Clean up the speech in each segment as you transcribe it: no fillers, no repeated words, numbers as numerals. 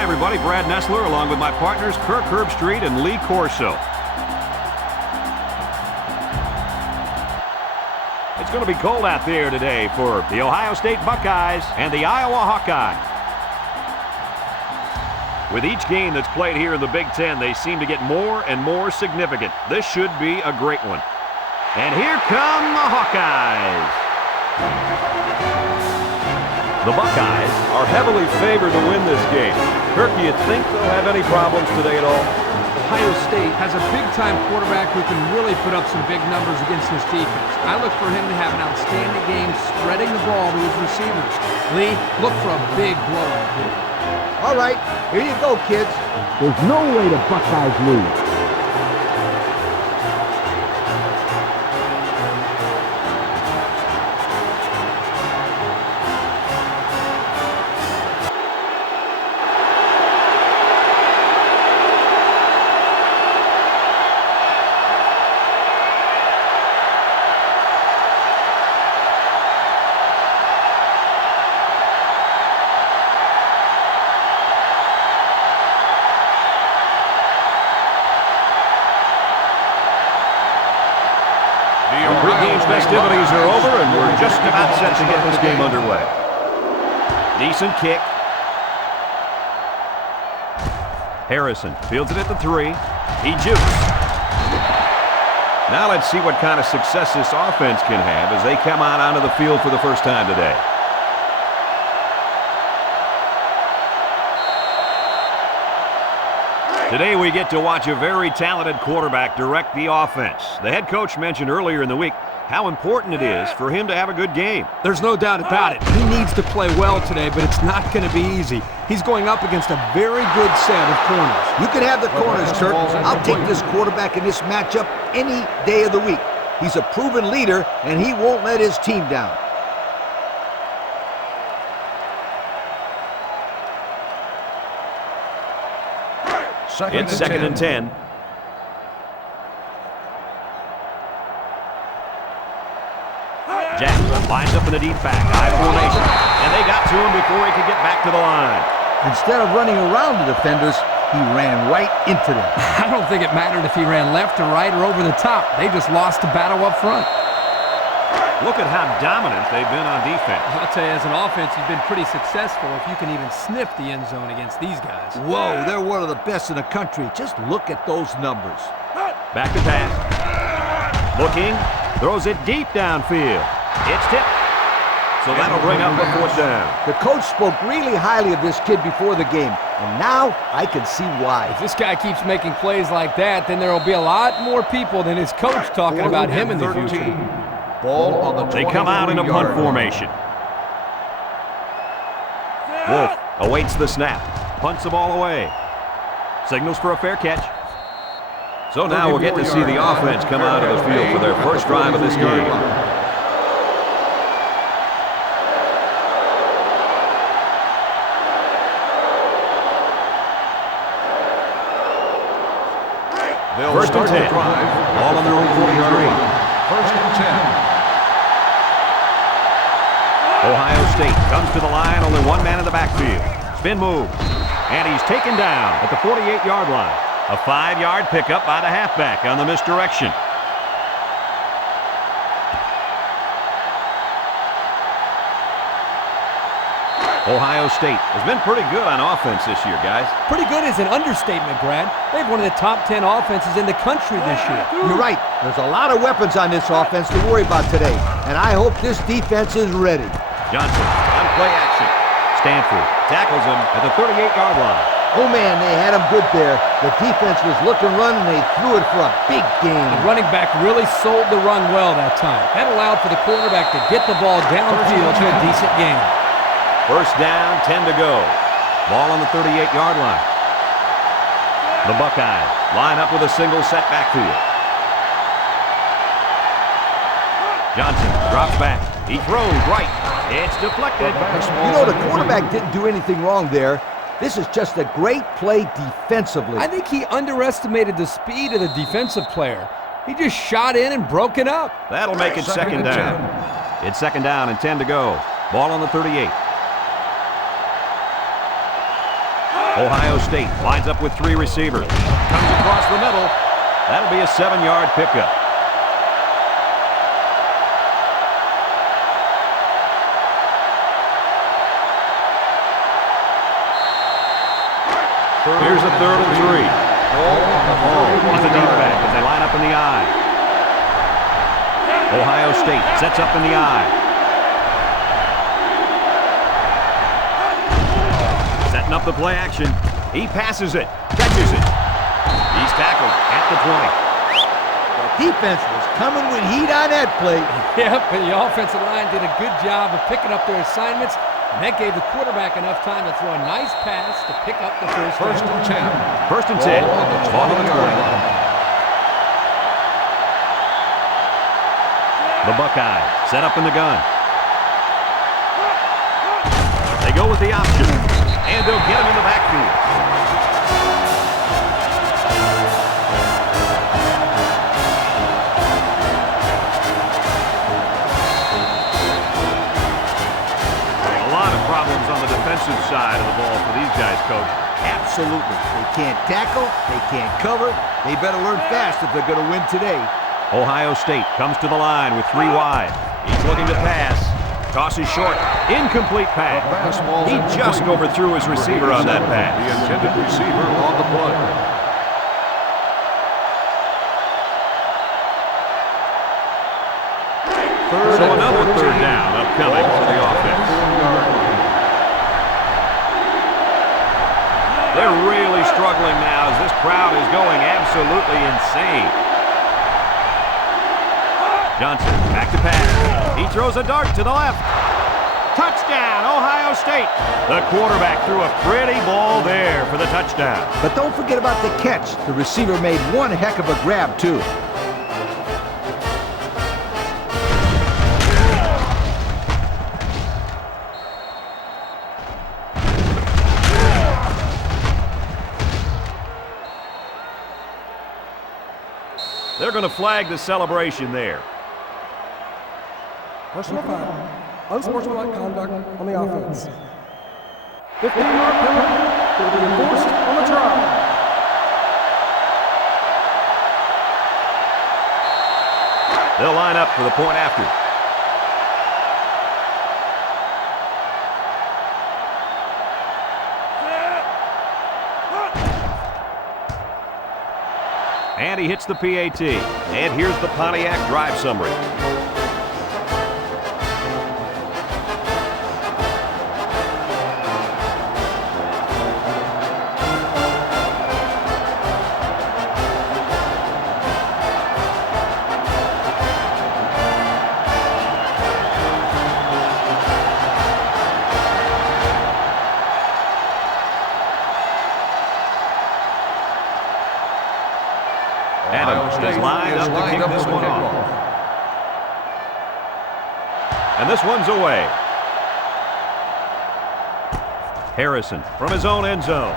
Hi, everybody. Brad Nessler along with my partners Kirk Herbstreit and Lee Corso. It's going to be cold out there today for the Ohio State Buckeyes and the Iowa Hawkeyes. With each game that's played here in the Big Ten, they seem to get more and more significant. This should be a great one. And here come the Hawkeyes. The Buckeyes are heavily favored to win this game. Kirk, do you think they'll have any problems today at all? Ohio State has a big-time quarterback who can really put up some big numbers against this defense. I look for him to have an outstanding game spreading the ball to his receivers. Lee, look for a big blowout here. All right, here you go, kids. There's no way the Buckeyes lose. Pre-game festivities are over, and we're just about set to get this game underway. Decent kick. Harrison fields it at the 3. He jukes. Now let's see what kind of success this offense can have as they come out onto the field for the first time today. Today we get to watch a very talented quarterback direct the offense. The head coach mentioned earlier in the week how important it is for him to have a good game. There's no doubt about it. He needs to play well today, but it's not going to be easy. He's going up against a very good set of corners. You can have the corners, Kirk. I'll take this quarterback in this matchup any day of the week. He's a proven leader, and he won't let his team down. It's second and 10. Jackson lines up in the deep back. High formation. And they got to him before he could get back to the line. Instead of running around the defenders, he ran right into them. I don't think it mattered if he ran left or right or over the top. They just lost the battle up front. Look at how dominant they've been on defense. I'll tell you, as an offense, you've been pretty successful if you can even sniff the end zone against these guys. Whoa, they're one of the best in the country. Just look at those numbers. Back to pass. Looking. Throws it deep downfield. It's tipped. So that'll bring up a 4th down. The coach spoke really highly of this kid before the game, and now I can see why. If this guy keeps making plays like that, then there will be a lot more people than his coach talking about him in the future. Ball on the They come out in a punt formation. Wolf awaits the snap. Punts the ball away. Signals for a fair catch. So now we'll get to see the offense come out of the field for their first drive of this game. First and 10. Ball on their own 40-yard line. First and 10. Ohio State comes to the line, only one man in the backfield. Spin move, and he's taken down at the 48-yard line. A 5-yard pickup by the halfback on the misdirection. Ohio State has been pretty good on offense this year, guys. Pretty good is an understatement, Brad. They have one of the top 10 offenses in the country this year. You're right. There's a lot of weapons on this offense to worry about today, and I hope this defense is ready. Johnson on play action. Stanford tackles him at the 38-yard line. Oh, man, they had him good there. The defense was looking run, and they threw it for a big gain. The running back really sold the run well that time. That allowed for the quarterback to get the ball downfield to a decent gain. First down, 10 to go. Ball on the 38-yard line. The Buckeyes line up with a single set backfield. Johnson drops back. He throws right. It's deflected. You know, the quarterback didn't do anything wrong there. This is just a great play defensively. I think he underestimated the speed of the defensive player. He just shot in and broke it up. That'll make it second down. It's second down and 10 to go. Ball on the 38. Ohio State lines up with 3 receivers. Comes across the middle. That'll be a 7-yard pickup. Here's a 3rd and 3. He's a deep back as they line up in the I. Ohio State sets up in the I. Setting up the play action. He passes it, catches it. He's tackled at the 20. The defense was coming with heat on that play. Yep, and the offensive line did a good job of picking up their assignments, and that gave the quarterback enough time to throw a nice pass to pick up the first and 10. First and 10. Ball on the 20. The Buckeyes set up in the gun. They go with the option, and they'll get him in the backfield. A lot of problems on the defensive side of the ball for these guys, Coach. Absolutely. They can't tackle. They can't cover. They better learn fast if they're going to win today. Ohio State comes to the line with 3 wide. He's looking to pass. Tosses short. Incomplete pass. He just overthrew his receiver on that pass. The intended receiver on the play. So another 3rd down upcoming for the offense. They're really struggling now as this crowd is going absolutely insane. Johnson back to pass. He throws a dart to the left. Touchdown, Ohio State. The quarterback threw a pretty ball there for the touchdown. But don't forget about the catch. The receiver made one heck of a grab, too. They're going to flag the celebration there. Personal foul. Unsportsmanlike conduct on the offense. 15-yard penalty will be enforced on the try. They'll line up for the point after. And he hits the PAT. And here's the Pontiac drive summary. Is lined up to kick this one off. And this one's away. Harrison from his own end zone.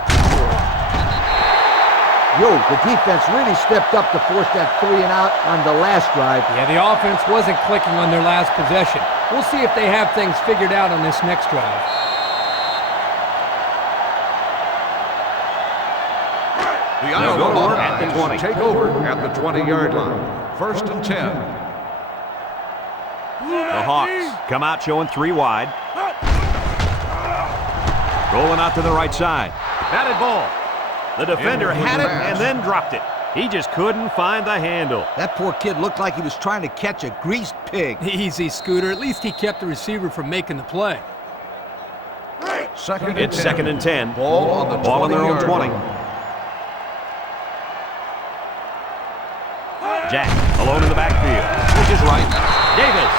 The defense really stepped up to force that 3 and out on the last drive. Yeah, the offense wasn't clicking on their last possession. We'll see if they have things figured out on this next drive. The Iowa Hawkeyes take over at the 20-yard line. First and 10. The Hawks come out showing 3 wide. Rolling out to the right side. Batted ball. The defender had it and then dropped it. He just couldn't find the handle. That poor kid looked like he was trying to catch a greased pig. Easy, Scooter. At least he kept the receiver from making the play. It's 2nd and 10. Ball on their own 20. Jack alone in the backfield. Which is right. Davis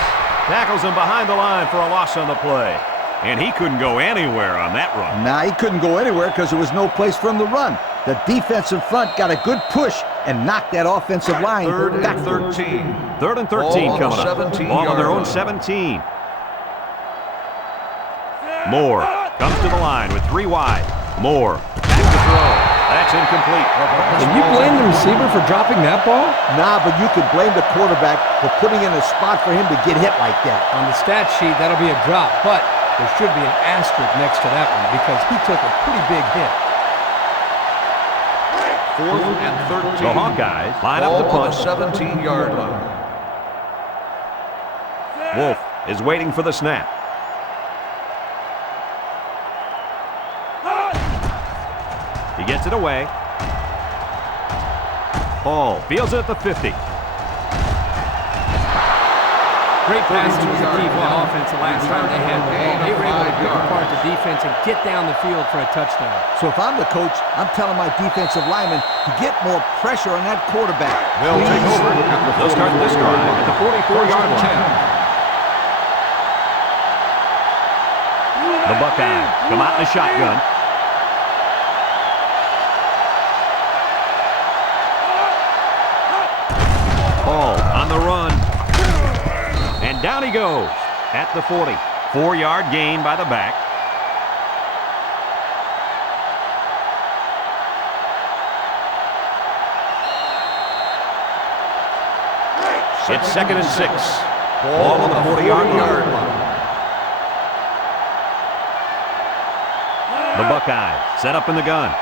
tackles him behind the line for a loss on the play. And he couldn't go anywhere on that run. Nah, he couldn't go anywhere because there was no place for him to run. The defensive front got a good push and knocked that offensive line back. 3rd and 13. 3rd and 13 coming up. Ball on their own 17. Moore comes to the line with 3 wide. Moore back to throw. That's incomplete. Can you blame the receiver for dropping that ball? Nah, but you could blame the quarterback for putting in a spot for him to get hit like that. On the stat sheet, that'll be a drop, but there should be an asterisk next to that one because he took a pretty big hit. 4th and 13. The Hawkeyes line up to Ball on punt. the 17-yard line. Wolf is waiting for the snap. He gets it away. Hall fields it at the 50. Great passing was the key for the offense the last time they had the ball. They were able to pick apart the defense and get down the field for a touchdown. So if I'm the coach, I'm telling my defensive linemen to get more pressure on that quarterback. They'll take over at the They'll start this drive at the 44-yard line. The Buckeyes come out in the shotgun. Hall on the run. And down he goes at the 40. 4-yard gain by the back. It's 2nd and 6. Ball on the 40-yard line. The Buckeyes set up in the gun.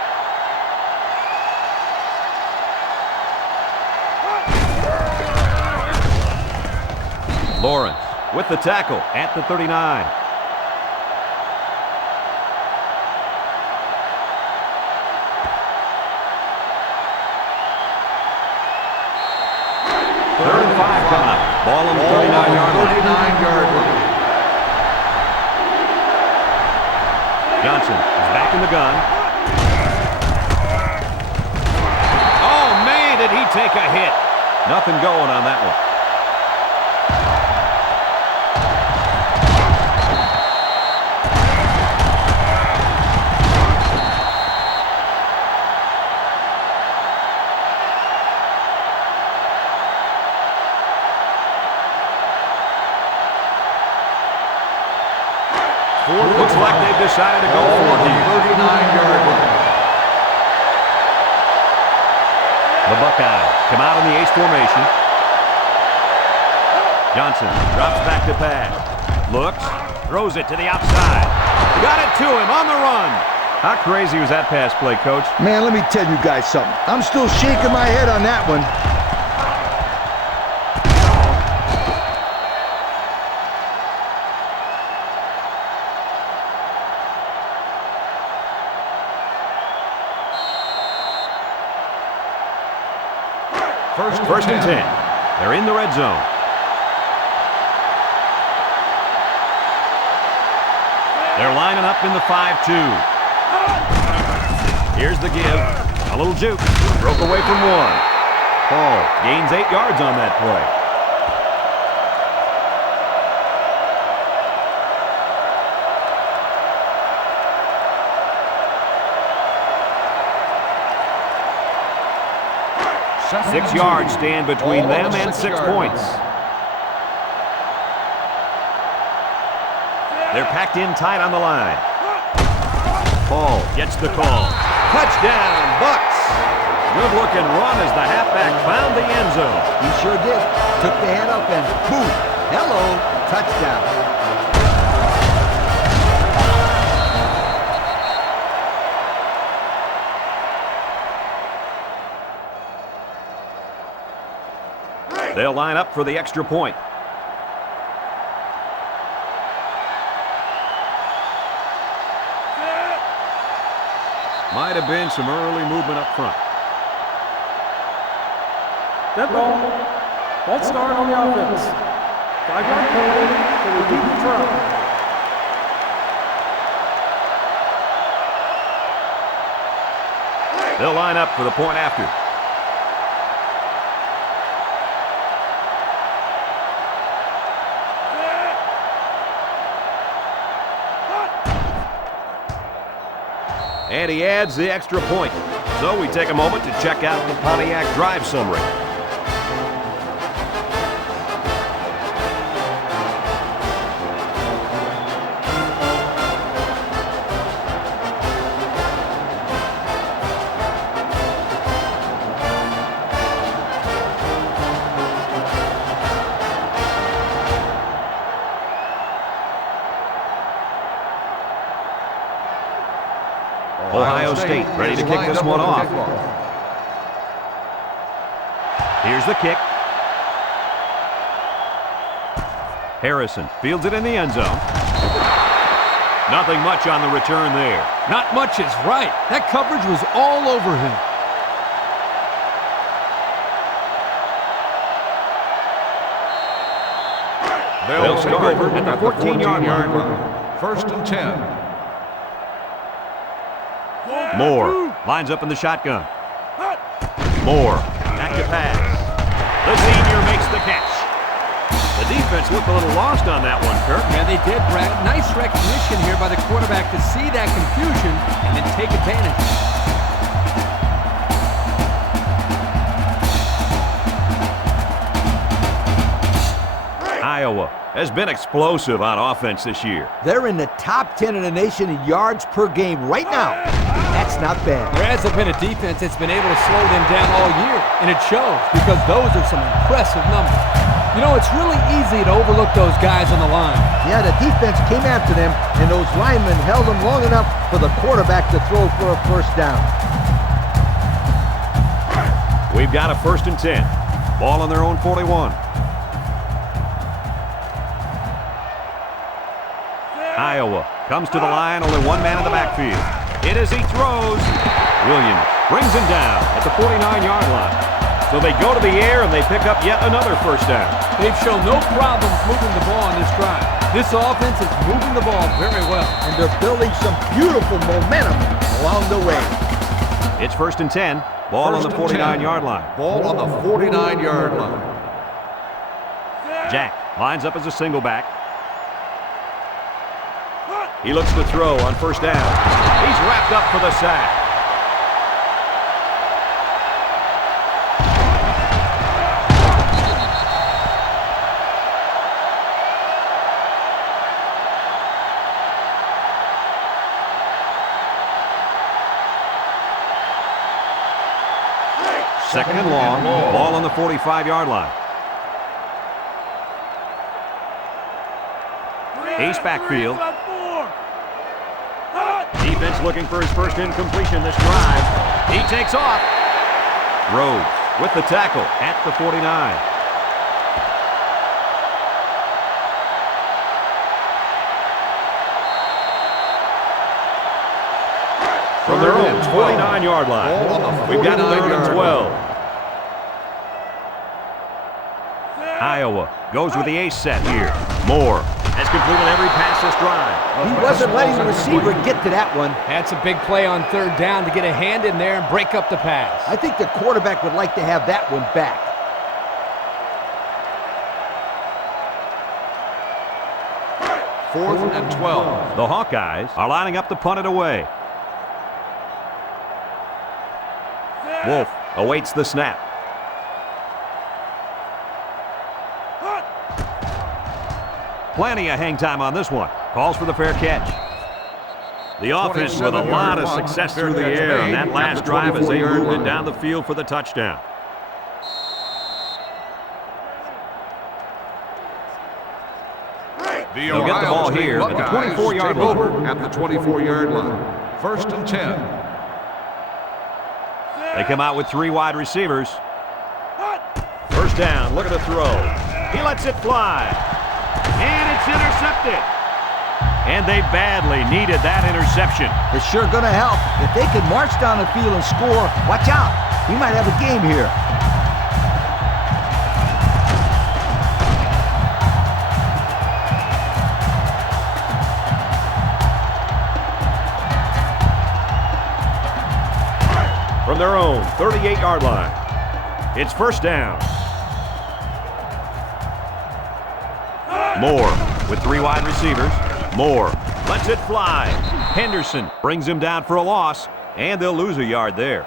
Lawrence with the tackle at the 39. Third and 5 coming up. Ball on the 39-yard line. Johnson is back in the gun. Oh, man, did he take a hit. Nothing going on that one. Looks like they've decided to go for it here. 39-yard line. The Buckeyes come out in the ace formation. Johnson drops back to pass. Looks, throws it to the outside. Got it to him on the run. How crazy was that pass play, Coach? Man, let me tell you guys something. I'm still shaking my head on that one. First and 10. They're in the red zone. They're lining up in the 5-2. Here's the give. A little juke. Broke away from one. Hall gains 8 yards on that play. Six yards stand between them and 6 points. They're packed in tight on the line. Hall gets the call. Touchdown, Bucks! Good-looking run as the halfback found the end zone. He sure did. Took the hand up and boom. Hello, touchdown. They'll line up for the extra point. Might have been some early movement up front. Dead ball. False start on the offense. 5-yard penalty to repeat the try. They'll line up for the point after. And he adds the extra point. So we take a moment to check out the Pontiac drive summary. Ohio State ready to kick this one off. Here's the kick. Harrison fields it in the end zone. Nothing much on the return there. Not much is right. That coverage was all over him. They'll start over at the 14-yard line. First and 10. Moore lines up in the shotgun. Moore, back to pass. The senior makes the catch. The defense looked a little lost on that one, Kirk. Yeah, they did, Brad. Nice recognition here by the quarterback to see that confusion and then take advantage. Iowa has been explosive on offense this year. They're in the top 10 in the nation in yards per game right now. That's not bad. There hasn't been a defense that's been able to slow them down all year, and it shows because those are some impressive numbers. You know, it's really easy to overlook those guys on the line. Yeah, the defense came after them, and those linemen held them long enough for the quarterback to throw for a first down. We've got a first and 10. Ball on their own 41. Iowa comes to the line, only one man in the backfield. It is he throws. Williams brings him down at the 49-yard line. So they go to the air and they pick up yet another first down. They've shown no problems moving the ball on this drive. This offense is moving the ball very well. And they're building some beautiful momentum along the way. It's first and 10. Ball on the 49-yard line. Ball on the 49-yard line. Jack lines up as a single back. He looks to throw on first down. He's wrapped up for the sack. Second and long. Ball on the 45-yard line. Ace backfield. Defense looking for his first incompletion this drive. He takes off. Rhodes with the tackle at the 49. From their own 29-yard line, we've got third and 12. Iowa goes with the ace set here. Moore has completed every pass this drive. He wasn't letting the receiver get to that one. That's a big play on third down to get a hand in there and break up the pass. I think the quarterback would like to have that one back. Fourth and 12. The Hawkeyes are lining up to punt it away. Wolf awaits the snap. Plenty of hang time on this one. Calls for the fair catch. The offense with a lot of success through the air on that last drive as they moved it down the field for the touchdown. They'll get the ball here at the 24-yard line. At the 24-yard line. First and 10. They come out with three wide receivers. First down, look at the throw. He lets it fly. And it's intercepted. And they badly needed that interception. It's sure going to help. If they can march down the field and score, watch out. We might have a game here. From their own 38-yard line, it's first down. Moore with three wide receivers. Moore lets it fly. Henderson brings him down for a loss, and they'll lose a yard there.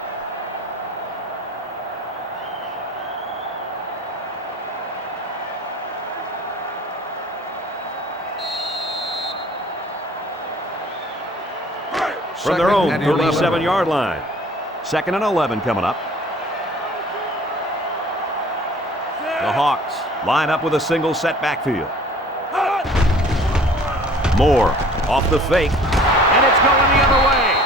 From their own 37-yard line. Second and 11 coming up. The Hawks line up with a single set backfield. Moore off the fake, and it's going the other way.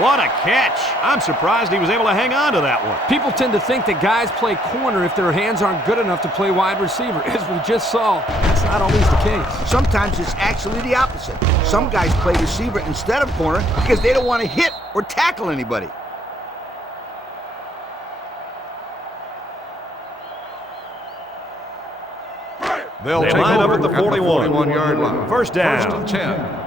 What a catch. I'm surprised he was able to hang on to that one. People tend to think that guys play corner if their hands aren't good enough to play wide receiver. As we just saw, that's not always the case. Sometimes it's actually the opposite. Some guys play receiver instead of corner because they don't want to hit or tackle anybody. They'll They take line up over at the 41-yard line. First down. First and 10.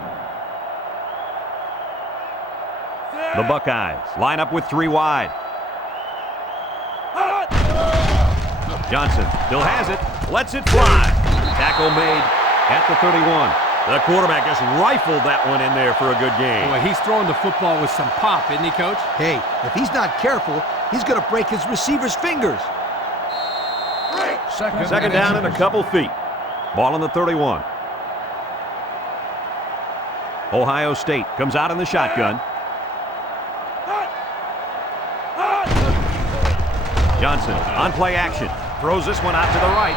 The Buckeyes line up with 3 wide. Johnson still has it. Lets it fly. Tackle made at the 31. The quarterback just rifled that one in there for a good game. Boy, he's throwing the football with some pop, isn't he, Coach? Hey, if he's not careful, he's going to break his receiver's fingers. Second down and a couple feet. Ball on the 31. Ohio State comes out in the shotgun. Johnson on play action. Throws this one out to the right.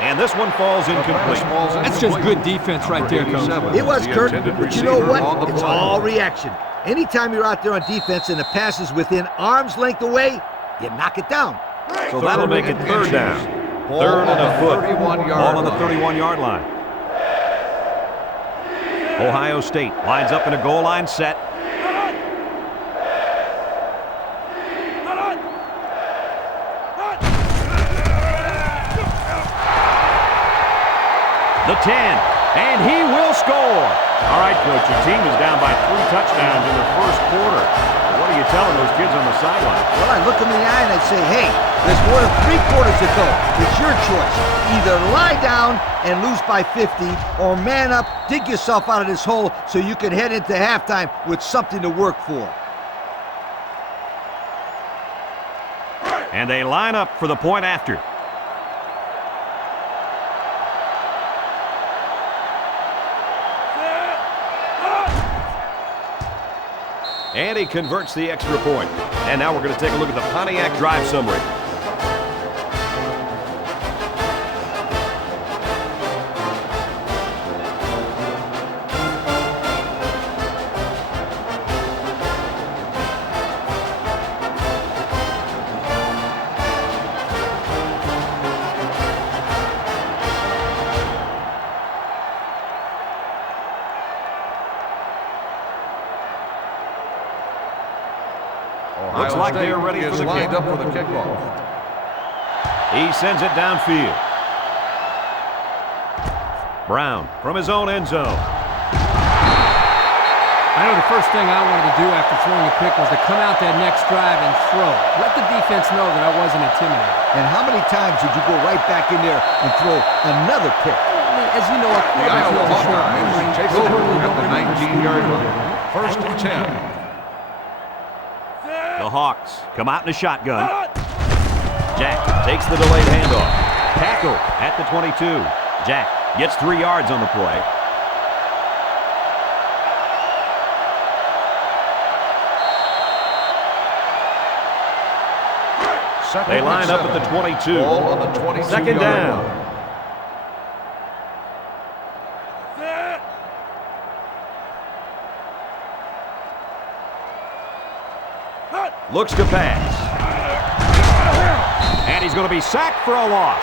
And this one falls incomplete. That's just good defense right there, Coach. It was, Kurt, but you know what? It's all reaction. Anytime you're out there on defense and the pass is within arm's length away, you knock it down. So that'll make it third down. Third and a foot. Ball on the 31-yard line. Ohio State lines up in a goal line set. The 10, and he will score. All right, Coach, your team is down by 3 touchdowns in the first quarter. What are you telling those kids on the sideline? Well, I look them in the eye and I say, hey, there's more than 3 quarters to go. It's your choice. Either lie down and lose by 50, or man up, dig yourself out of this hole so you can head into halftime with something to work for. And they line up for the point after. And he converts the extra point. And now we're going to take a look at the Pontiac drive summary. Looks like they're ready for the lined up for the kickoff. He sends it downfield. Brown from his own end zone. I know the first thing I wanted to do after throwing a pick was to come out that next drive and throw. Let the defense know that I wasn't intimidated. And how many times did you go right back in there and throw another pick? As you know, The Iowa Hawkeyes take over at the 19-yard line. First and 10. The Hawks come out in a shotgun. Jack takes the delayed handoff. Tackle at the 22. Jack gets 3 yards on the play. They line up at the 22. Ball on the 22-yard Second down. line. Looks to pass. And he's going to be sacked for a loss.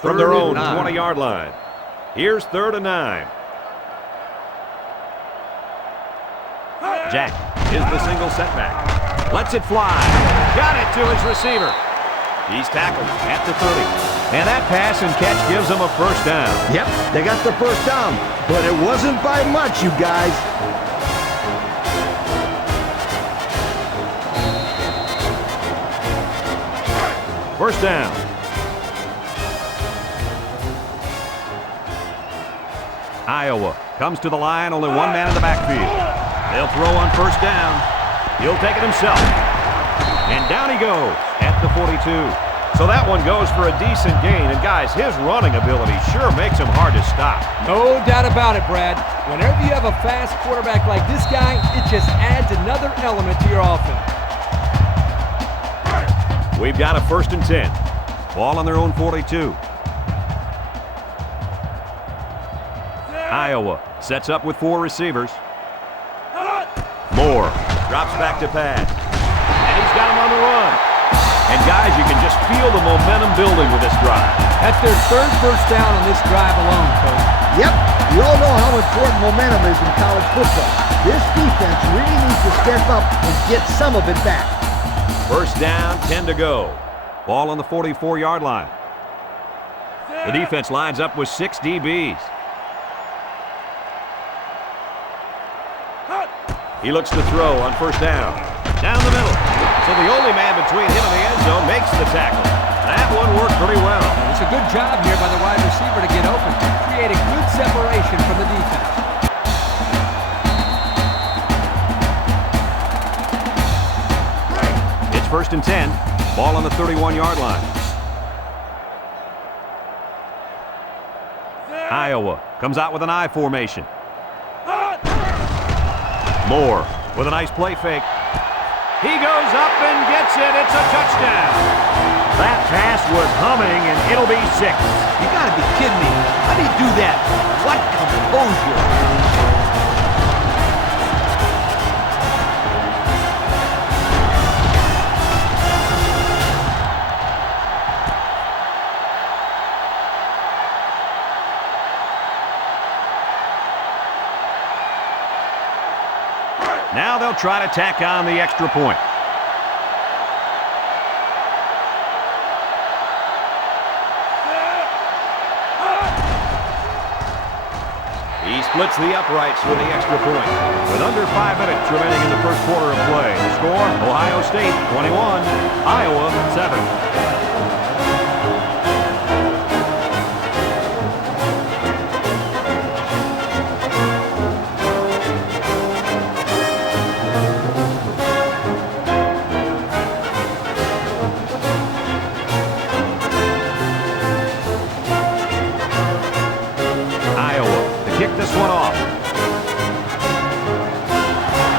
From their own 20-yard line. Here's 3rd and 9. Jack is the single setback. Lets it fly. Got it to his receiver. He's tackled at the 30. And that pass and catch gives them a first down. Yep, they got the first down, but it wasn't by much, you guys. First down. Iowa comes to the line, only 1 man in the backfield. They'll throw on first down. He'll take it himself. And down he goes at the 42. So that one goes for a decent gain. And guys, his running ability sure makes him hard to stop. No doubt about it, Brad. Whenever you have a fast quarterback like this guy, it just adds another element to your offense. We've got a 1st and 10. Ball on their own 42. Iowa sets up with 4 receivers. Moore drops back to pass. And he's got him on the run. And guys, you can just feel the momentum building with this drive. That's their 3rd first down on this drive alone, Coach. Yep, we all know how important momentum is in college football. This defense really needs to step up and get some of it back. 1st down, 10 to go. Ball on the 44-yard line. The defense lines up with 6 DBs. He looks to throw on 1st down. Down the middle. So the only man between him and the end zone makes the tackle. That one worked pretty well. It's a good job here by the wide receiver to get open, create a good separation from the defense. It's 1st and 10. Ball on the 31-yard line. Iowa comes out with an I formation. Moore with a nice play fake. He goes up and gets it. It's a touchdown. That pass was humming, and it'll be 6. You gotta be kidding me. How do you do that? What composure. Now they'll try to tack on the extra point. He splits the uprights with the extra point. With under 5 minutes remaining in the 1st quarter of play. The score, Ohio State 21, Iowa 7. This one off.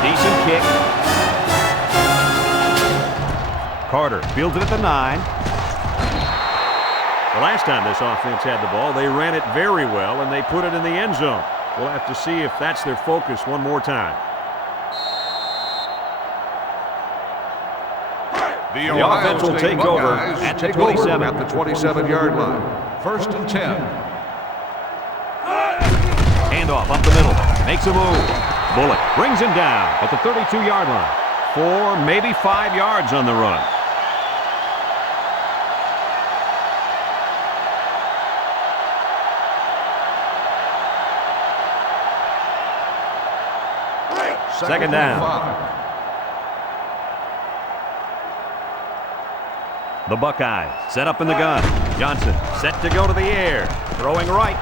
Decent kick. Carter fields it at the 9. The last time this offense had the ball, they ran it very well, and they put it in the end zone. We'll have to see if that's their focus one more time. The offense will take over at the 27. At the 27-yard line. 1st and 10. Handoff up the middle. Makes a move. Bullock brings him down at the 32-yard line. 4, maybe 5 yards on the run. Second down. The Buckeyes set up in the gun. Johnson set to go to the air. Throwing right.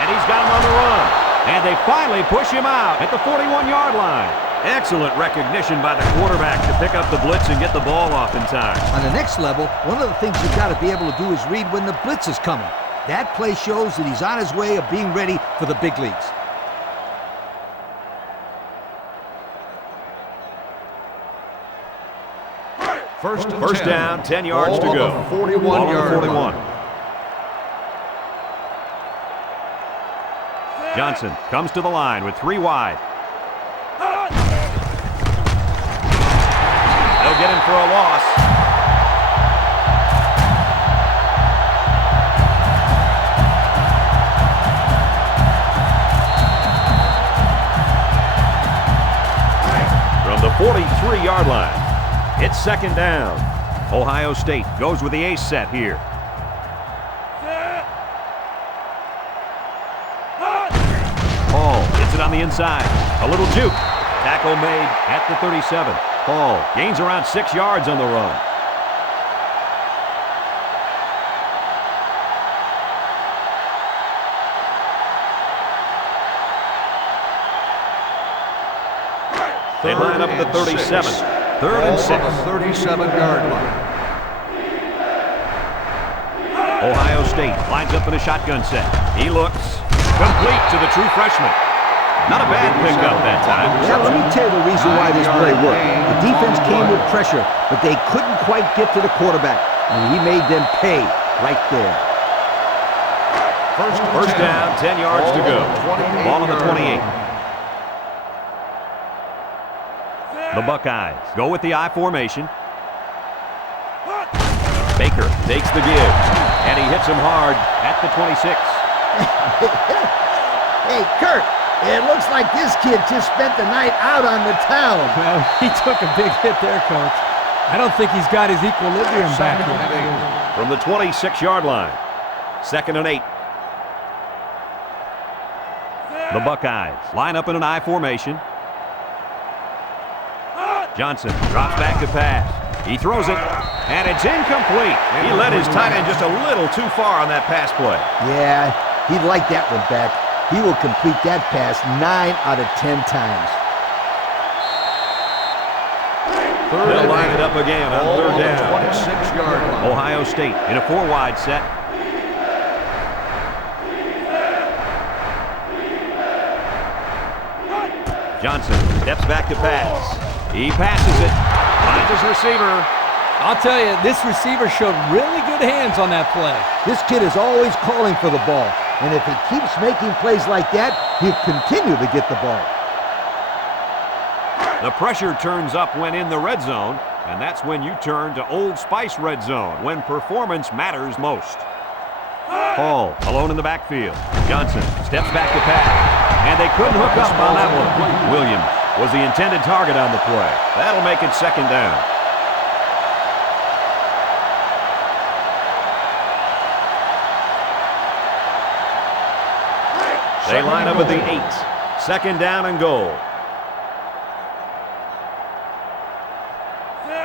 And he's got him on the run. And they finally push him out at the 41-yard line. Excellent recognition by the quarterback to pick up the blitz and get the ball off in time. On the next level, one of the things you've got to be able to do is read when the blitz is coming. That play shows that he's on his way of being ready for the big leagues. First down, 10 yards to go. 41-yard line. Johnson comes to the line with 3 wide. They'll get him for a loss. From the 43-yard line, it's 2nd down. Ohio State goes with the ace set here. It on the inside. A little juke. Tackle made at the 37. Hall gains around 6 yards on the run. They line up at the 37. 3rd and 6. 37-yard line. Ohio State lines up in a shotgun set. He looks complete to the true freshman. Not a bad pickup that time. Yeah, let me tell you the reason why this play worked. The defense came with pressure, but they couldn't quite get to the quarterback, and he made them pay right there. First down, 10 yards to go. Ball on the 28. The Buckeyes go with the I formation. Baker takes the give, and he hits him hard at the 26. Hey, Kurt, it looks like this kid just spent the night out on the town. Well, he took a big hit there, Coach. I don't think he's got his equilibrium back yet. From the 26-yard line, 2nd and 8. The Buckeyes line up in an I formation. Johnson drops back to pass. He throws it, and it's incomplete. He led his tight end just a little too far on that pass play. Yeah, he'd like that one back. He will complete that pass 9 out of 10 times. They'll line it up again on 3rd down. 26-yard line. Ohio State in a 4-wide set. Johnson steps back to pass. He passes it. Finds his receiver. I'll tell you, this receiver showed really good hands on that play. This kid is always calling for the ball, and if he keeps making plays like that, he'll continue to get the ball. The pressure turns up when in the red zone, and that's when you turn to Old Spice red zone, when performance matters most. Hall alone in the backfield. Johnson steps back to pass, and they couldn't hook up on that one. Williams was the intended target on the play. That'll make it 2nd down. They line up at the 8. 2nd down and goal.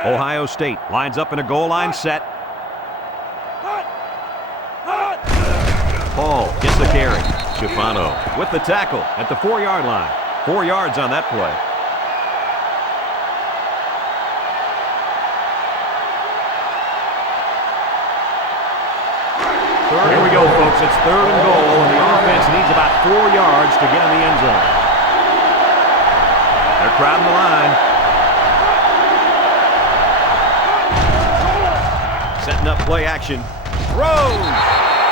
Ohio State lines up in a goal line set. Hall gets the carry. Schifano with the tackle at the 4-yard line. 4 yards on that play. Here we go, folks. It's 3rd and goal, and the offense needs about 4 yards to get in the end zone. They're crowding the line. Setting up play action. Throws!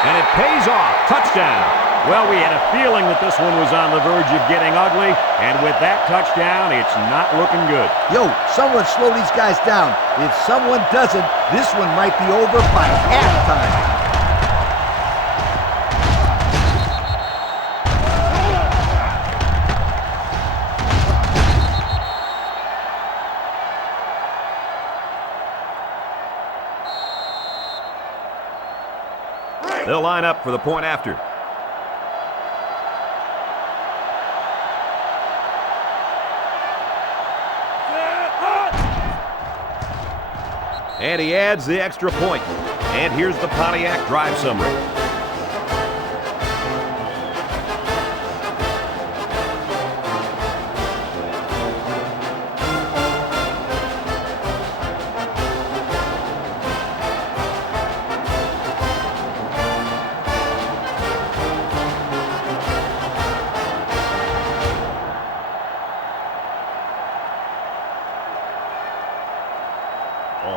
And it pays off. Touchdown. Well, we had a feeling that this one was on the verge of getting ugly, and with that touchdown, it's not looking good. Yo, someone slow these guys down. If someone doesn't, this one might be over by halftime. They'll line up for the point after. And he adds the extra point. And here's the Pontiac drive summary.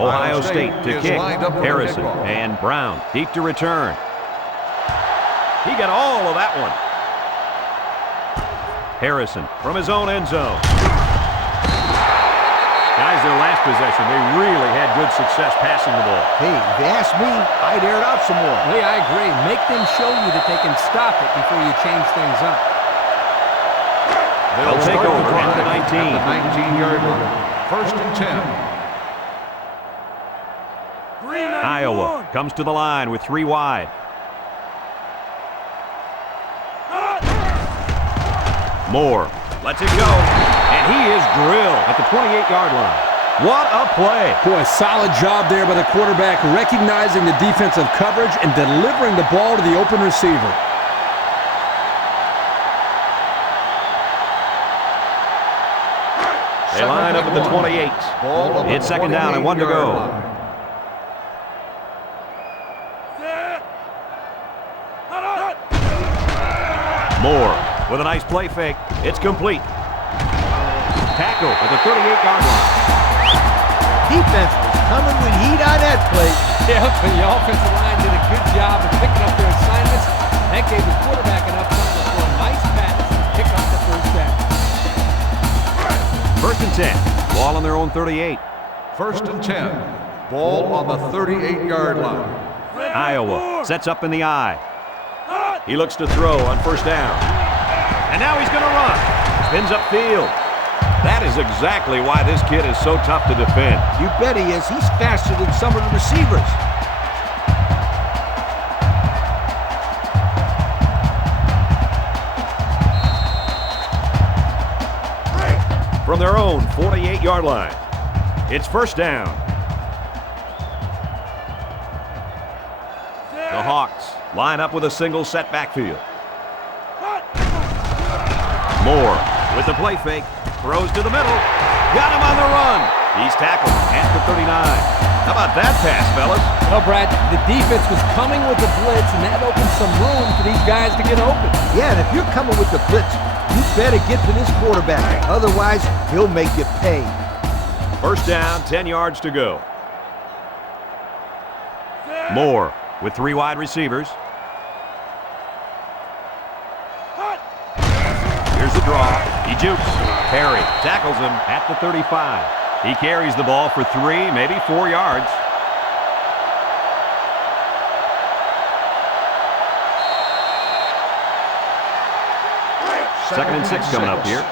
Ohio State to kick. Harrison and Brown deep to return. He got all of that one. Harrison from his own end zone. Guys, their last possession, they really had good success passing the ball. Hey, if you ask me, I'd air it out some more. Hey, I agree. Make them show you that they can stop it before you change things up. They'll take over at the 19. At the 19-yard line. 1st and 10. Iowa comes to the line with 3 wide. Moore lets it go, and he is drilled at the 28-yard line. What a play. Boy, solid job there by the quarterback, recognizing the defensive coverage and delivering the ball to the open receiver. They line up at the 28. It's 2nd down and 1 to go. Moore with a nice play fake. It's complete. Tackle at the 38-yard line. Defense was coming with heat on that play. Yep, and the offensive line did a good job of picking up their assignments. That gave the quarterback enough time to throw a nice pass and pick up the first down. 1st and 10. Ball on their own 38. 1st and 10. Ball on the 38-yard line. Iowa sets up in the I. He looks to throw on 1st down. And now he's going to run. Spins upfield. That is exactly why this kid is so tough to defend. You bet he is. He's faster than some of the receivers. From their own 48-yard line. It's 1st down. The Hawks line up with a single set backfield. Moore with the play fake. Throws to the middle. Got him on the run. He's tackled at the 39. How about that pass, fellas? Well, Brad, the defense was coming with the blitz, and that opened some room for these guys to get open. Yeah, and if you're coming with the blitz, you better get to this quarterback. Otherwise, he'll make you pay. 1st down, 10 yards to go. Moore with 3 wide receivers. Here's the draw. He jukes. Perry tackles him at the 35. He carries the ball for 3, maybe 4 yards. Second and 6 coming up here.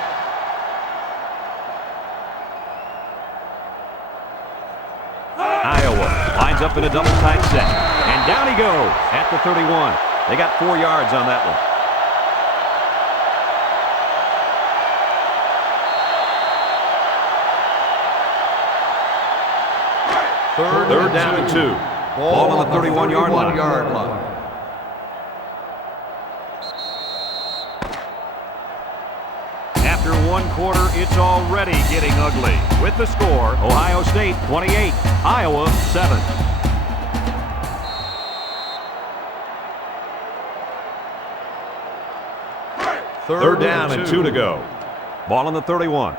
Iowa lines up in a double tight set. And down he goes at the 31. They got 4 yards on that one. Third down and 2. Ball on the 31-yard line. After 1 quarter, it's already getting ugly. With the score, Ohio State 28, Iowa 7. Third down and 2 to go. Ball on the 31.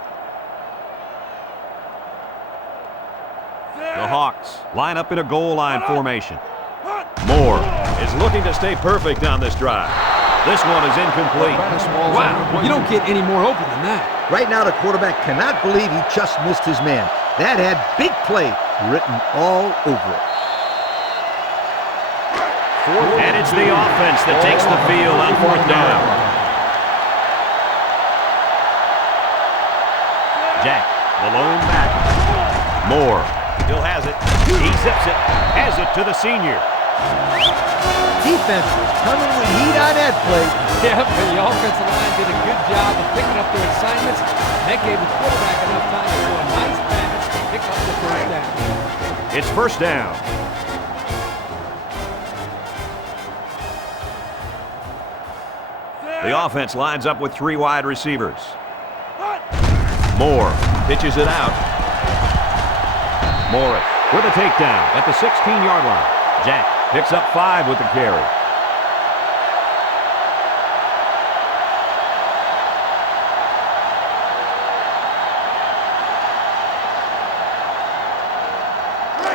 The Hawks line up in a goal line formation. Moore is looking to stay perfect on this drive. This one is incomplete. Wow, you don't get any more open than that. Right now, the quarterback cannot believe he just missed his man. That had big play written all over it. And it's the offense that takes the field on 4th down. Jack, the lone back. Moore still has it. He zips it. Has it to the senior. Defense was coming with heat on that play. Yep, and the offensive line did a good job of picking up their assignments. That gave the quarterback enough time to throw a nice pass and pick up the first down. It's 1st down. The offense lines up with 3 wide receivers. Moore pitches it out. Morris with a takedown at the 16-yard line. Jack picks up 5 with the carry.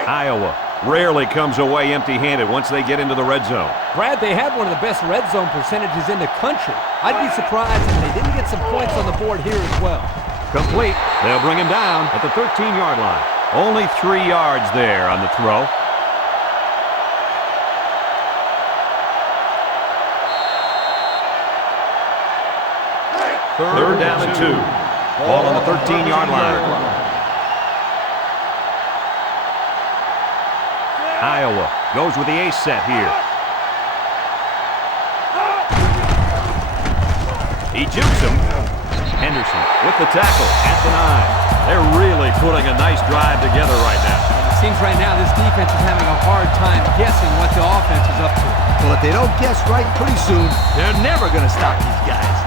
Iowa rarely comes away empty-handed once they get into the red zone. Brad, they have one of the best red zone percentages in the country. I'd be surprised if they didn't get some points on the board here as well. Complete. They'll bring him down at the 13-yard line. Only 3 yards there on the throw. Third down and 2. Ball on the 13-yard line. Iowa goes with the ace set here. He jukes him. Henderson with the tackle at the 9. They're really putting a nice drive together right now. It seems right now this defense is having a hard time guessing what the offense is up to. Well, if they don't guess right pretty soon, they're never going to stop these guys.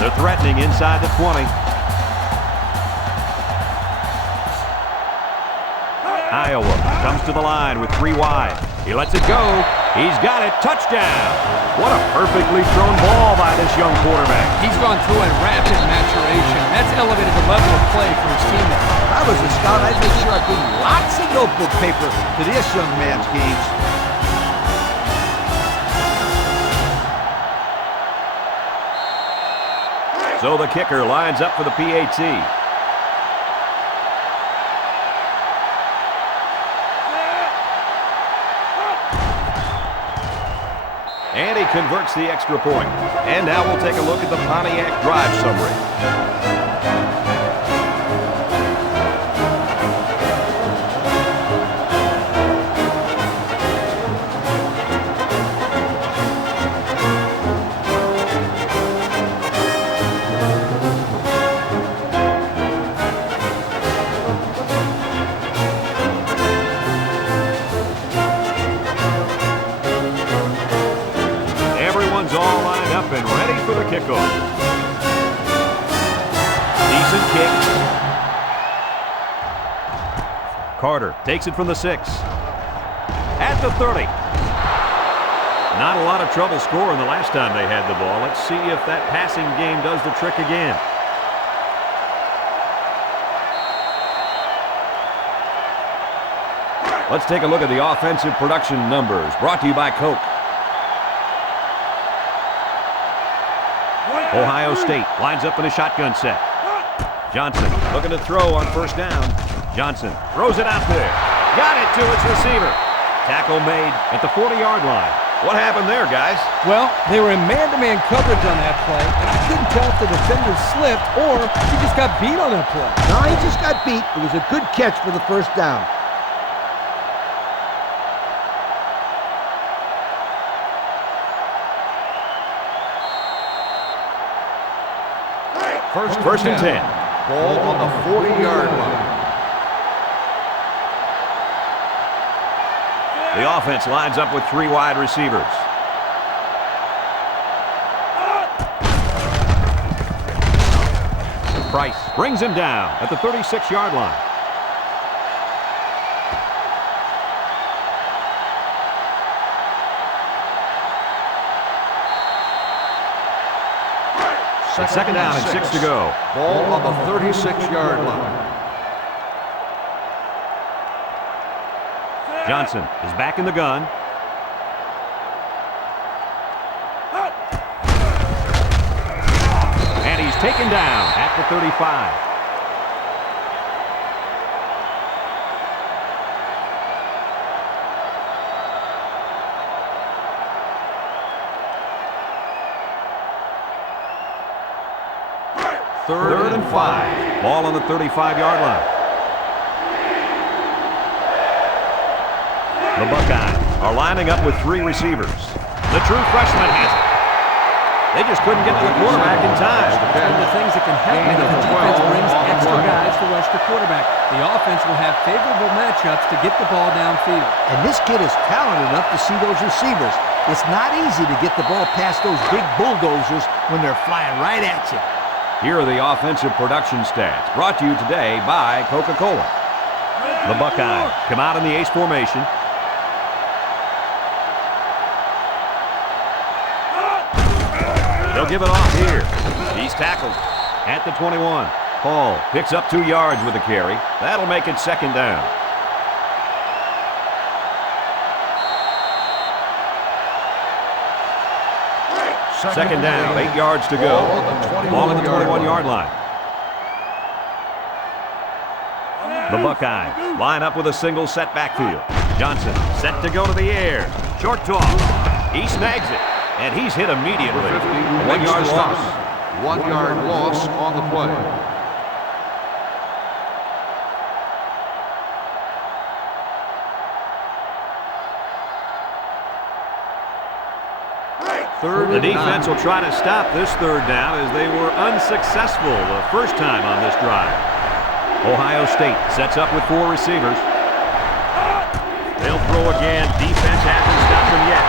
They're threatening inside the 20. Iowa comes to the line with 3 wide. He lets it go. He's got it. Touchdown. What a perfectly thrown ball by this young quarterback. He's gone through a rapid maturation. That's elevated the level of play for his teammates. If I was a scout, I'd make sure I bring lots of notebook paper to this young man's games. So the kicker lines up for the PAT. And he converts the extra point. And now we'll take a look at the Pontiac drive summary. All lined up and ready for the kickoff. Decent kick. Carter takes it from the 6. At the 30. Not a lot of trouble scoring the last time they had the ball. Let's see if that passing game does the trick again. Let's take a look at the offensive production numbers brought to you by Coke. Ohio State lines up in a shotgun set. Johnson looking to throw on first down. Johnson throws it out there. Got it to his receiver. Tackle made at the 40-yard line. What happened there, guys? Well, they were in man-to-man coverage on that play, and I couldn't tell if the defender slipped or he just got beat on that play. No, he just got beat. It was a good catch for the first down. First and 10. Ball on the 40-yard line. The offense lines up with 3 wide receivers. Price brings him down at the 36-yard line. Second down and 6 to go. Ball on the 36-yard line. Johnson is back in the gun. And he's taken down at the 35. Third and 5. Ball on the 35-yard line. The Buckeyes are lining up with 3 receivers. The true freshman has it. They just couldn't get to the quarterback in time. One of the things that can happen if the defense brings extra guys to rush the quarterback. The offense will have favorable matchups to get the ball downfield. And this kid is talented enough to see those receivers. It's not easy to get the ball past those big bulldozers when they're flying right at you. Here are the offensive production stats brought to you today by Coca-Cola. The Buckeyes come out in the ace formation. They'll give it off here. He's tackled at the 21. Paul picks up 2 yards with the carry. That'll make it second down. Second down, 8 yards to go. Ball at the 21-yard line. The Buckeyes line up with a single set backfield. Johnson set to go to the air. Short toss. He snags it, and he's hit immediately. 1 yard loss. 1 yard loss on the play. The defense will try to stop this third down as they were unsuccessful the first time on this drive. Ohio State sets up with 4 receivers. They'll throw again. Defense hasn't stopped him yet.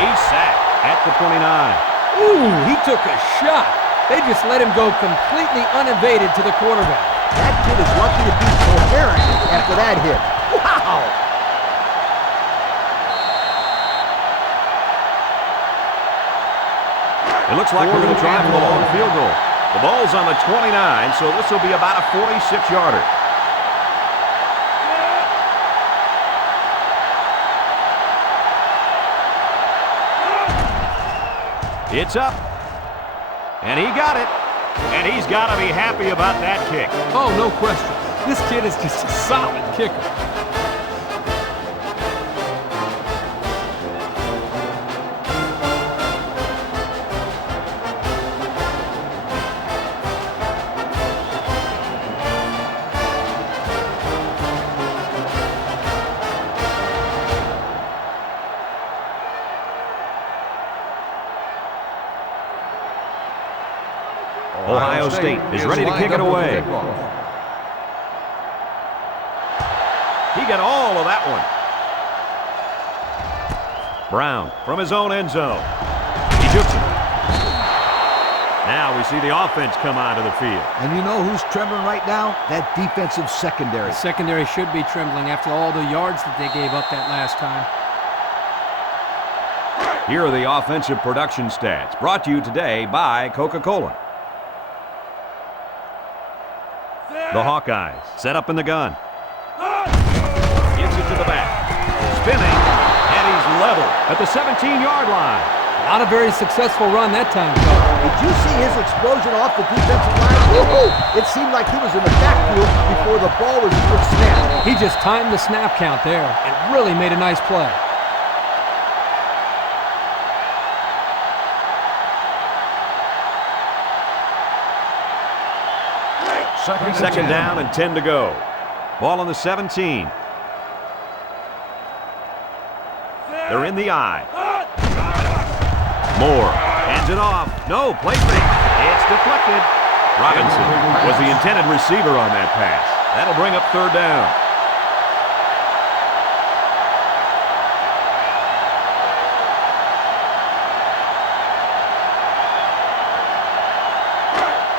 He's sacked at the 29. Ooh, he took a shot. They just let him go completely uninvaded to the quarterback. That kid is lucky to be coherent after that hit. Wow! It looks like we're going to try for the long field goal. The ball's on the 29, so this will be about a 46-yarder. It's up. And he got it. And he's got to be happy about that kick. Oh, no question. This kid is just a solid kicker. Ohio State is ready to kick it away. He got all of that one. Brown from his own end zone. He jukes it. Now we see the offense come onto the field. And you know who's trembling right now? That defensive secondary. The secondary should be trembling after all the yards that they gave up that last time. Here are the offensive production stats, brought to you today by Coca-Cola. The Hawkeyes set up in the gun. Gives it to the back. Spinning, and he's level at the 17-yard line. Not a very successful run that time, Did you see his explosion off the defensive line? Woo-hoo! It seemed like he was in the backfield before the ball was even snapped. He just timed the snap count there and really made a nice play. Second down and 10 to go. Ball on the 17. They're in the eye. Moore hands it off. No, placement. It's deflected. Robinson was the intended receiver on that pass. That'll bring up third down.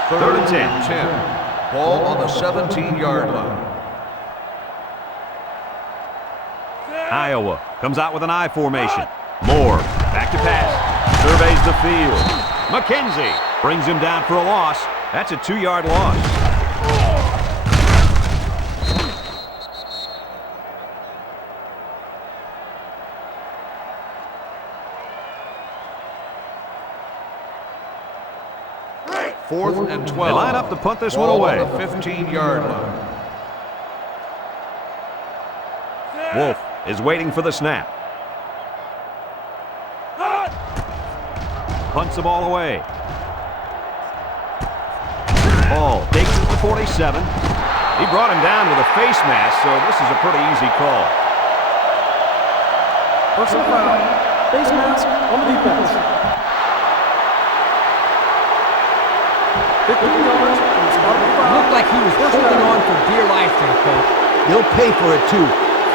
Third and 10. Ball on the 17-yard line. Iowa comes out with an I formation. Moore back to pass. Surveys the field. McKenzie brings him down for a loss. That's a 2-yard loss. Fourth and 12. They line up to punt this one Ball away. on the 15-yard line. Wolf is waiting for the snap. Punts the ball away. Ball takes it to the 47. He brought him down with a face mask, so this is a pretty easy call. Personal foul. Face mask on the defense. 15 yards from the spot of the foul. Looked like he was holding on for dear life there, Coach. He'll pay for it, too.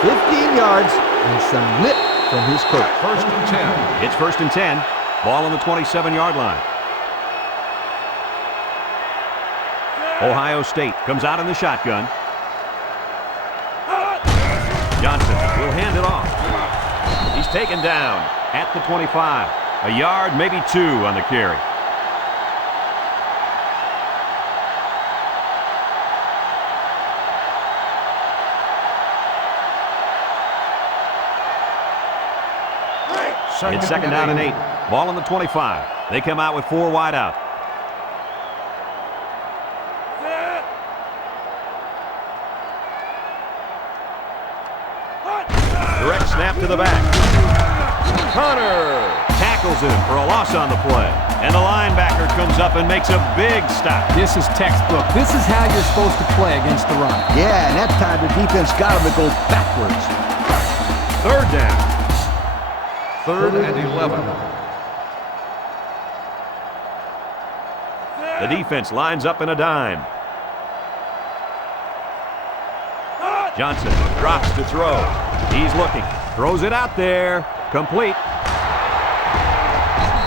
15 yards and some lip from his coach. First and 10. It's first and 10. Ball on the 27-yard line. Ohio State comes out in the shotgun. Johnson will hand it off. He's taken down at the 25. A yard, maybe 2 on the carry. It's second down and 8. Ball on the 25. They come out with 4 wide out. Direct snap to the back. Connor tackles him for a loss on the play. And the linebacker comes up and makes a big stop. This is textbook. This is how you're supposed to play against the run. Yeah, and that time the defense got him to go backwards. Third down. Third and 11. The defense lines up in a dime. Johnson drops to throw. He's looking. Throws it out there. Complete.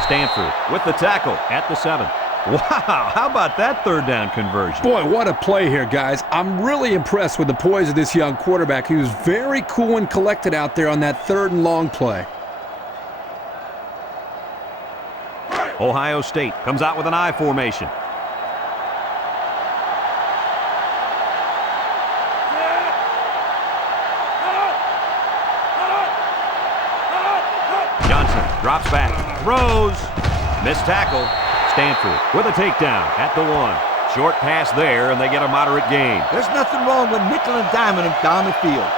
Stanford with the tackle at the 7. Wow, how about that third down conversion? Boy, what a play here, guys. I'm really impressed with the poise of this young quarterback. He was very cool and collected out there on that third and long play. Ohio State comes out with an I formation. Johnson drops back, throws, missed tackle. Stanford with a takedown at the 1. Short pass there, and they get a moderate gain. There's nothing wrong with nickel and diming him down the field.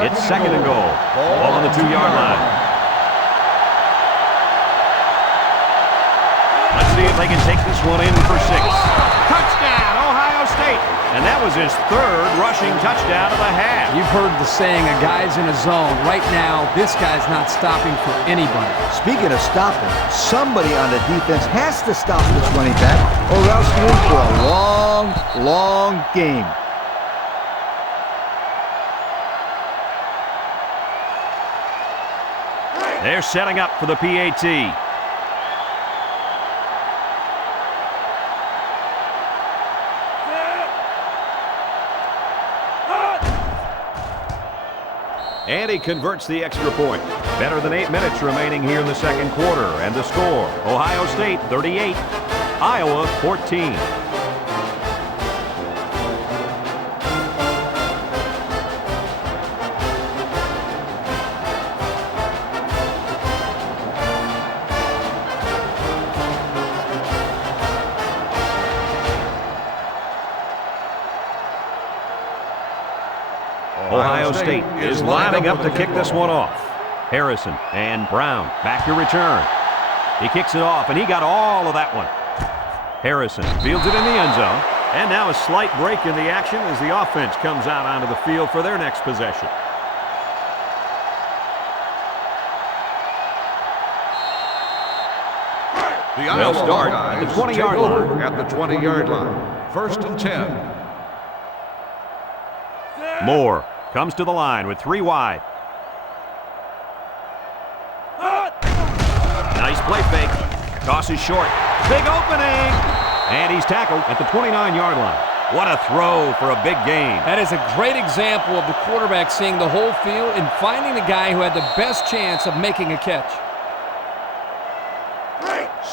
It's second and goal. Ball on the 2-yard line. Let's see if they can take this one in for 6. Touchdown, Ohio State. And that was his 3rd rushing touchdown of the half. You've heard the saying, a guy's in a zone. Right now, this guy's not stopping for anybody. Speaking of stopping, somebody on the defense has to stop this running back, or else you're in for a long, long game. They're setting up for the PAT. And he converts the extra point. Better than 8 minutes remaining here in the second quarter. And the score, Ohio State 38, Iowa 14. Ohio State is lining up to kick this one off. Harrison and Brown back to return. He kicks it off, and he got all of that one. Harrison fields it in the end zone. And now a slight break in the action as the offense comes out onto the field for their next possession. They'll start at the 20-yard line. At the 20-yard line. 1st and 10. Moore comes to the line with 3 wide. Nice play fake. Tosses short. Big opening. And he's tackled at the 29-yard line. What a throw for a big gain. That is a great example of the quarterback seeing the whole field and finding the guy who had the best chance of making a catch.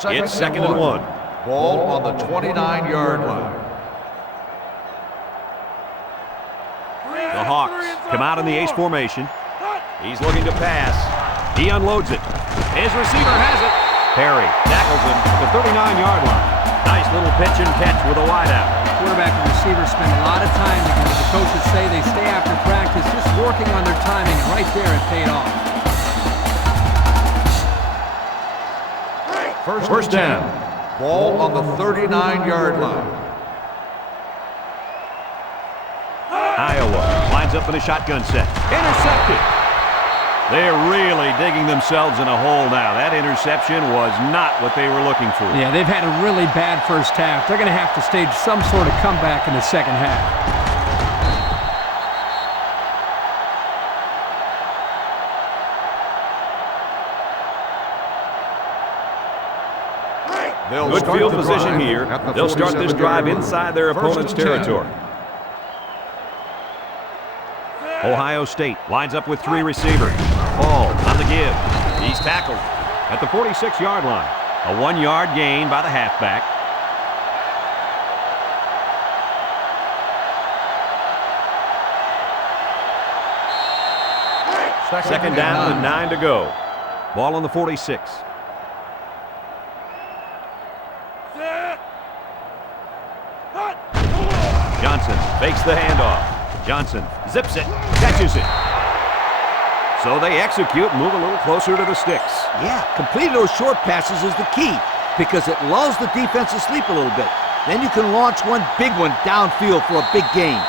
It's second and 1. Ball on the 29-yard line. The Hawks come out in the ace formation. He's looking to pass. He unloads it. His receiver has it. Perry tackles him at the 39-yard line. Nice little pitch and catch with a wideout. Quarterback and receiver spend a lot of time together. The coaches say they stay after practice just working on their timing, and right there it paid off. First down. Ball on the 39-yard line. Iowa lines up in a shotgun set. Intercepted. They're really digging themselves in a hole now. That interception was not what they were looking for. Yeah, they've had a really bad first half. They're going to have to stage some sort of comeback in the second half. Good field position here. They'll start this drive inside their opponent's territory. Ohio State lines up with 3 receivers. Ball on the give. He's tackled at the 46-yard line. A 1-yard gain by the halfback. Second down and 9 to go. Ball on the 46. Johnson fakes the handoff. Johnson zips it, catches it. So they execute and move a little closer to the sticks. Yeah, completing those short passes is the key because it lulls the defense to sleep a little bit. Then you can launch one big one downfield for a big gain.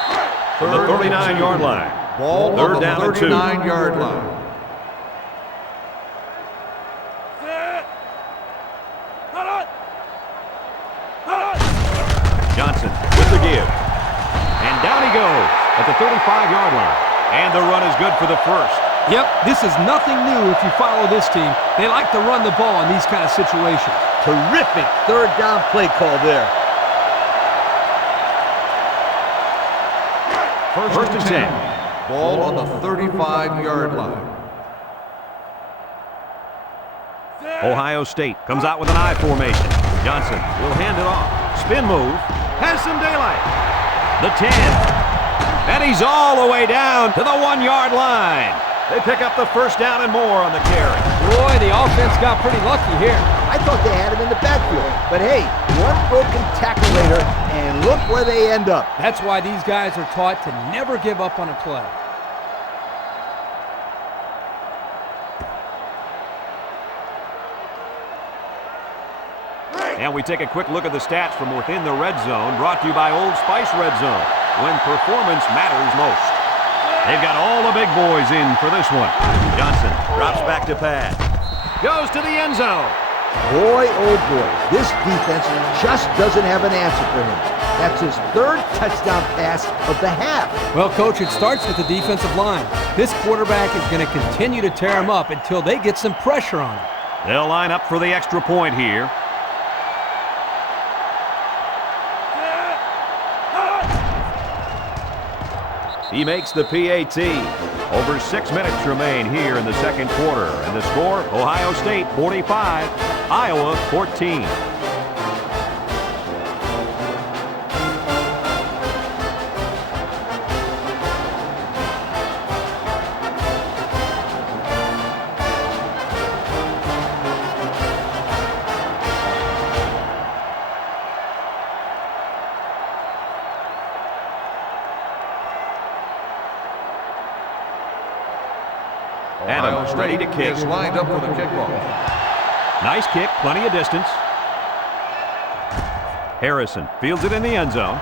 From the 39-yard line. Ball Third on the down and 2. 39-yard line. Johnson with the give. And down he goes at the 35-yard line. And the run is good for the first. Yep, this is nothing new if you follow this team. They like to run the ball in these kind of situations. Terrific third down play call there. First and 10. Ball on the 35-yard line. Ohio State comes out with an I formation. Johnson will hand it off. Spin move. Has some daylight. The 10. And he's all the way down to the 1-yard line. They pick up the first down and more on the carry. Boy, the offense got pretty lucky here. I thought they had him in the backfield. But hey, one broken tackle later, and look where they end up. That's why these guys are taught to never give up on a play. And we take a quick look at the stats from within the red zone, brought to you by Old Spice Red Zone, when performance matters most. They've got all the big boys in for this one. Johnson drops back to pass. Goes to the end zone. Boy, oh boy, this defense just doesn't have an answer for him. That's his third touchdown pass of the half. Well, Coach, it starts with the defensive line. This quarterback is going to continue to tear him up until they get some pressure on him. They'll line up for the extra point here. He makes the PAT. Over 6 minutes remain here in the second quarter. And the score, Ohio State 45, Iowa 14. Ohio State ready to kick. is lined up for the kickoff. Nice kick, plenty of distance. Harrison fields it in the end zone.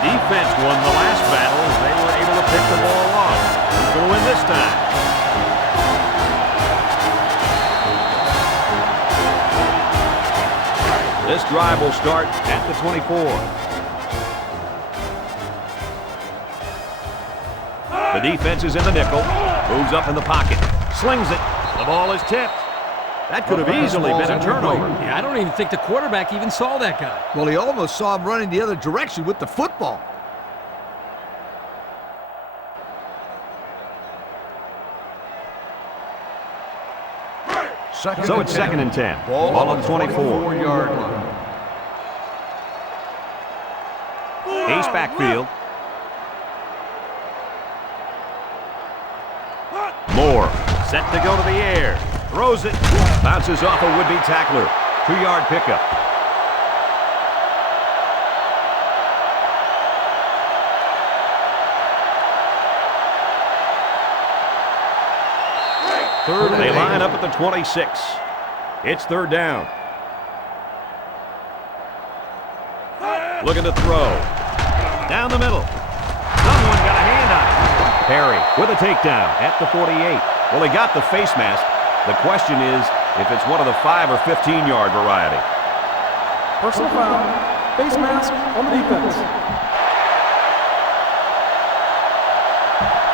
Defense won the last battle as they were able to pick the ball off. Who's going to win this time? This drive will start at the 24. The defense is in the nickel. Moves up in the pocket. Slings it. The ball is tipped. That could have easily been a turnover. Yeah, I don't even think the quarterback even saw that guy. Well, he almost saw him running the other direction with the football. So it's 2nd and 10. Ball on the 24-yard line. Ace backfield. Moore set to go to the air. Throws it. Bounces off a would-be tackler. 2-yard pickup. They line up at the 26. It's 3rd down. Looking to throw. Down the middle. Someone got a hand on it. Perry with a takedown at the 48. Well, he got the face mask. The question is if it's one of the 5 or 15-yard variety. Personal foul. Face mask on the defense.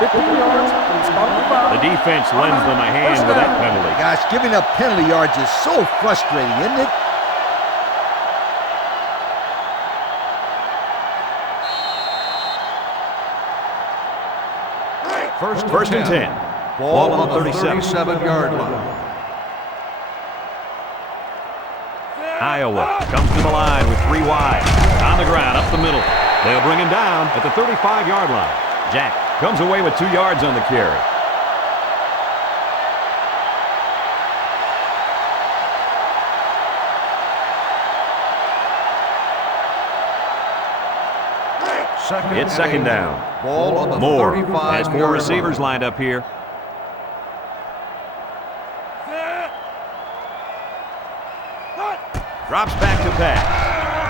15 yards from the spot of the foul. The defense lends them a hand with that penalty. Gosh, giving up penalty yards is so frustrating, isn't it? First and 10. Ball on the 37-yard line. Iowa comes to the line with 3 wide. On the ground, up the middle. They'll bring him down at the 35-yard line. Jack comes away with 2 yards on the carry. It's 2nd down. Ball on the Moore 35 has 4 receivers lined up here. Drops back to pass.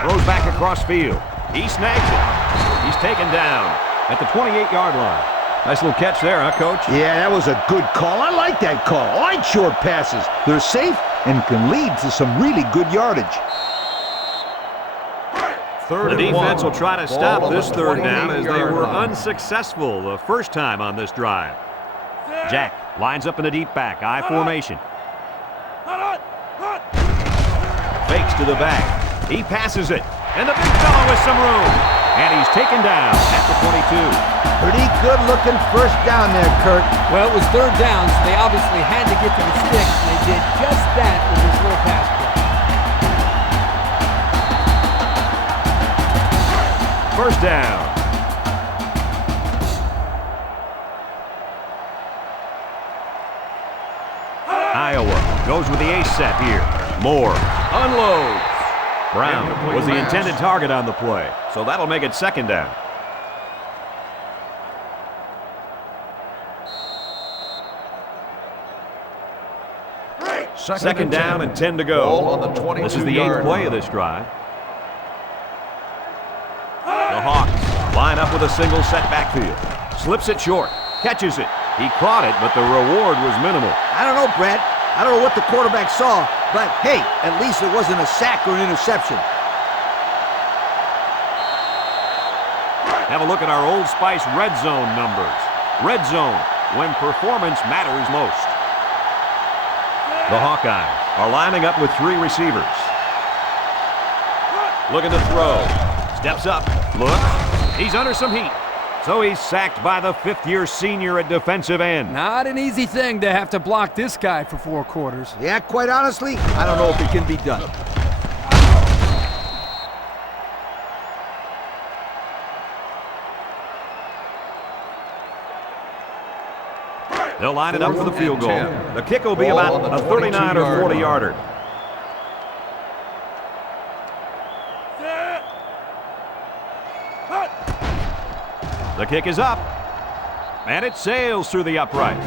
Throws back across field. He snags it. He's taken down at the 28-yard line. Nice little catch there, huh, Coach? Yeah, that was a good call. I like that call. I like short passes. They're safe and can lead to some really good yardage. The defense will try to stop this 3rd down as they were unsuccessful the first time on this drive. Jack lines up in a deep back, I formation. Fakes to the back. He passes it. And the big fella with some room. And he's taken down at the 22. Pretty good-looking first down there, Kurt. Well, it was third down, so they obviously had to get to the sticks, and they did just that with this little pass play. First down. Iowa goes with the ace set here. Moore unloads. Brown was the intended target on the play, so that'll make it second down. Second down and 10 to go. This is the 8th play of this drive. The Hawks line up with a single set backfield. Slips it short. Catches it. He caught it, but the reward was minimal. I don't know, Brett. I don't know what the quarterback saw, but hey, at least it wasn't a sack or an interception. Have a look at our Old Spice red zone numbers. Red zone, when performance matters most. The Hawkeyes are lining up with 3 receivers. Looking to throw. Steps up. Looks. He's under some heat. So he's sacked by the 5th-year senior at defensive end. Not an easy thing to have to block this guy for 4 quarters. Yeah, quite honestly, I don't know if it can be done. They'll line it up for the field goal. The kick will be about a 39 or 40-yarder. The kick is up, and it sails through the uprights.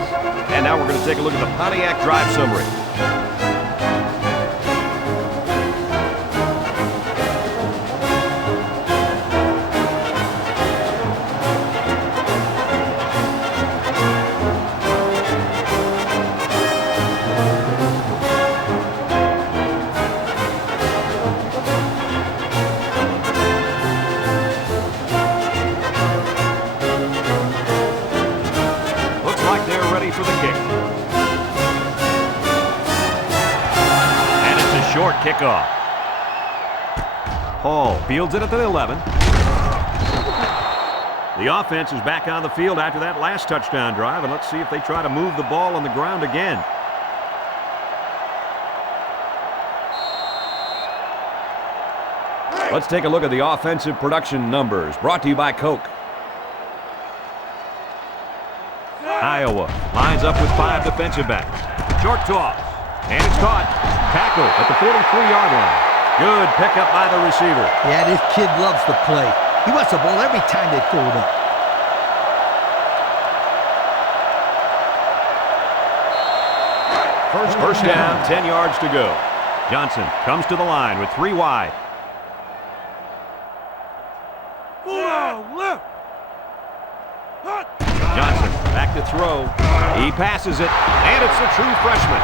And now we're going to take a look at the Pontiac drive summary. For the kick. And it's a short kickoff. Hall fields it at the 11. The offense is back on the field after that last touchdown drive, and let's see if they try to move the ball on the ground again. Let's take a look at the offensive production numbers, brought to you by Coke. Iowa lines up with 5 defensive backs. Short toss. And it's caught. Tackle at the 43-yard line. Good pickup by the receiver. Yeah, this kid loves to play. He wants the ball every time they throw it up. First down, 10 yards to go. Johnson comes to the line with 3 wide. Johnson back to throw. He passes it, and it's a true freshman.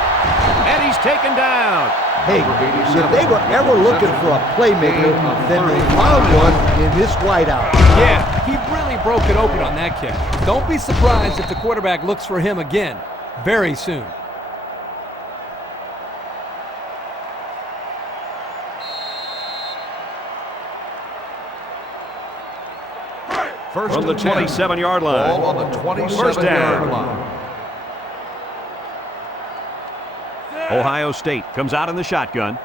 And he's taken down. Hey, if they were ever looking for a playmaker, then they found one in this wideout. Yeah, he really broke it open on that catch. Don't be surprised if the quarterback looks for him again very soon. From the 27-yard line. Ball on the 27-yard First down. line. Ohio State comes out in the shotgun.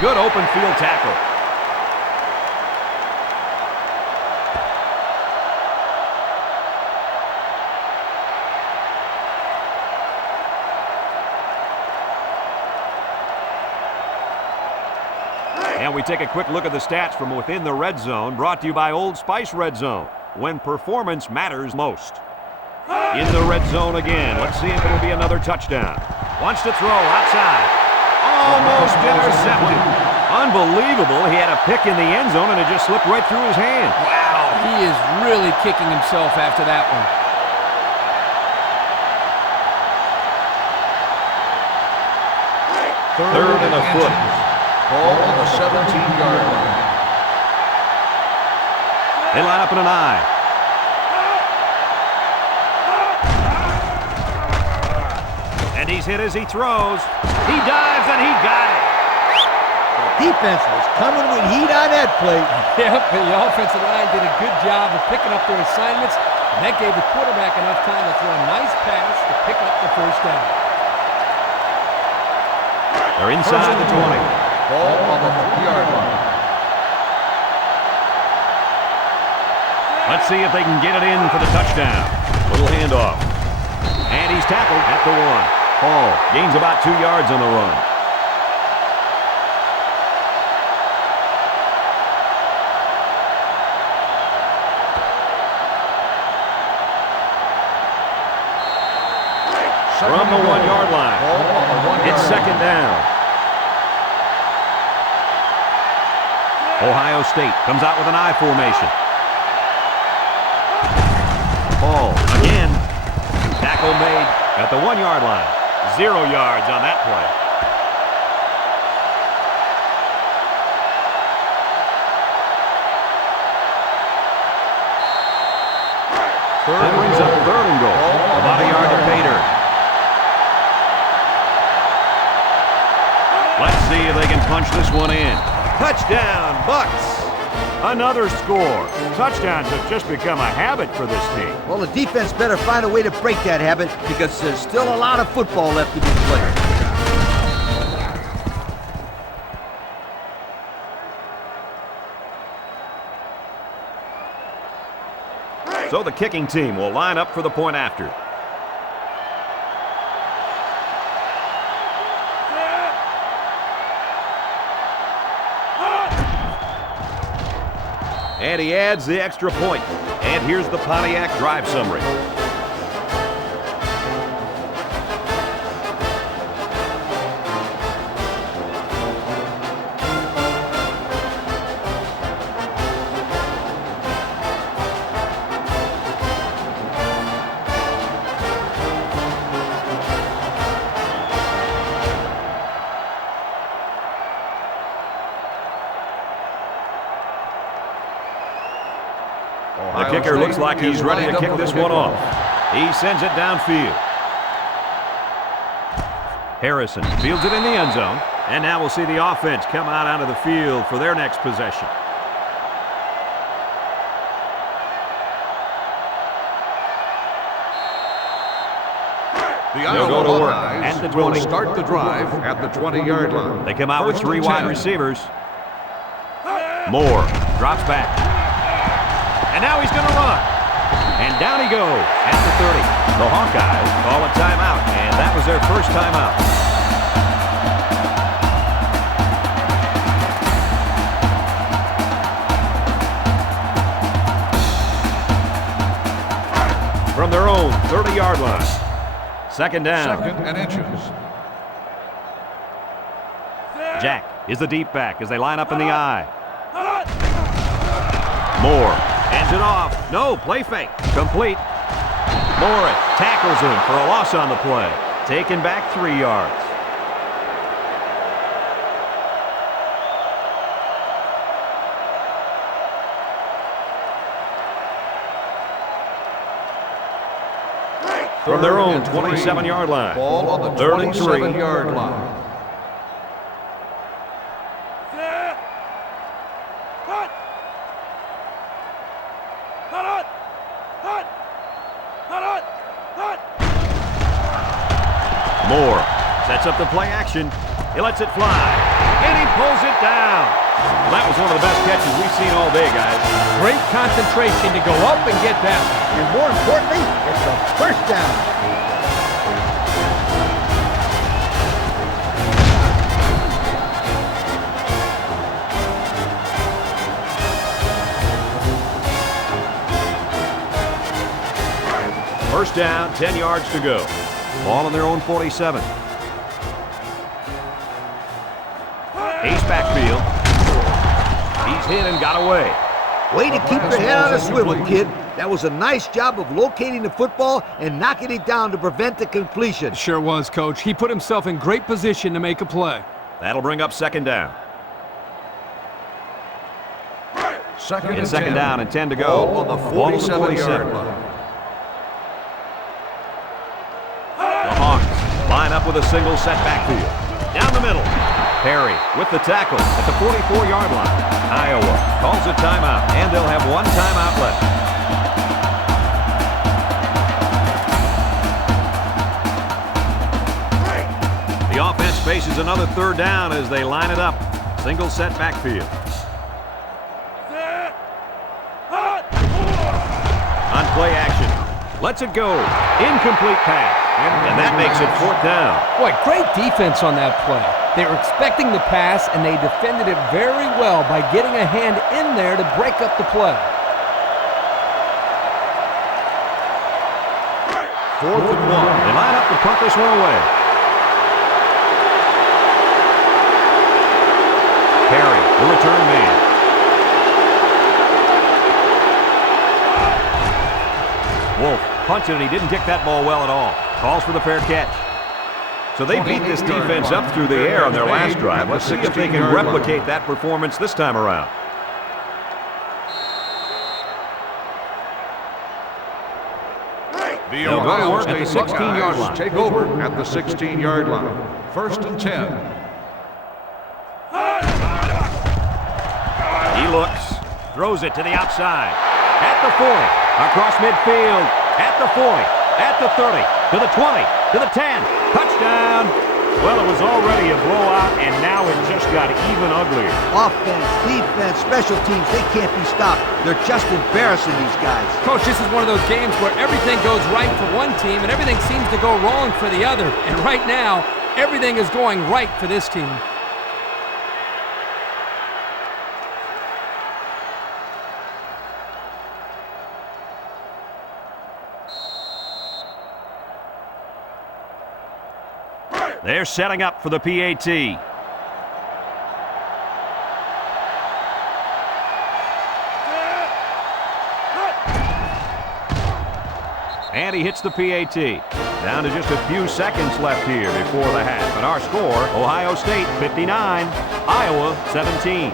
Good open field tackle. And we take a quick look at the stats from within the red zone, brought to you by Old Spice Red Zone, when performance matters most. In the red zone again. Let's see if it'll be another touchdown. Wants to throw outside. Almost intercepted. Unbelievable. He had a pick in the end zone, and it just slipped right through his hand. Wow, he is really kicking himself after that one. Third and a foot. Ball on the 17-yard line. They line up in an I. And he's hit as he throws. He dives, and he got it. Defense was coming with heat on that play. Yep, the offensive line did a good job of picking up their assignments, and that gave the quarterback enough time to throw a nice pass to pick up the first down. They're inside the 20. Ball on the 3-yard line. Let's see if they can get it in for the touchdown. Little handoff. And he's tackled at the 1. Hall gains about 2 yards on the run. From the 1-yard line. It's second down. Ohio State comes out with an I formation. Ball again. Tackle made at the 1-yard line. 0 yards on that play. That brings up 3rd and goal. About a yard to Pater. Let's see if they can punch this one in. Touchdown, Bucks! Another score. Touchdowns have just become a habit for this team. Well, the defense better find a way to break that habit because there's still a lot of football left to be played. So the kicking team will line up for the point after. And he adds the extra point. And here's the Pontiac drive summary. The kicker looks like he's ready to kick this one off. He sends it downfield. Harrison fields it in the end zone. And now we'll see the offense come out onto the field for their next possession. They'll go to work at the 20. Will start the drive at the 20-yard line. They come out with 3 wide receivers. Moore drops back. And now he's going to run. And down he goes at the 30. The Hawkeyes call a timeout, and that was their first timeout. From their own 30-yard line. Second down. 2nd and inches. Jack is the deep back as they line up in the I. Moore hands it off. No, play fake. Complete. Morris tackles him for a loss on the play. Taken back 3 yards. From their own 27-yard line. Ball on the 27-yard line. Moore sets up the play action. He lets it fly. And he pulls it down. Well, that was one of the best catches we've seen all day, guys. Great concentration to go up and get that. And more importantly, it's a first down. First down, 10 yards to go. Ball on their own 47. Ace backfield. He's hit and got away. Way to keep your head on a swivel, kid. That was a nice job of locating the football and knocking it down to prevent the completion. Sure was, Coach. He put himself in great position to make a play. That'll bring up second down. Second down and 10 to go. Ball on the 47-yard line. The Hawks line up with a single set backfield. Down the middle. Perry with the tackle at the 44-yard line. Iowa calls a timeout, and they'll have one timeout left. The offense faces another third down as they line it up. Single set backfield. On play action. Lets it go. Incomplete pass. And that makes it fourth down. Boy, great defense on that play. They were expecting the pass, and they defended it very well by getting a hand in there to break up the play. Fourth and one. They line up to punt this one away. Perry, the return man. Wolf punched it, and he didn't kick that ball well at all. Calls for the fair catch. So they beat this defense up through the air on their last drive. Let's see if they can replicate that performance this time around. The They'll go to Ohio work at the State 16-yard line. Buckeyes take over at the 16-yard line. First and 10. He looks, throws it to the outside. At the 40, across midfield, at the 40, at the 30, to the 20, to the 10. Touchdown! Well, it was already a blowout, and now it just got even uglier. Offense, defense, special teams, they can't be stopped. They're just embarrassing, these guys. Coach, this is one of those games where everything goes right for one team and everything seems to go wrong for the other. And right now, everything is going right for this team. They're setting up for the PAT. And he hits the PAT. Down to just a few seconds left here before the half. And our score, Ohio State 59, Iowa 17.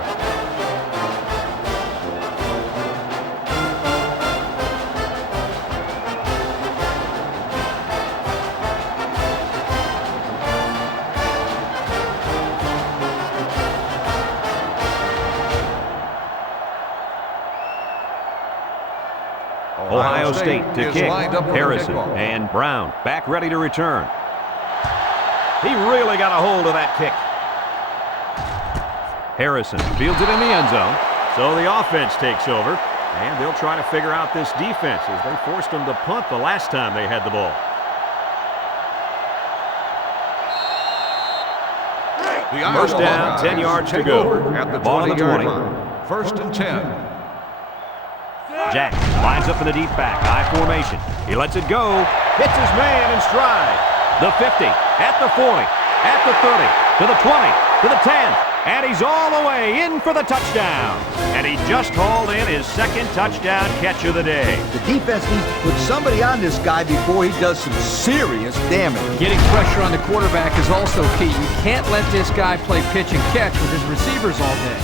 Ohio State to kick. Harrison and Brown back ready to return. He really got a hold of that kick. Harrison fields it in the end zone. So the offense takes over, and they'll try to figure out this defense as they forced them to punt the last time they had the ball. First down, 10 yards to go. At the Ball on the 20. line. First and 10. Jack lines up in the deep back, I formation. He lets it go, hits his man in stride. The 50, at the 40, at the 30, to the 20, to the 10, and he's all the way in for the touchdown. And he just hauled in his second touchdown catch of the day. The defense needs to put somebody on this guy before he does some serious damage. Getting pressure on the quarterback is also key. You can't let this guy play pitch and catch with his receivers all day.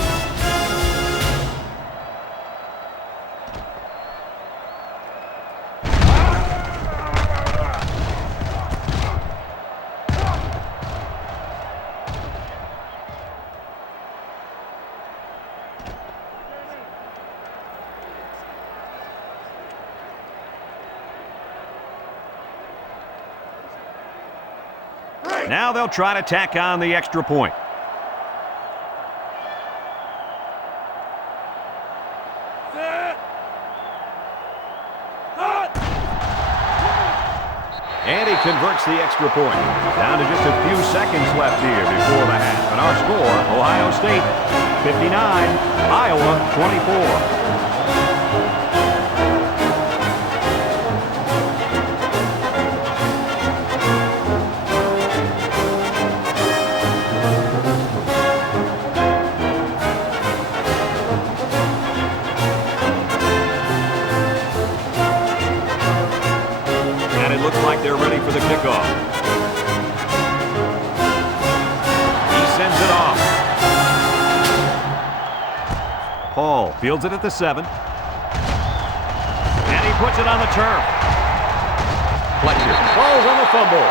Now they'll try to tack on the extra point. And he converts the extra point. Down to just a few seconds left here before the half. And our score, Ohio State 59, Iowa 24. Looks like they're ready for the kickoff. He sends it off. Paul fields it at the 7. And he puts it on the turf. Falls on the fumble.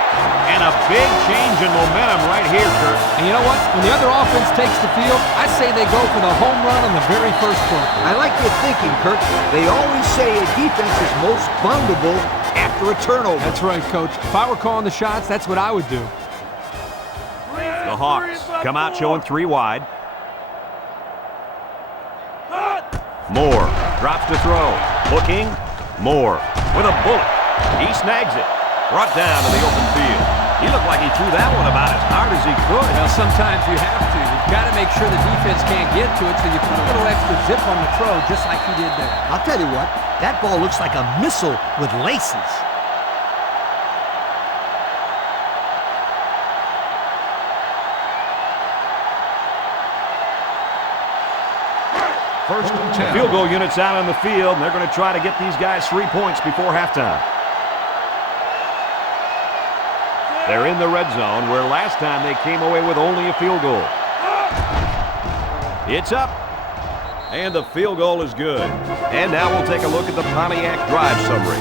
And a big change in momentum right here, Kurt. And you know what? When the other offense takes the field, I say they go for the home run on the very first play. I like your thinking, Kurt. They always say a defense is most vulnerable after a turnover. That's right, Coach. If I were calling the shots, that's what I would do. The Hawks come out showing 3 wide. Moore drops to throw. Looking. Moore with a bullet. He snags it. Brought down to the open field. He looked like he threw that one about as hard as he could. Well, sometimes you have to. You've got to make sure the defense can't get to it, so you put a little extra zip on the throw, just like he did there. I'll tell you what, that ball looks like a missile with laces. First and 10. Field goal units out on the field, and they're going to try to get these guys 3 points before halftime. They're in the red zone, where last time they came away with only a field goal. It's up, and the field goal is good. And now we'll take a look at the Pontiac drive summary.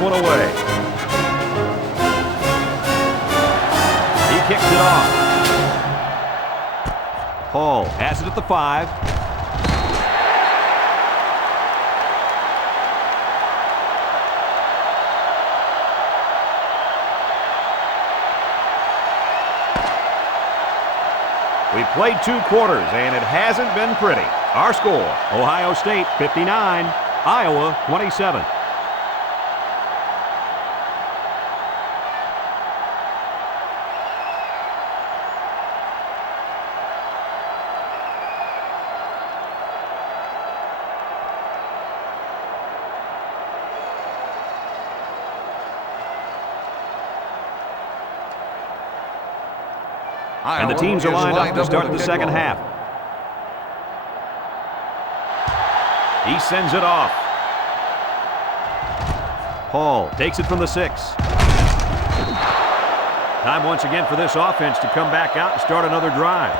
One away. He kicks it off. Hall has it at the 5. We played 2 quarters, and it hasn't been pretty. Our score, Ohio State 59, Iowa 27. And the teams are lined up to start the second half. He sends it off. Hall takes it from the 6. Time once again for this offense to come back out and start another drive.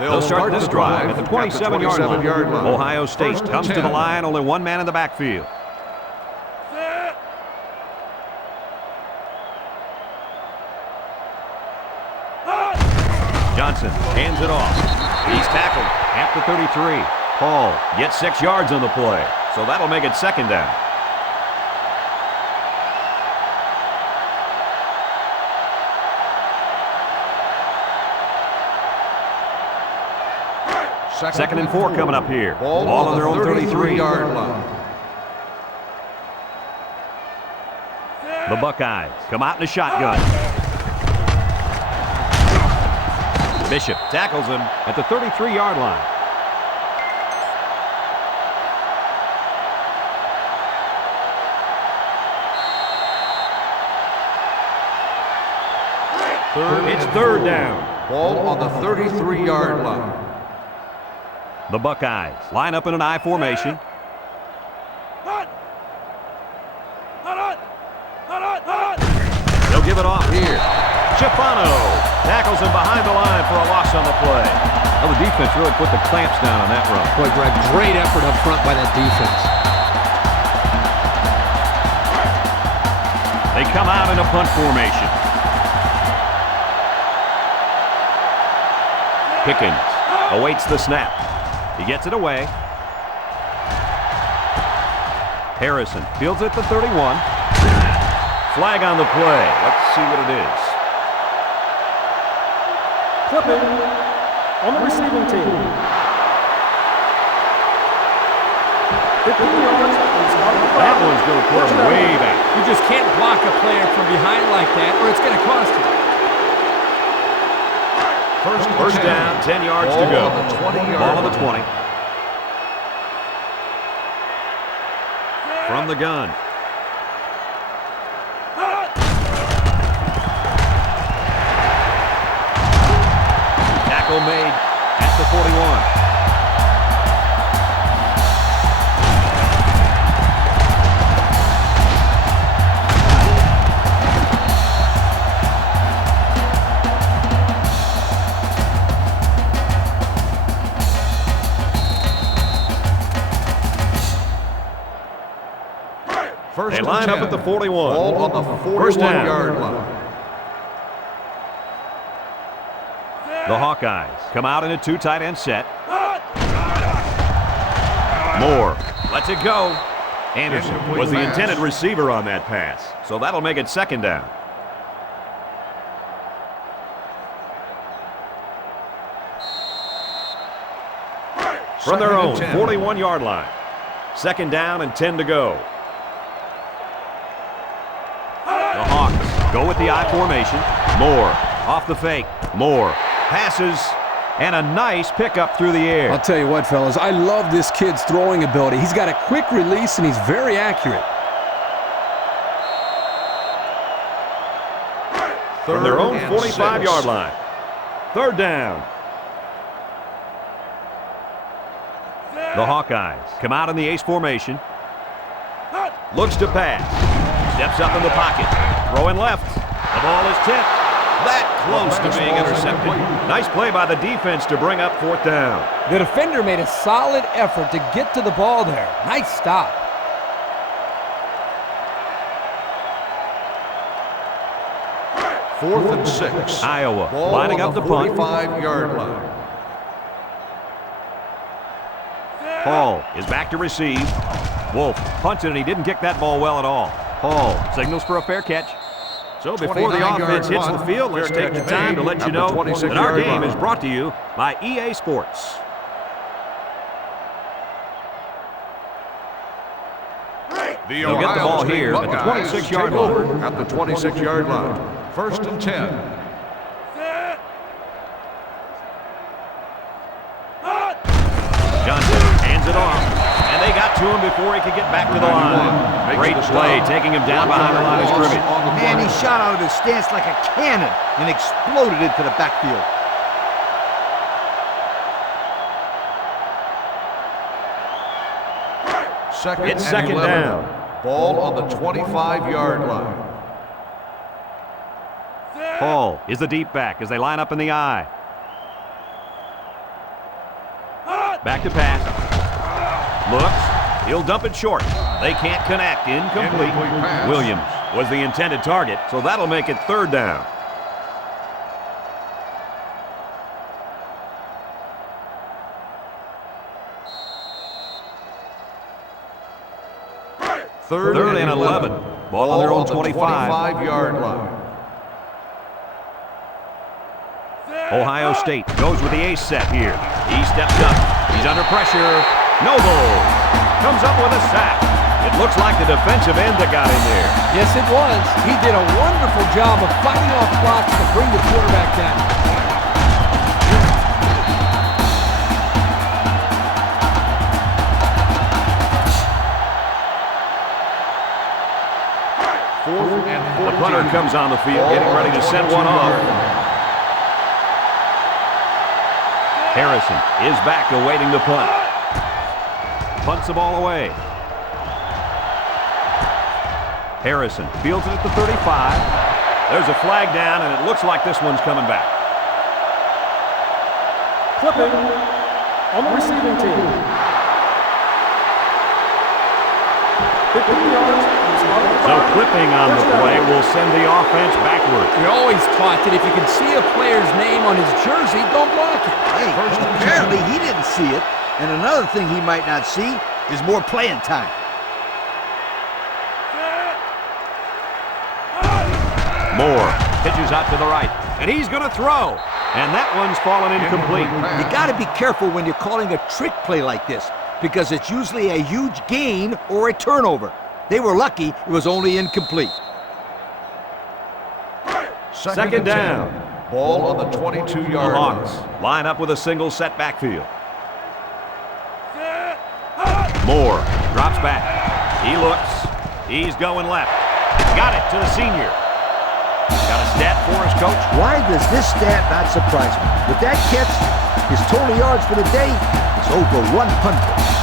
They'll start this drive at the 27-yard line. Ohio State comes to the line, only 1 man in the backfield. Johnson hands it off. He's tackled at the 33. Hall gets 6 yards on the play, so that'll make it second down. Second and 4 coming up here. Ball on their own 33-yard line. The Buckeyes come out in a shotgun. Bishop tackles him at the 33-yard line. It's third down. Ball on the 33-yard line. The Buckeyes line up in an I formation. They'll give it off here. Schifano tackles him behind the line for a loss on the play. Well, the defense really put the clamps down on that run. Boy, Greg, great effort up front by that defense. They come out in a punt formation. Pickens awaits the snap. He gets it away. Harrison fields it at the 31. Flag on the play. Let's see what it is. Clipping on the receiving team. 15 yards on the start of the That one's going to put him way back. You just can't block a player from behind like that, or it's going to cost you. First down, 10 yards to go. Ball on the 20. from the gun. Tackle made at the 41. First They line up at the 41. Ball on the 41-yard line. The Hawkeyes come out in a 2 tight end set. Moore lets it go. Anderson was the intended receiver on that pass, so that'll make it 2nd down. From their own 41-yard line. 2nd down and 10 to go. The Hawks go with the I formation. Moore off the fake. Moore passes, and a nice pickup through the air. I'll tell you what, fellas, I love this kid's throwing ability. He's got a quick release, and he's very accurate. From their own 45-yard line. 3rd down. The Hawkeyes come out in the ace formation. Looks to pass. Steps up in the pocket. Throwing left. The ball is tipped. That close to being intercepted. Nice play by the defense to bring up 4th down. The defender made a solid effort to get to the ball there. Nice stop. Fourth and 6. Iowa Ball lining on up the the punt. 45-yard line. Hall is back to receive. Wolf punted, and he didn't kick that ball well at all. Hall signals for a fair catch. So before the offense hits the field, let's take the time to let you know that our game is brought to you by EA Sports. They'll get the ball here at the 26-yard line. At the 26-yard line. 1st and 10. Johnson hands it off, and they got to him before he could get back to the line. Great play, taking him down behind the line of scrimmage. Man, he shot out of his stance like a cannon and exploded into the backfield. It's 2nd down. Ball on the 25-yard line. Hall is the deep back as they line up in the I. Back to pass. Looks. He'll dump it short. They can't connect. Incomplete. Williams was the intended target, so that'll make it 3rd down. Third and 11. Ball on their own 25-yard line. Ohio State goes with the ace set here. He steps up. He's under pressure. Noble comes up with a sack. It looks like the defensive end that got in there. Yes, it was. He did a wonderful job of fighting off blocks to bring the quarterback down. The punter comes on the field, getting ready to send one off. Harrison is back awaiting the punt. Punts the ball away. Harrison fields it at the 35. There's a flag down, and it looks like this one's coming back. Clipping on the receiving team. 15 yards. So clipping on the play will send the offense backward. We always taught that if you can see a player's name on his jersey, don't block it. Hey, apparently he didn't see it. And another thing he might not see is more playing time. Moore pitches out to the right, and he's going to throw. And that one's fallen incomplete. You got to be careful when you're calling a trick play like this, because it's usually a huge gain or a turnover. They were lucky it was only incomplete. Second down. Ball on the 22-yard The line. Hawks line up with a single set backfield. Moore drops back. He looks. He's going left. Got it to the senior. Got a stat for us, Coach? Why does this stat not surprise me? With that catch, his total yards for the day is over 100.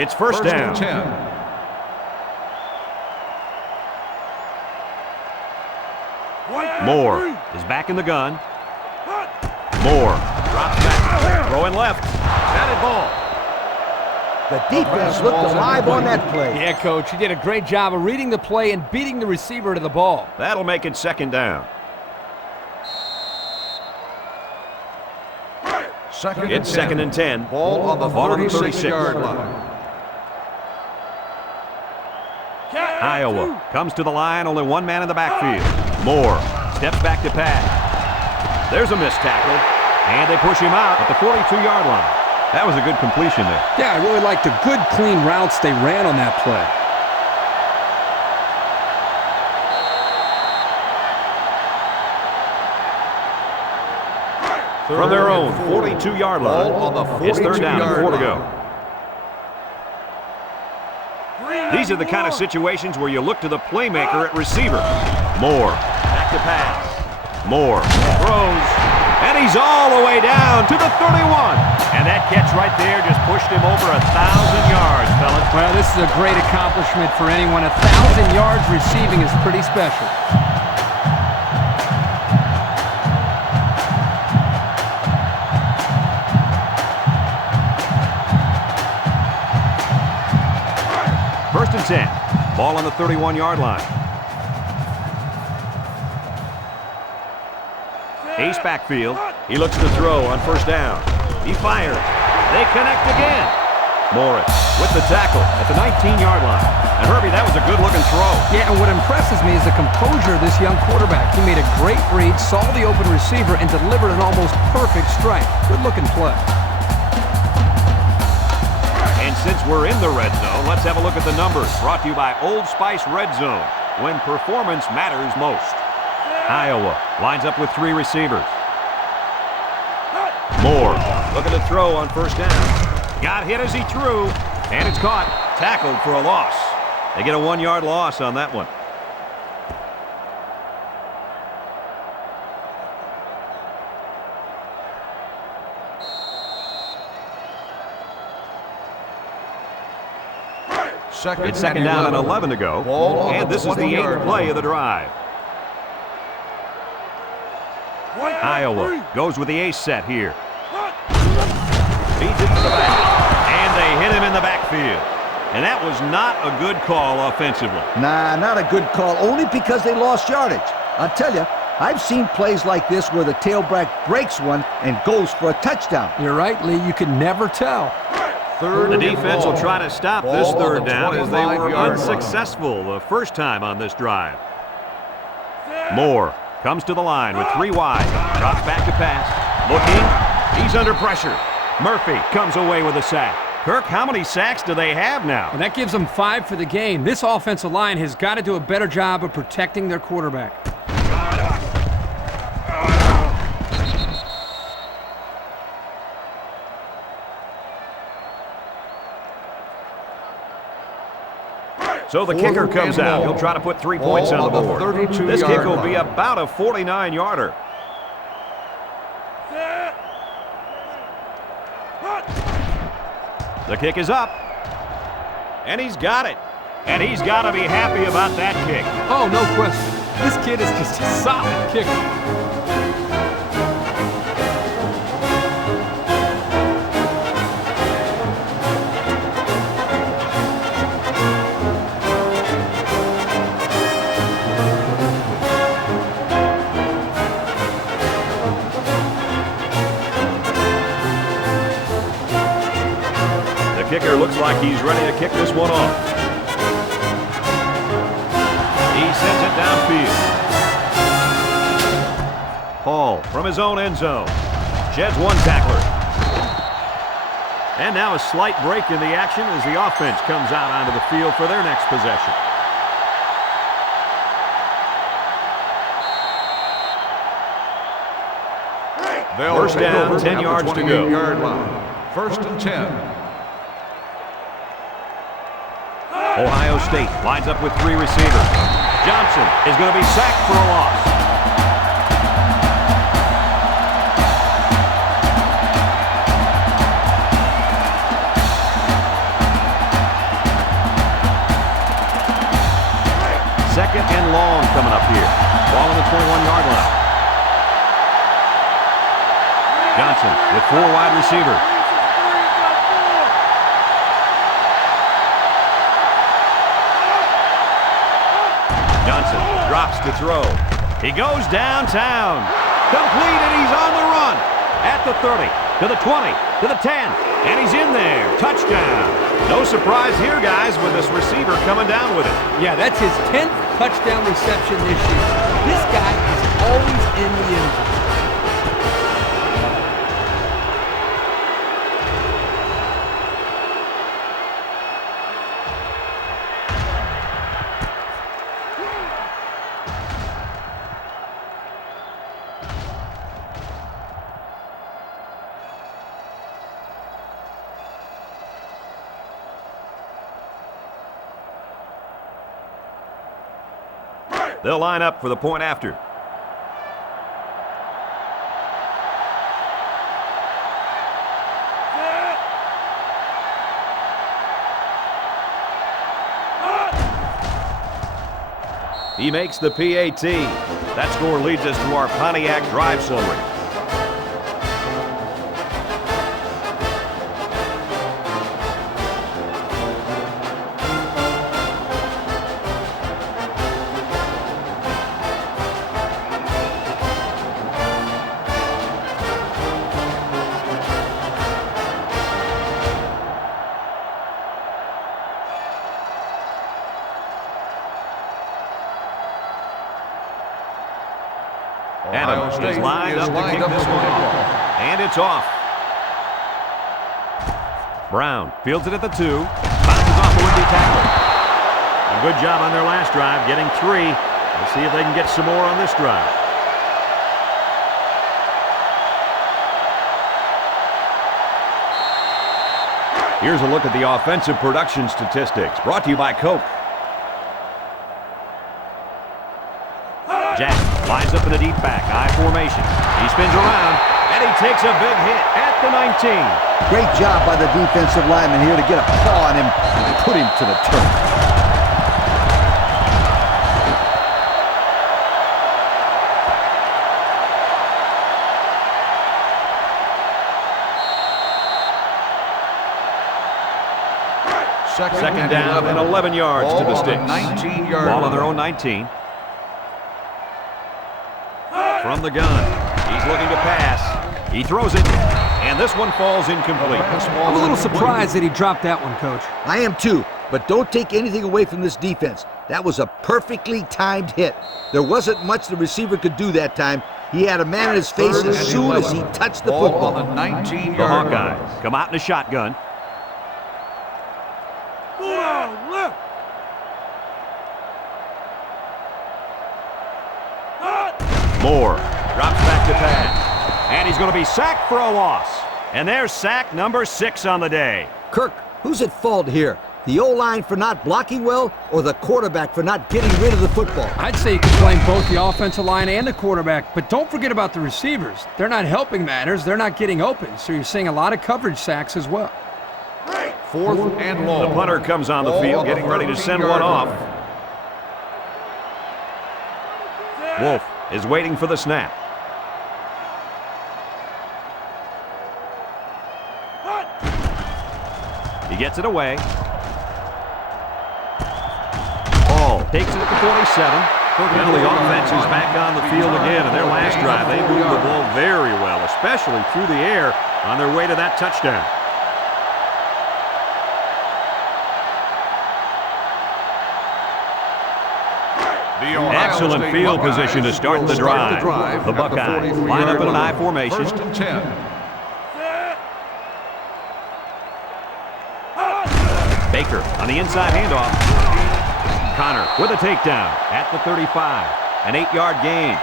It's first down. 10. Moore is back in the gun. Moore drops back. Throwing left. Batted ball. The defense looked alive on that play. Yeah, Coach, he did a great job of reading the play and beating the receiver to the ball. That'll make it second down. It's second and 10. Ball on the Ball on the 36-yard line. Iowa comes to the line, only one man in the backfield. Moore steps back to pass. There's a missed tackle, and they push him out at the 42-yard line. That was a good completion there. Yeah, I really liked the good, clean routes they ran on that play. From their own 42-yard line, Ball on the it's third down and 4 to 42-yard go. line. These are the kind of situations where you look to the playmaker at receiver. Moore, back to pass. Moore throws, and he's all the way down to the 31. And that catch right there just pushed him over 1,000 yards, fellas. Well, this is a great accomplishment for anyone. 1,000 yards receiving is pretty special. First and 10. Ball on the 31-yard line. Ace backfield. He looks to throw on first down. He fires. They connect again. Morris with the tackle at the 19-yard line. And Herbie, that was a good-looking throw. Yeah, and what impresses me is the composure of this young quarterback. He made a great read, saw the open receiver, and delivered an almost perfect strike. Good-looking play. And since we're in the red zone, let's have a look at the numbers. Brought to you by Old Spice Red Zone, when performance matters most. Iowa lines up with 3 receivers. Moore looking to throw on first down. Got hit as he threw, and it's caught. Tackled for a loss. They get a 1-yard loss on that one. It's second down and 11 to go. And this is the 8th play of the drive. Iowa goes with the ace set here. Feeds it to the back. And they hit him in the backfield. And that was not a good call offensively. Nah, not a good call, only because they lost yardage. I'll tell you, I've seen plays like this where the tailback breaks one and goes for a touchdown. You're right, Lee. You can never tell. The defense will try to stop this third down as they were unsuccessful the first time on this drive. Moore comes to the line with 3 wide. Drops back to pass. Looking. He's under pressure. Murphy comes away with a sack. Kirk, how many sacks do they have now? And that gives them 5 for the game. This offensive line has got to do a better job of protecting their quarterback. So the kicker comes out. He'll try to put 3 points on the board. This kick will be about a 49-yarder. The kick is up. And he's got it. And he's got to be happy about that kick. Oh, no question. This kid is just a solid kicker. Kicker looks like he's ready to kick this one off. He sends it downfield. Hall from his own end zone. Sheds 1 tackler. And now a slight break in the action as the offense comes out onto the field for their next possession. First down, 10 yards to go. 28-yard line. First and 10. Ohio State lines up with 3 receivers. Johnson is going to be sacked for a loss. Second and long coming up here. Ball on the 21-yard line. Johnson with 4 wide receivers. Johnson drops to throw. He goes downtown. Complete, and he's on the run. At the 30, to the 20, to the 10, and he's in there. Touchdown. No surprise here, guys, with this receiver coming down with it. Yeah, that's his 10th touchdown reception this year. This guy is always in the end zone. They'll line up for the point after. He makes the PAT. That score leads us to our Pontiac drive summary. Adams is lined up to kick this one off. And it's off. Brown fields it at the 2. Bounces off the would-be tackle. A good job on their last drive, getting 3. We'll see if they can get some more on this drive. Here's a look at the offensive production statistics, brought to you by Coke. Jack lines up in a deep back, I formation. He spins around, and he takes a big hit at the 19. Great job by the defensive lineman here to get a paw on him and put him to the turf. Second down and 11 yards to the sticks. 19-yard Ball on their own 19. From the gun, he's looking to pass. He throws it, and this one falls incomplete. I'm a little surprised that he dropped that one, Coach. I am too, but don't take anything away from this defense. That was a perfectly timed hit. There wasn't much the receiver could do that time. He had a man in his face as soon as he touched the football. On the 19-yard The Hawkeyes come out in a shotgun. Moore drops back to pass, and he's going to be sacked for a loss. And there's sack number 6 on the day. Kirk, who's at fault here? The O-line for not blocking well, or the quarterback for not getting rid of the football? I'd say you can blame both the offensive line and the quarterback, but don't forget about the receivers. They're not helping matters. They're not getting open, so you're seeing a lot of coverage sacks as well. 4th and long. The punter comes on the field, getting ready to send one off. Wolf is waiting for the snap. He gets it away. Ball takes it at the 47. Now the offense is back on the field again. In their last drive, they moved the ball very well, especially through the air on their way to that touchdown. Excellent field position to start the drive. The Buckeyes line up in an I formation. 1st and 10. Baker on the inside handoff. Connor with a takedown at the 35. An 8-yard gain.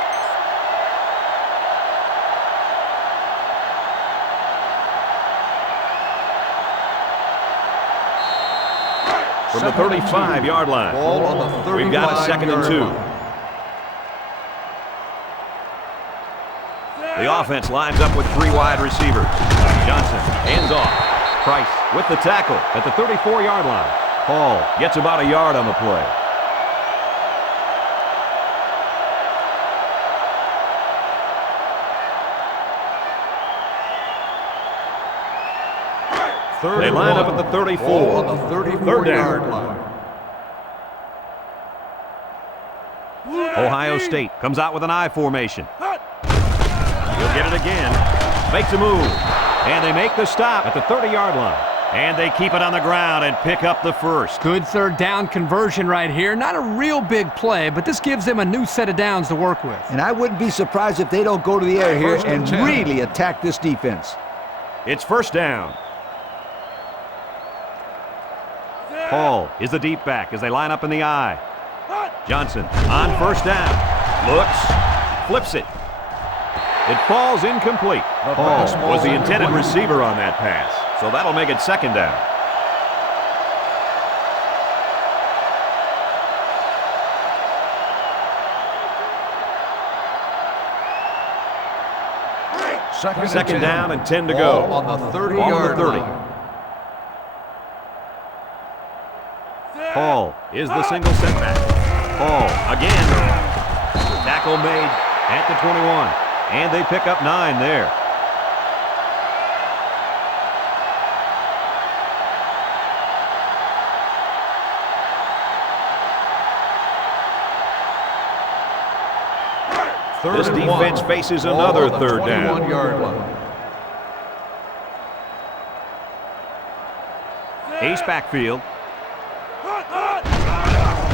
from the 35-yard line. Ball on the 35-yard We've got a 2nd and 2. line. The offense lines up with 3 wide receivers. Johnson hands off. Price with the tackle at the 34-yard line. Hall gets about a yard on the play. They line up at the 34. Ball on the 34-yard line. Ohio State comes out with an I formation. He'll get it again. Makes a move. And they make the stop at the 30-yard line. And they keep it on the ground and pick up the first. Good 3rd down conversion right here. Not a real big play, but this gives them a new set of downs to work with. And I wouldn't be surprised if they don't go to the air here First and and 10. really attack this defense. It's 1st down. Hall is the deep back as they line up in the I. Johnson on 1st down. Looks. Flips it. It falls incomplete. Hall was the intended receiver on that pass, so that'll make it 2nd down. Second down and 10 to go. Ball on the 30-yard line. Hall is the single setback. Hall again. Tackle made at the 21. And they pick up 9 there. This defense faces another 3rd down. 21-yard line. Ace backfield.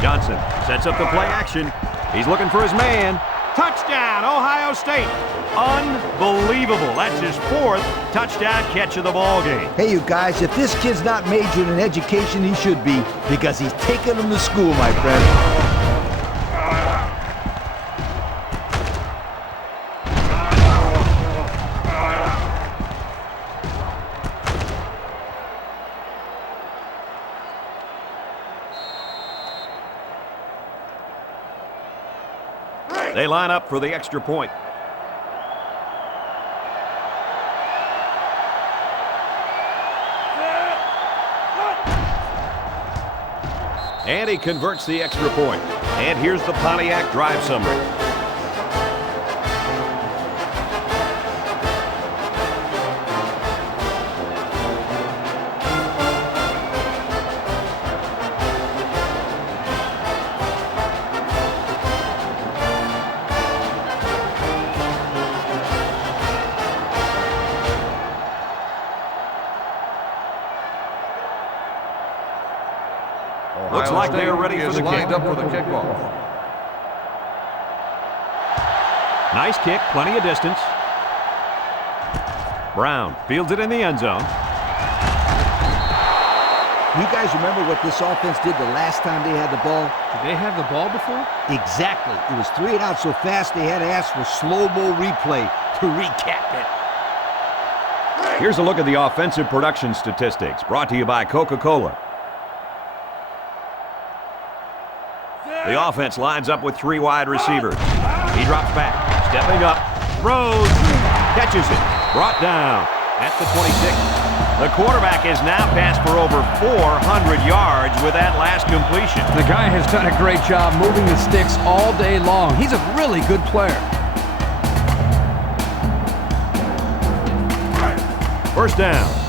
Johnson sets up the play action. He's looking for his man. Touchdown, Ohio State. Unbelievable. That's his 4th touchdown catch of the ball game. Hey, you guys, if this kid's not majoring in education, he should be, because he's taking them to school, my friend. They line up for the extra point. And he converts the extra point. And here's the Pontiac drive summary. Looks like they're ready for the kick. Up for the kickoff. Nice kick, plenty of distance. Brown fields it in the end zone. You guys remember what this offense did the last time they had the ball? Did they have the ball before? Exactly. It was 3 and out so fast they had to ask for slow-mo replay to recap it. Here's a look at the offensive production statistics brought to you by Coca-Cola. The offense lines up with 3 wide receivers. He drops back, stepping up, throws, catches it, brought down at the 26. The quarterback is now passed for over 400 yards with that last completion. The guy has done a great job moving the sticks all day long. He's a really good player. 1st down.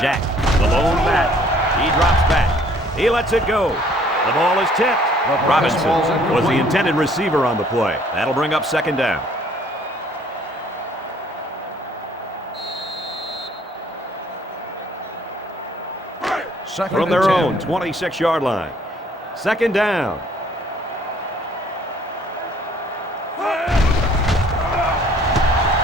Jack, the lone back. He drops back. He lets it go. The ball is tipped. Robinson was the intended receiver on the play. That'll bring up 2nd down. From their own 26-yard line. 2nd down.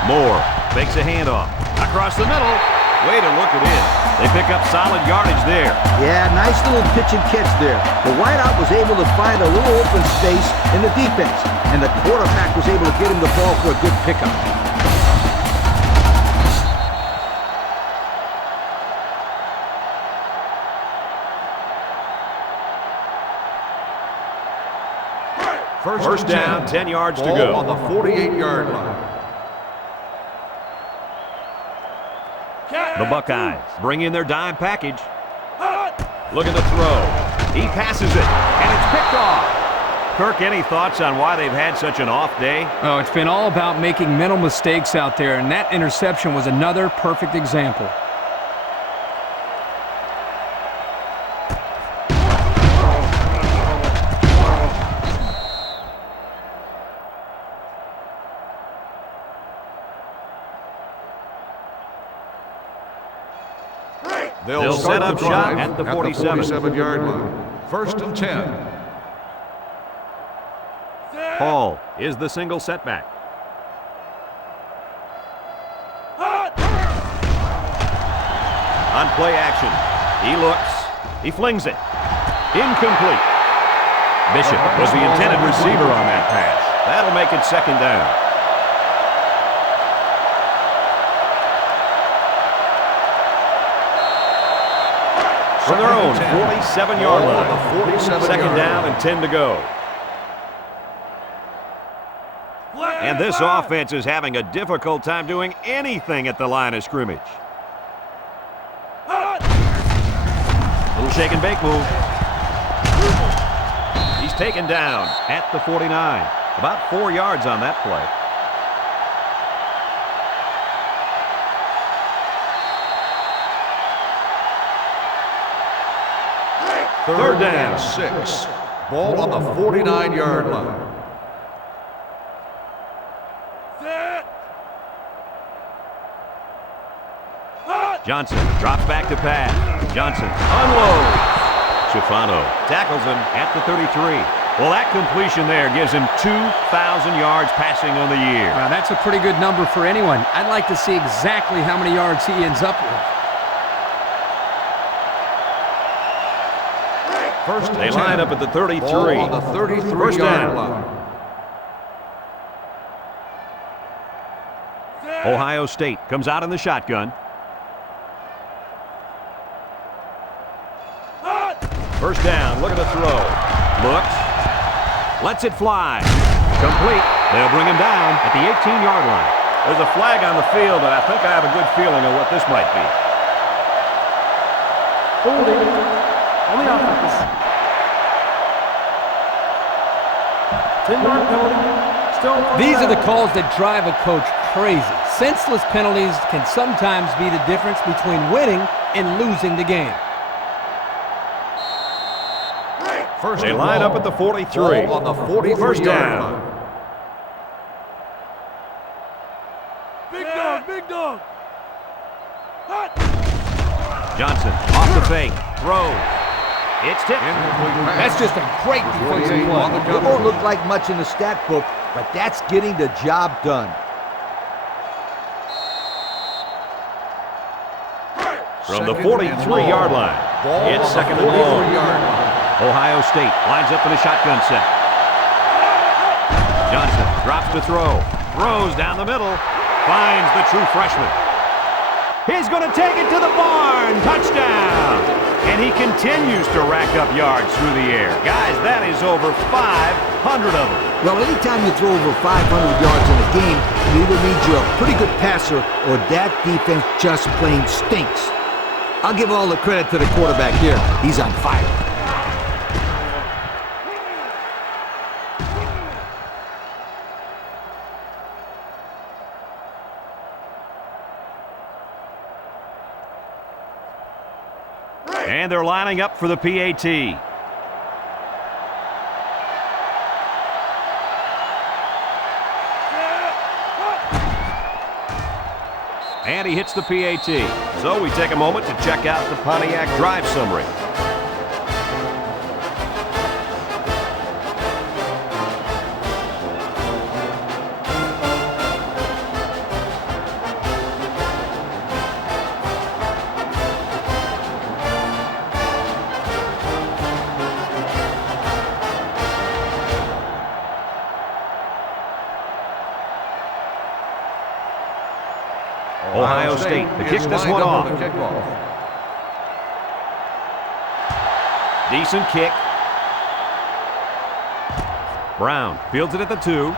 Moore fakes a handoff. Across the middle. Way to look it in. They pick up solid yardage there. Yeah, nice little pitch and catch there. The wideout was able to find a little open space in the defense, and the quarterback was able to get him the ball for a good pickup. First down, 10 yards to Ball go. on the 48-yard line. The Buckeyes bring in their dime package. Look at the throw. He passes it, and it's picked off. Kirk, any thoughts on why they've had such an off day? Oh, it's been all about making mental mistakes out there, and that interception was another perfect example. They'll set up shop at the 47. 47-yard line. First and 10. Hall is the single setback. On play action, he looks, he flings it. Incomplete. Bishop was the intended receiver on that pass. That'll make it second down. From their own 47-yard line. Second down and 10 to go. And this offense is having a difficult time doing anything at the line of scrimmage. Little shake and bake move. He's taken down at the 49. About 4 yards on that play. Third down. 6. Ball on the 49-yard line. Johnson drops back to pass. Johnson unloads. Schifano tackles him at the 33. Well, that completion there gives him 2,000 yards passing on the year. Wow, that's a pretty good number for anyone. I'd like to see exactly how many yards he ends up with. They line up at the 33. Ball on the 33-yard line. Ohio State comes out in the shotgun. First down, look at the throw. Looks, lets it fly. Complete. They'll bring him down at the 18-yard line. There's a flag on the field, and I think I have a good feeling of what this might be. Holding on the offense. 10-yard penalty. Still These are the calls that drive a coach crazy. Senseless penalties can sometimes be the difference between winning and losing the game. They line up at the 43. Ball on the 43-yard First down. line. Big dog. Johnson off the fake. Throws. It's tipped. That's just a great defensive On the play. It won't look like much in the stat book, but that's getting the job done. From the 43-yard line. It's second and long. Ohio State lines up in a shotgun set. Johnson drops to throw. Throws down the middle. Finds the true freshman. He's going to take it to the barn. Touchdown. And he continues to rack up yards through the air. Guys, that is over 500 of them. Well, anytime you throw over 500 yards in a game, it either means you're a pretty good passer or that defense just plain stinks. I'll give all the credit to the quarterback here. He's on fire. And they're lining up for the PAT. And he hits the PAT. So we take a moment to check out the Pontiac drive summary. Ohio State to kick this one off. Decent kick. Brown fields it at the 2.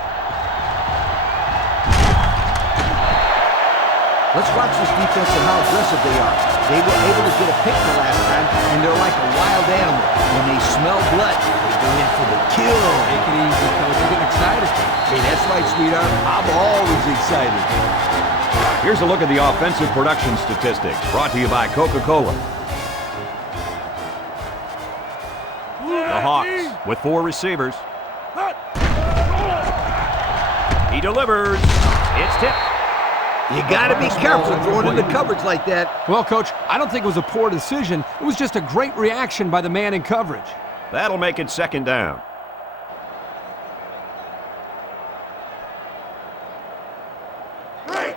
Let's watch this defense and how aggressive they are. They were able to get a pick the last time, and they're like a wild animal. When they smell blood, they go in for the kill. Take it easy, coach. You're getting excited. Hey, that's right, sweetheart. I'm always excited. Here's a look at the offensive production statistics, brought to you by Coca-Cola. The Hawks with 4 receivers. He delivers. It's tipped. You got to be careful throwing into coverage like that. Well, Coach, I don't think it was a poor decision. It was just a great reaction by the man in coverage. That'll make it 2nd down.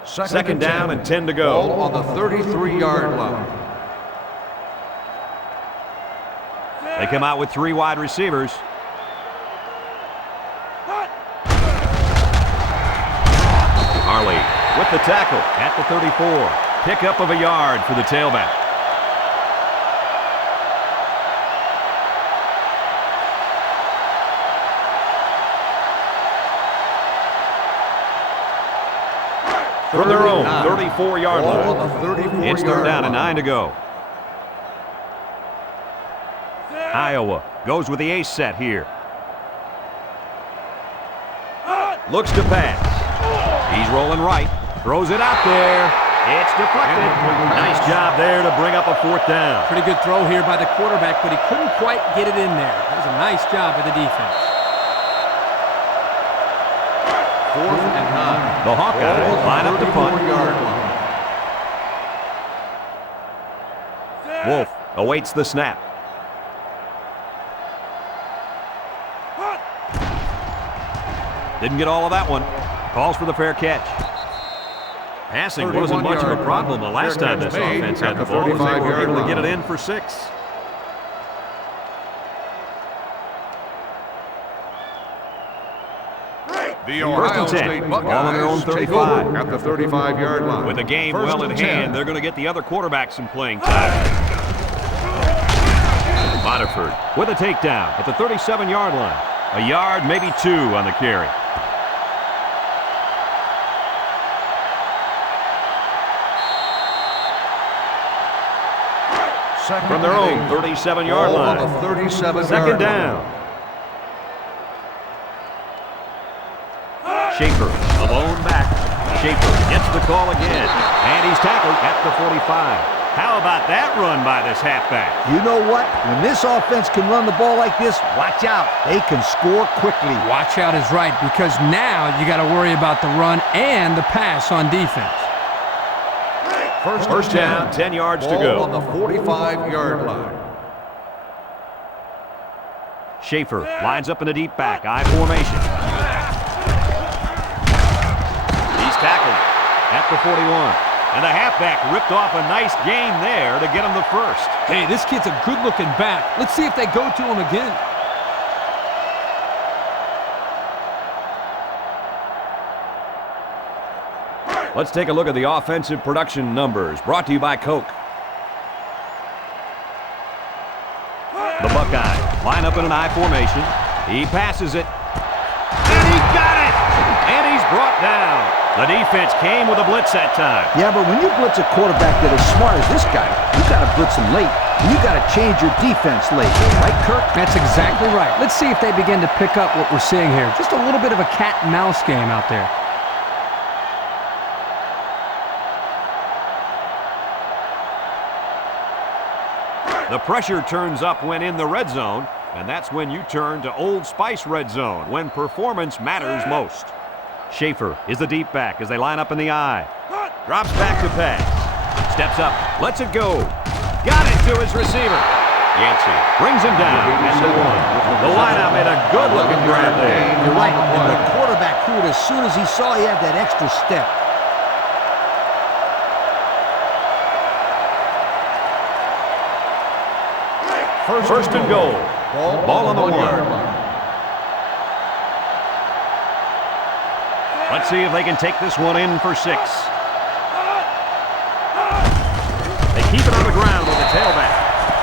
Second down and 10 to go. Ball on the 33-yard line. They come out with 3 wide receivers. Harley with the tackle at the 34. Pickup of a yard for the tailback. From their own 34-yard Ball line. on the 34-yard It's 3rd down and line. 9 to go. Iowa goes with the ace set here. Looks to pass. He's rolling right. Throws it out there. It's deflected. Nice job there to bring up a 4th down. Pretty good throw here by the quarterback, but he couldn't quite get it in there. That was a nice job by the defense. 4th and 9. The Hawkeyes line up to punt. 34-yard line. Wolf awaits the snap. Didn't get all of that one. Calls for the fair catch. Passing wasn't much of a problem the last time this offense had the ball. They were able to get it in for 6. The First Ohio and 10. State Ball on their own Buckeyes take over 35. at the 35-yard line. With the game First well in and hand, 10. they're going to get the other quarterback some playing time. Waterford with a takedown at the 37-yard line. A yard, maybe 2 on the carry. From their own 37-yard Ball line. on the 37-yard 2nd down. Schaefer, alone back. Schaefer gets the call again. And he's tackled at the 45. How about that run by this halfback? You know what? When this offense can run the ball like this, watch out. They can score quickly. Watch out is right, because now you got to worry about the run and the pass on defense. First down, 10 yards to Ball on go. the 45-yard line. Schaefer lines up in a deep back, I formation. He's tackled at the 41. And the halfback ripped off a nice gain there to get him the first. Hey, this kid's a good-looking back. Let's see if they go to him again. Let's take a look at the offensive production numbers, brought to you by Coke. The Buckeyes line up in an I formation. He passes it. And he got it! And he's brought down. The defense came with a blitz that time. Yeah, but when you blitz a quarterback that is smart as this guy, you got to blitz him late. And you got to change your defense late. Right, Kirk? That's exactly right. Let's see if they begin to pick up what we're seeing here. Just a little bit of a cat and mouse game out there. The pressure turns up when in the red zone, and that's when you turn to Old Spice red zone, when performance matters most. Schaefer is the deep back as they line up in the I. Drops back to pass. Steps up, lets it go. Got it to his receiver. Yancey brings him down at the 1. The lineout made a good-looking grab there. You're right. And the quarterback threw it as soon as he saw he had that extra step. First and goal. Ball on the 1. Let's see if they can take this one in for 6. They keep it on the ground with the tailback.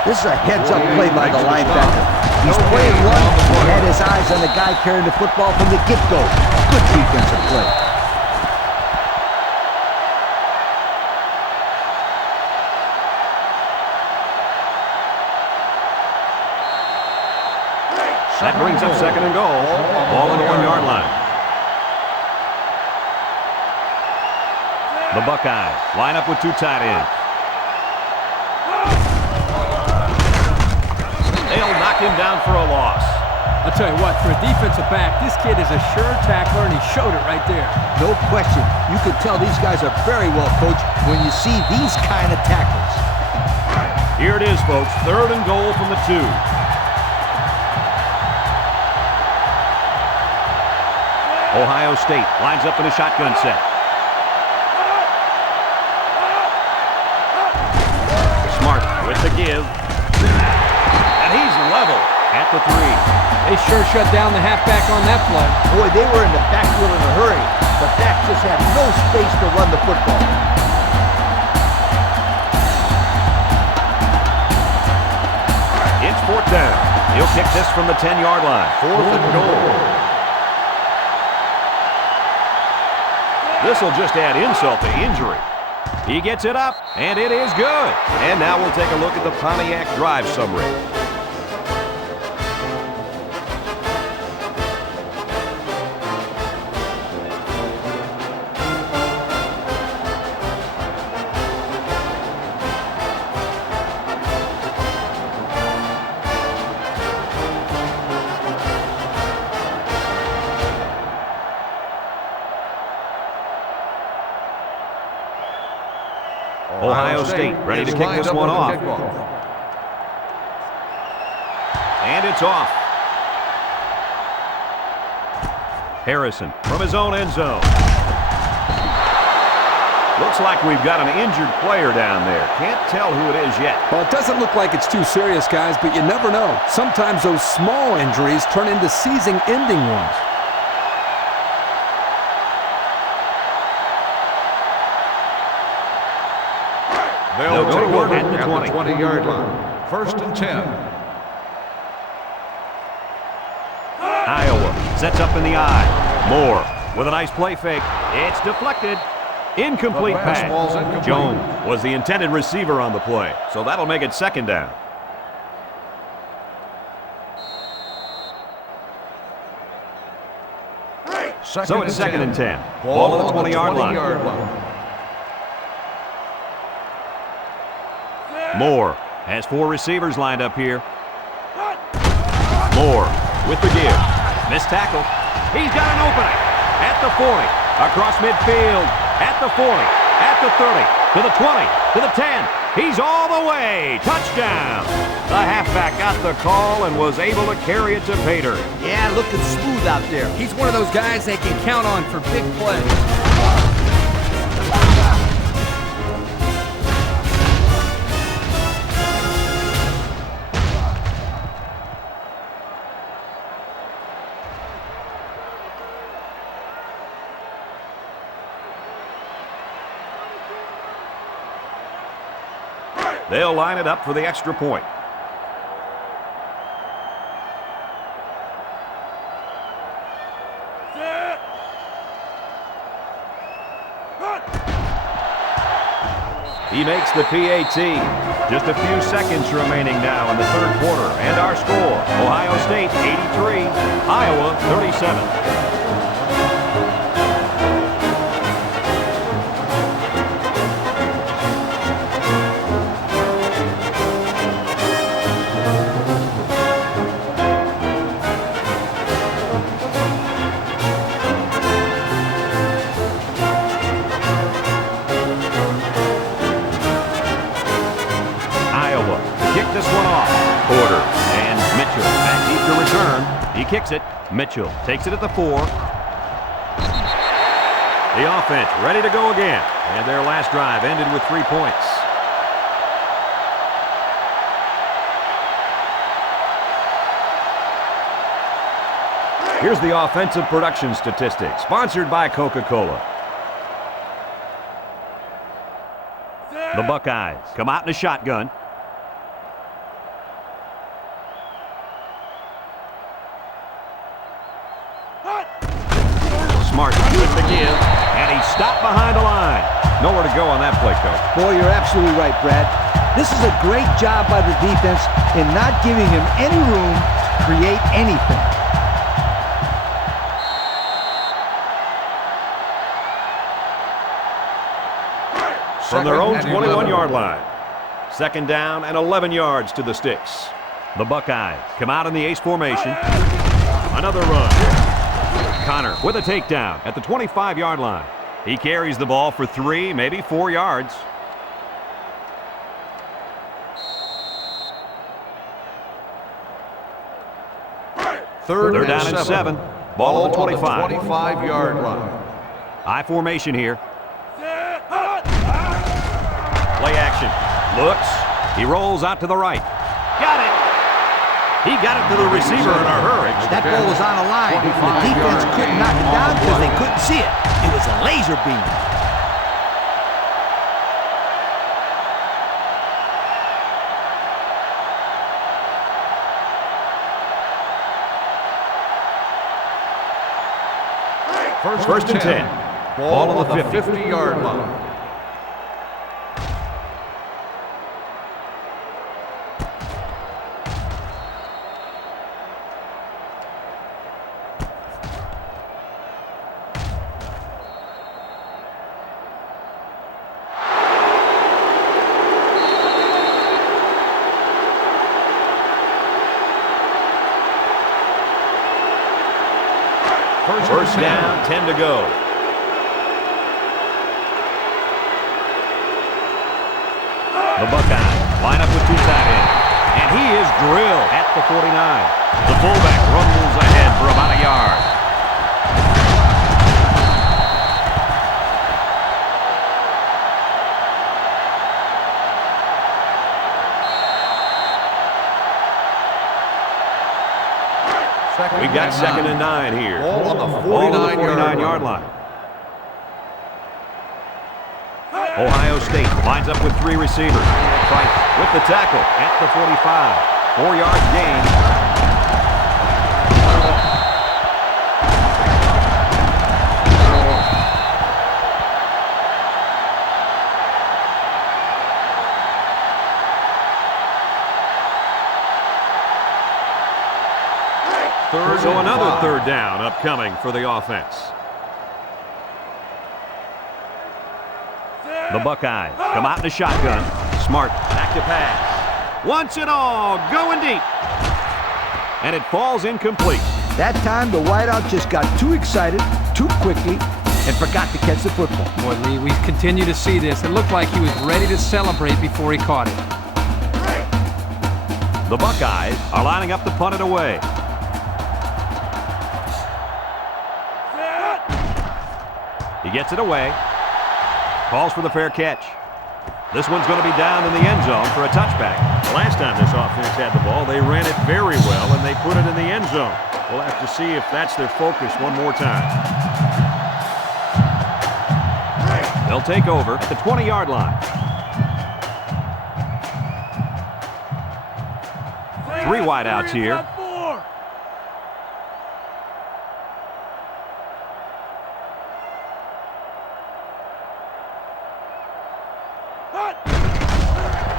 This is a heads-up play by the linebacker. He's playing one and had his eyes on the guy carrying the football from the get-go. Good defensive play. That brings up second and goal. Ball on the 1-yard line. The Buckeyes line up with 2 tight ends. They'll knock him down for a loss. I'll tell you what, for a defensive back, this kid is a sure tackler, and he showed it right there. No question. You can tell these guys are very well coached when you see these kind of tackles. Here it is, folks. 3rd and goal from the 2. Ohio State lines up in a shotgun set. Smart with the give. And he's level at the 3. They sure shut down the halfback on that play. Boy, they were in the backfield in a hurry. The back just had no space to run the football. It's 4th down. He'll kick this from the 10-yard line. 4th and goal. This will just add insult to injury. He gets it up, and it is good. And now we'll take a look at the Pontiac drive summary. Ohio State ready to kick this one off. And it's off. Harrison from his own end zone. Looks like we've got an injured player down there. Can't tell who it is yet. Well, it doesn't look like it's too serious, guys, but you never know. Sometimes those small injuries turn into season-ending ones. They'll go take to work over at the 20-yard line. 1st and 10. Iowa sets up in the eye. Moore with a nice play fake. It's deflected. Incomplete The pass pass. ball's incomplete. Jones was the intended receiver on the play, so that'll make it 2nd down. So it's 2nd and 10. Ball on the 20-yard line. Moore has 4 receivers lined up here. Moore with the give. Missed tackle. He's got an opening at the 40, across midfield, at the 40, at the 30, to the 20, to the 10. He's all the way. Touchdown. The halfback got the call and was able to carry it to pay dirt. Yeah, looking smooth out there. He's one of those guys they can count on for big plays. They'll line it up for the extra point. He makes the PAT. Just a few seconds remaining now in the 3rd quarter. And our score, Ohio State 83, Iowa 37. He kicks it. Mitchell takes it at the 4. The offense ready to go again. And their last drive ended with 3 points. Here's the offensive production statistics, sponsored by Coca-Cola. The Buckeyes come out in a shotgun. Smart with the give, and he stopped behind the line. Nowhere to go on that play, Coach. Boy, you're absolutely right, Brad. This is a great job by the defense in not giving him any room to create anything. From their own 21-yard line. Second down and 11 yards to the sticks. The Buckeyes come out in the ace formation. Another run. Connor with a takedown at the 25-yard line. He carries the ball for 3, maybe 4 yards. Third down and 7. Ball at the 25. 25-yard line. I formation here. Play action. Looks. He rolls out to the right. Got it. He got it to the receiver in a hurry. That ball was on a line. The defense couldn't knock it down because they couldn't see it. It was a laser beam. First and 10. Ball on the 50-yard line. First down, 10 to go. The Buckeyes line up with 2 tight ends. And he is drilled at the 49. The fullback rumbles ahead for about a yard. We've got 2nd and 9 here. Ball on the Ball on the 49-yard line. Ohio State lines up with 3 receivers. Price with the tackle at the 45. 4 yards gain. So another 3rd down upcoming for the offense. The Buckeyes come out in a shotgun. Smart back to pass. Wants it all, going deep. And it falls incomplete. That time, the wideout just got too excited, too quickly, and forgot to catch the football. Boy, Lee, we continue to see this. It looked like he was ready to celebrate before he caught it. The Buckeyes are lining up to punt it away. He gets it away. Calls for the fair catch. This one's going to be down in the end zone for a touchback. The last time this offense had the ball, they ran it very well, and they put it in the end zone. We'll have to see if that's their focus one more time. They'll take over at the 20-yard line. 3 wideouts here.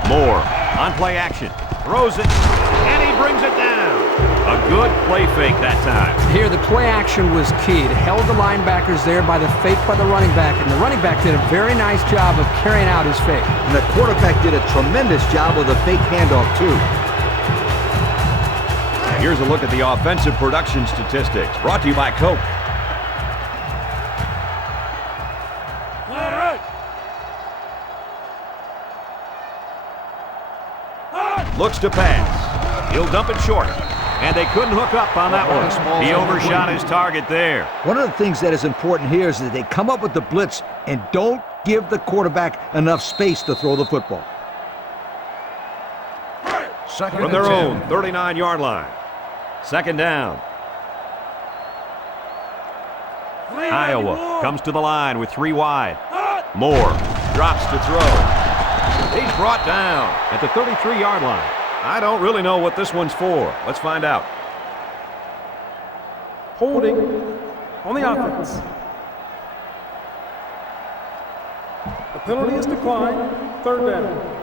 Moore on play action. Throws it, and he brings it down. A good play fake that time. Here, the play action was key. It held the linebackers there by the fake by the running back, and the running back did a very nice job of carrying out his fake. And the quarterback did a tremendous job with the fake handoff, too. Here's a look at the offensive production statistics, brought to you by Coke. Looks to pass. He'll dump it short. And they couldn't hook up on that one. He overshot his target there. One of the things that is important here is that they come up with the blitz and don't give the quarterback enough space to throw the football. From their own 39-yard line. 2nd down. Iowa comes to the line with 3 wide. Moore drops to throw. He's brought down at the 33-yard line. I don't really know what this one's for. Let's find out. Holding on the offense. penalty is declined. Third down.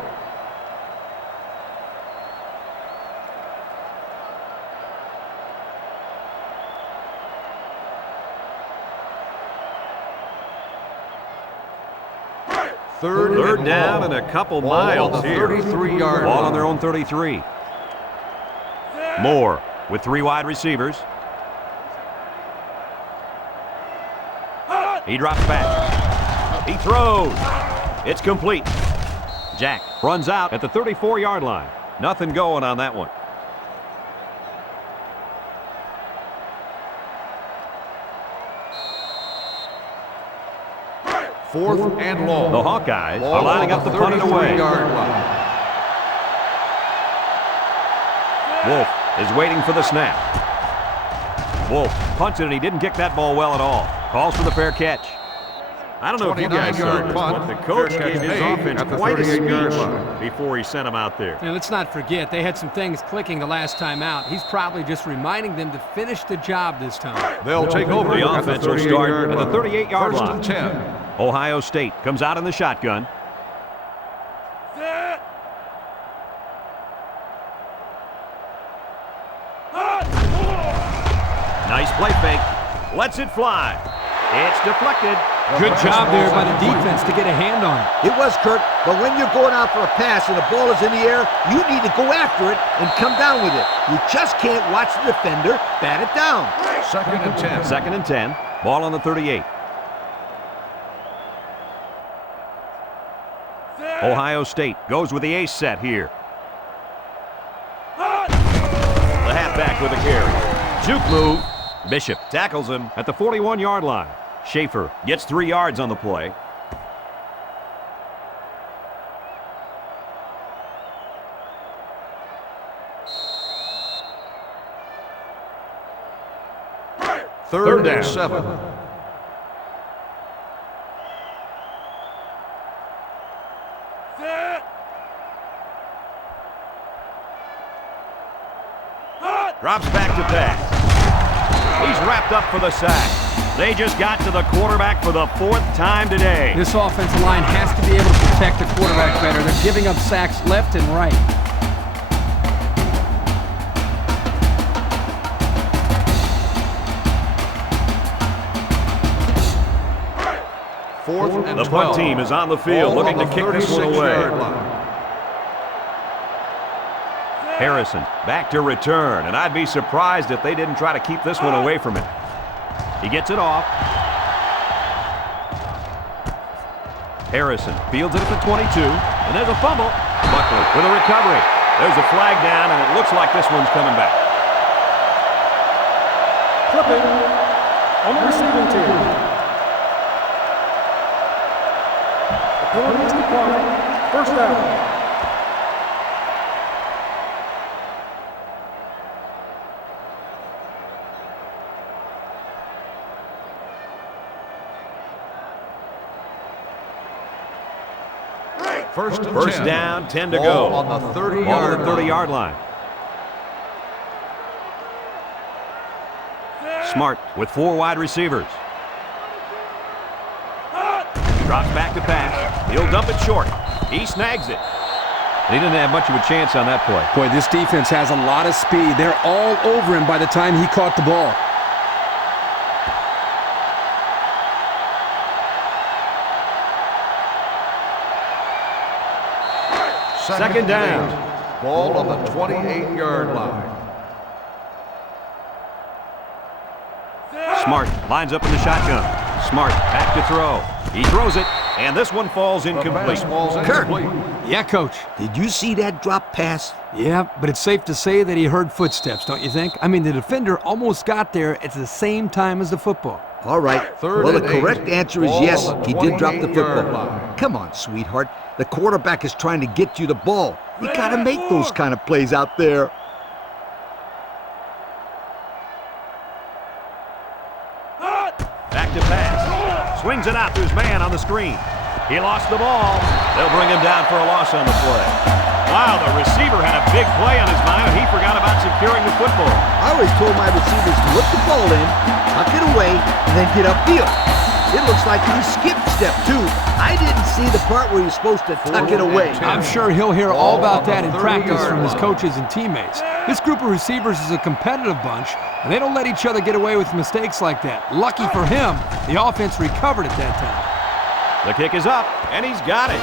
Third down and a couple miles here. 33-yard Ball line. on their own 33. Moore with 3 wide receivers. He drops back. He throws. It's complete. Jack runs out at the 34-yard line. Nothing going on that one. Fourth and long. The Hawkeyes are lining up to punt it away. 33-yard line. Wolf is waiting for the snap. Wolf punts it, and he didn't kick that ball well at all. Calls for the fair catch. I don't know if you guys saw 29-yard this, punt. but the coach Fair gave catch his made offense at the quite a 38-yard speech line. before he sent him out there. And let's not forget, they had some things clicking the last time out. He's probably just reminding them to finish the job this time. They'll take over The at the offense will start 38-yard at the line. 38-yard First line. and 10. Ohio State comes out in the shotgun. Nice play fake. Lets it fly. It's deflected. Good job there by the defense to get a hand on it. It was, Kurt, but when you're going out for a pass and the ball is in the air, you need to go after it and come down with it. You just can't watch the defender bat it down. Second and 10. Second and 10. Ball on the 38. Ohio State goes with the ace set here. The halfback with a carry. Juke move. Bishop tackles him at the 41-yard line. Schaefer gets 3 yards on the play. Third down. and 7. Drops back to pass. He's wrapped up for the sack. They just got to the quarterback for the 4th time today. This offensive line has to be able to protect the quarterback better. They're giving up sacks left and right. Fourth and The 12. punt team is on the field Ball looking on to the kick this one away. 36-yard line. Harrison back to return, and I'd be surprised if they didn't try to keep this one away from him. He gets it off. Harrison fields it at the 22, and there's a fumble. Buckley with a recovery. There's a flag down, and it looks like this one's coming back. Clipping on the receiving team. The penalty is declined. First down. First down, 10 to Ball go. on the 30-yard Ball on the line. 30-yard line. Smart with 4 wide receivers. Drops back to pass. He'll dump it short. He snags it. He didn't have much of a chance on that play. Boy, this defense has a lot of speed. They're all over him by the time he caught the ball. Second down. Ball on the 28-yard line. Smart lines up in the shotgun. Smart back to throw. He throws it, and this one falls The incomplete. pass falls Kurt. incomplete. Yeah, Coach. Did you see that drop pass? Yeah, but it's safe to say that he heard footsteps, don't you think? I mean, the defender almost got there at the same time as the football. All right. Third Well, the and 8. correct answer is Ball yes, on the he did drop the 28-yard football. line. Come on, sweetheart. The quarterback is trying to get you the ball. You got to make those kind of plays out there. Back to pass. Swings it out to his man on the screen. He lost the ball. They'll bring him down for a loss on the play. Wow, the receiver had a big play on his mind, and he forgot about securing the football. I always told my receivers to look the ball in, tuck it away, and then get upfield. It looks like he skipped step 2. I didn't see the part where he's supposed to tuck it away. I'm sure he'll hear all about that in practice from his coaches and teammates. This group of receivers is a competitive bunch, and they don't let each other get away with mistakes like that. Lucky for him, the offense recovered at that time. The kick is up, and he's got it.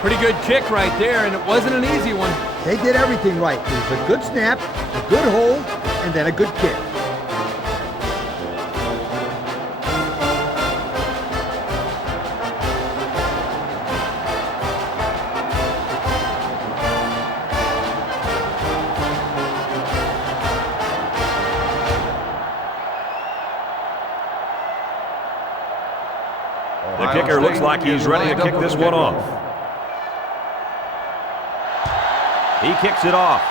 Pretty good kick right there, and it wasn't an easy one. They did everything right. It was a good snap, a good hold, and then a good kick. The kicker looks like he's ready to kick this one off. He kicks it off.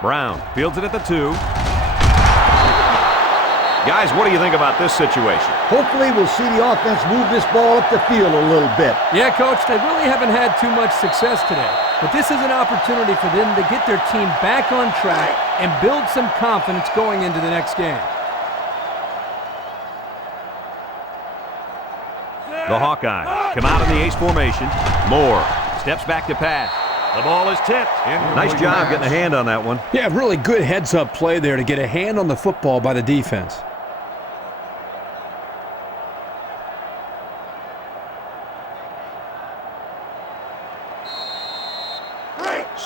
Brown fields it at the 2. Guys, what do you think about this situation? Hopefully we'll see the offense move this ball up the field a little bit. Yeah, Coach, they really haven't had too much success today. But this is an opportunity for them to get their team back on track and build some confidence going into the next game. The Hawkeyes come out in the ace formation. Moore steps back to pass. The ball is tipped. Nice job getting a hand on that one. Yeah, really good heads-up play there to get a hand on the football by the defense.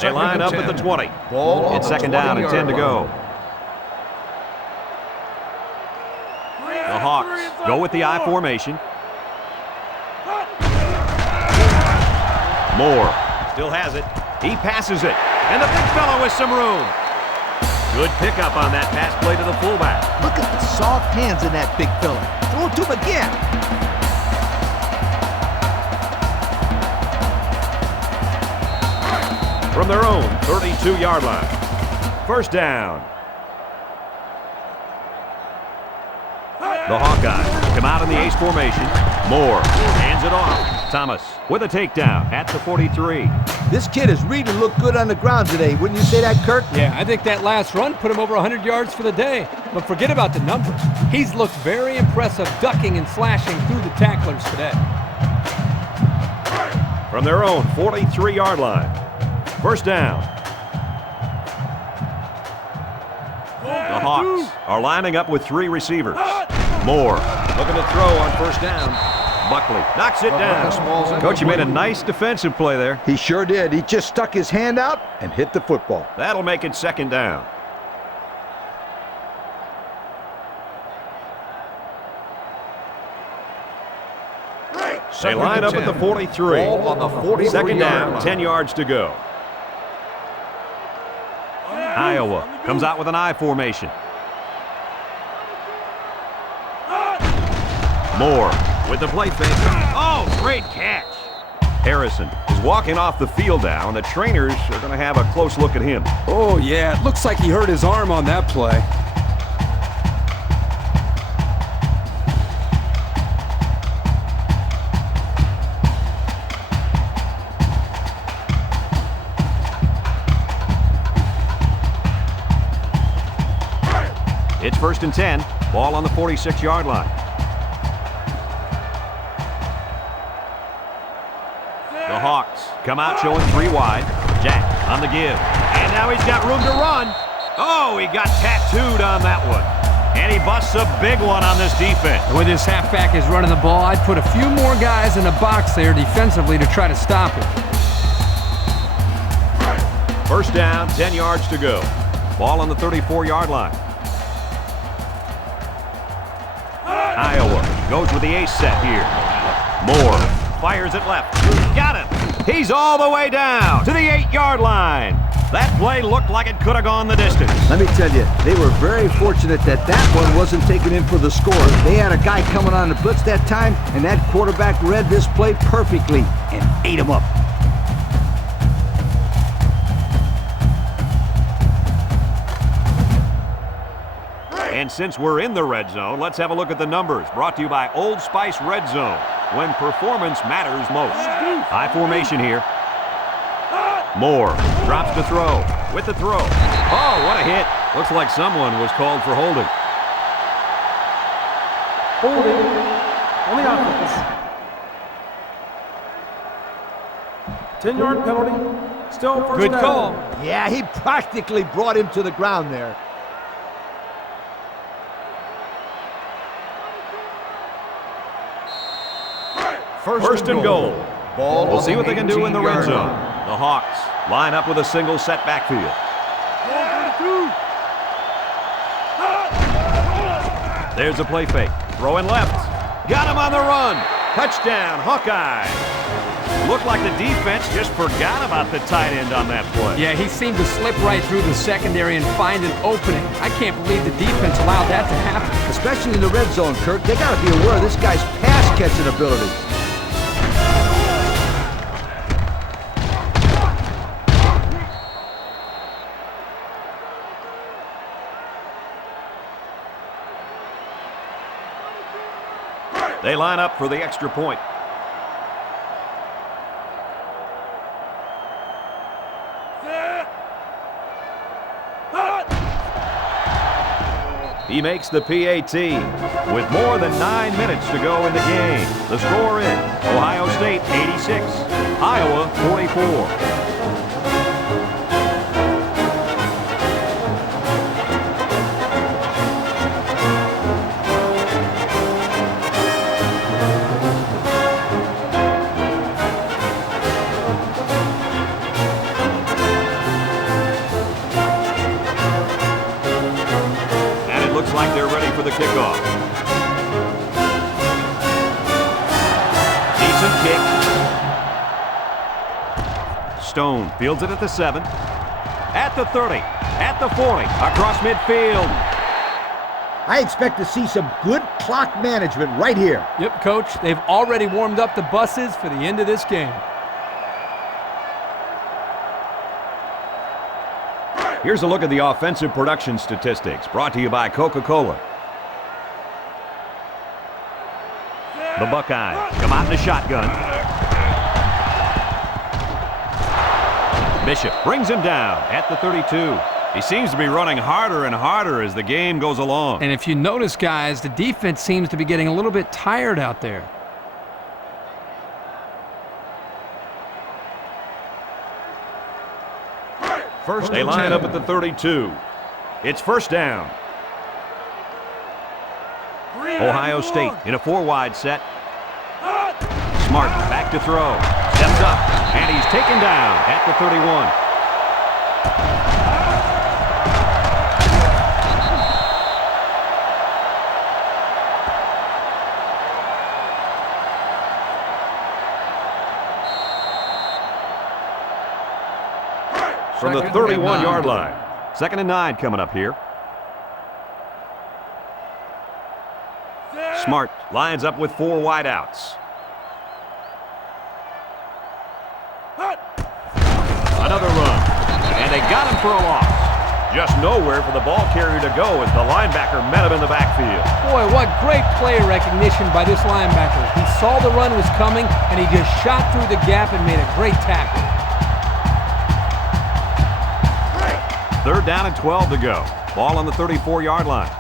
They line up at the 20. It's second down and 10 to go. The Hawks go with the I formation. Moore still has it. He passes it. And the big fellow with some room. Good pickup on that pass play to the fullback. Look at the soft hands in that big fella. Throw it to him again. From their own 32-yard line. First down. The Hawkeyes come out in the ace formation. Moore hands it off. Thomas with a takedown at the 43. This kid has really looked good on the ground today. Wouldn't you say that, Kirk? Yeah, I think that last run put him over 100 yards for the day. But forget about the numbers. He's looked very impressive ducking and slashing through the tacklers today. From their own 43-yard line. First down. The Hawks are lining up with 3 receivers. Moore looking to throw on first down. Buckley knocks it down. Coach, you made a nice defensive play there. He sure did. He just stuck his hand out and hit the football. That'll make it second down. They line up at the 43. On the 43 Second down, yard 10 yards to go. Iowa comes out with an I formation. Moore with the play fake. Oh, great catch. Harrison is walking off the field now, and the trainers are going to have a close look at him. Oh, yeah, it looks like he hurt his arm on that play. It's first and 10. Ball on the 46-yard line. The Hawks come out showing 3 wide. Jack on the give. And now he's got room to run. Oh, he got tattooed on that one. And he busts a big one on this defense. The way this halfback is running the ball, I'd put a few more guys in the box there defensively to try to stop him. First down, 10 yards to go. Ball on the 34-yard line. Iowa goes with the ace set here. Moore fires it left. Got him. He's all the way down to the 8-yard line. That play looked like it could have gone the distance. Let me tell you, they were very fortunate that that one wasn't taken in for the score. They had a guy coming on the blitz that time, and that quarterback read this play perfectly and ate him up. And since we're in the red zone, let's have a look at the numbers. Brought to you by Old Spice Red Zone, when performance matters most. High formation here. Moore drops to throw. With the throw. Oh, what a hit. Looks like someone was called for holding. Holding on the offense. 10-yard penalty. Still first Good down. call. Yeah, he practically brought him to the ground there. First and goal. Ball We'll on see what they can do in the red 18-yard zone. line. The Hawks line up with a single set backfield. There's a play fake. Throwing left. Got him on the run. Touchdown, Hawkeye. Looked like the defense just forgot about the tight end on that play. Yeah, he seemed to slip right through the secondary and find an opening. I can't believe the defense allowed that to happen. Especially in the red zone, Kirk. They got to be aware of this guy's pass-catching ability. They line up for the extra point. He makes the PAT with more than 9 minutes to go in the game. The score is Ohio State 86, Iowa 44. Like they're ready for the kickoff. Decent kick. Stone fields it at the 7, at the 30, at the 40, across midfield. I expect to see some good clock management right here. Yep, Coach. They've already warmed up the buses for the end of this game. Here's a look at the offensive production statistics, brought to you by Coca-Cola. The Buckeyes come out in the shotgun. Bishop brings him down at the 32. He seems to be running harder and harder as the game goes along. And if you notice, guys, the defense seems to be getting a little bit tired out there. They line up at the 32. It's first down. Ohio State in a 4-wide set. Smart back to throw. Steps up, and he's taken down at the 31. From the 31-yard line. 2nd and 9 coming up here. Smart lines up with 4 wideouts. Another run. And they got him for a loss. Just nowhere for the ball carrier to go as the linebacker met him in the backfield. Boy, what great play recognition by this linebacker. He saw the run was coming, and he just shot through the gap and made a great tackle. 3rd down and 12 to go. Ball on the 34-yard line.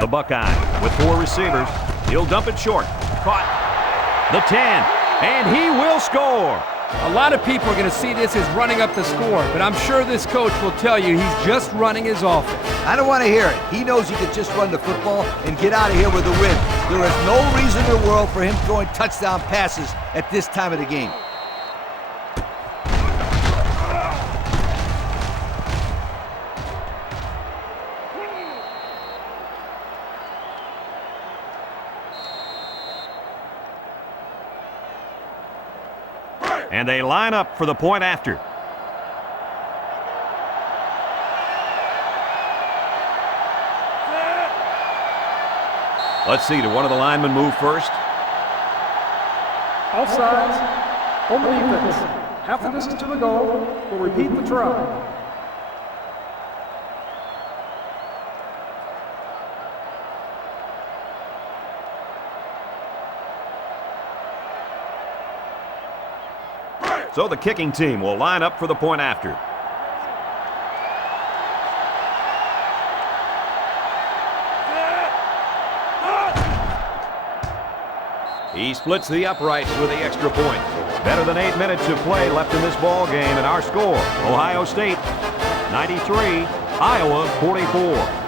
The Buckeye with 4 receivers. He'll dump it short. Caught. The 10. And he will score. A lot of people are going to see this as running up the score, but I'm sure this coach will tell you he's just running his offense. I don't want to hear it. He knows he can just run the football and get out of here with a win. There is no reason in the world for him throwing touchdown passes at this time of the game. And they line up for the point after. Let's see, did one of the linemen move first? Offsides. On the defense. Half the distance to the goal. We'll repeat the try. So the kicking team will line up for the point after. He splits the uprights with the extra point. Better than 8 minutes of play left in this ball game, and our score, Ohio State 93, Iowa 44.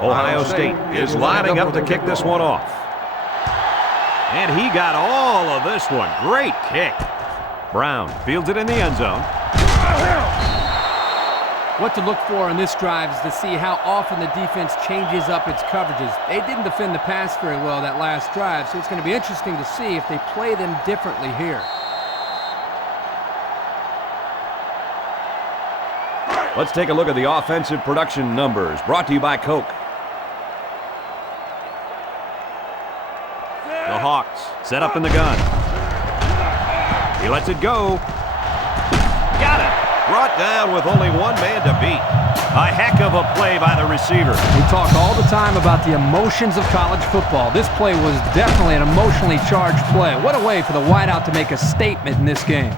Ohio State is lining up to kick this one off. And he got all of this one. Great kick. Brown fields it in the end zone. What to look for in this drive is to see how often the defense changes up its coverages. They didn't defend the pass very well that last drive, so it's going to be interesting to see if they play them differently here. Let's take a look at the offensive production numbers, brought to you by Coke. The Hawks set up in the gun. He lets it go. Got it. Brought down with only one man to beat. A heck of a play by the receiver. We talk all the time about the emotions of college football. This play was definitely an emotionally charged play. What a way for the wideout to make a statement in this game.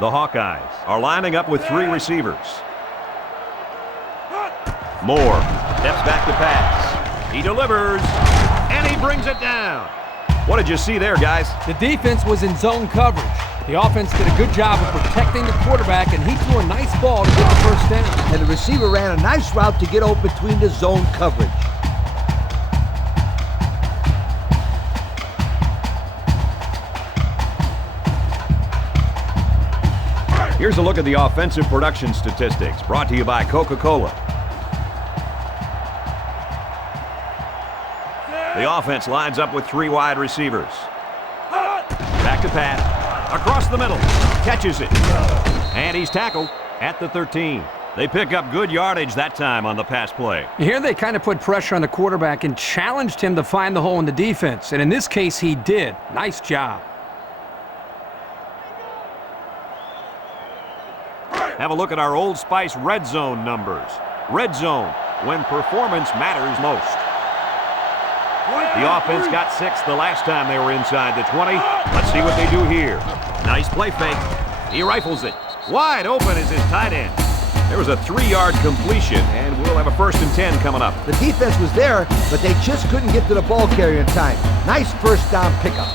The Hawkeyes are lining up with 3 receivers. Moore steps back to pass. He delivers, and he brings it down. What did you see there, guys? The defense was in zone coverage. The offense did a good job of protecting the quarterback, and he threw a nice ball to get the first down. And the receiver ran a nice route to get open between the zone coverage. Here's a look at the offensive production statistics, brought to you by Coca-Cola. The offense lines up with 3 wide receivers. Back to pass. Across the middle. Catches it. And he's tackled at the 13. They pick up good yardage that time on the pass play. Here they kind of put pressure on the quarterback and challenged him to find the hole in the defense. And in this case, he did. Nice job. Have a look at our Old Spice red zone numbers. Red zone, when performance matters most. The offense got 6 the last time they were inside the 20. Let's see what they do here. Nice play fake. He rifles it. Wide open is his tight end. There was a 3-yard completion, and we'll have a 1st and 10 coming up. The defense was there, but they just couldn't get to the ball carrier in time. Nice first down pickup.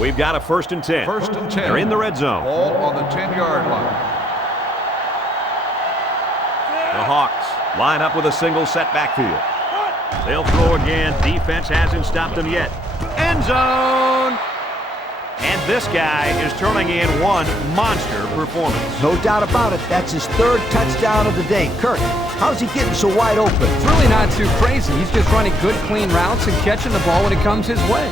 We've got a 1st and 10. 1st and 10. They're in the red zone. Ball on the 10-yard line. The Hawks line up with a single set backfield. They'll throw again. Defense hasn't stopped them yet. End zone! And this guy is turning in one monster performance. No doubt about it. That's his 3rd touchdown of the day. Kirk, how's he getting so wide open? It's really not too crazy. He's just running good, clean routes and catching the ball when it comes his way.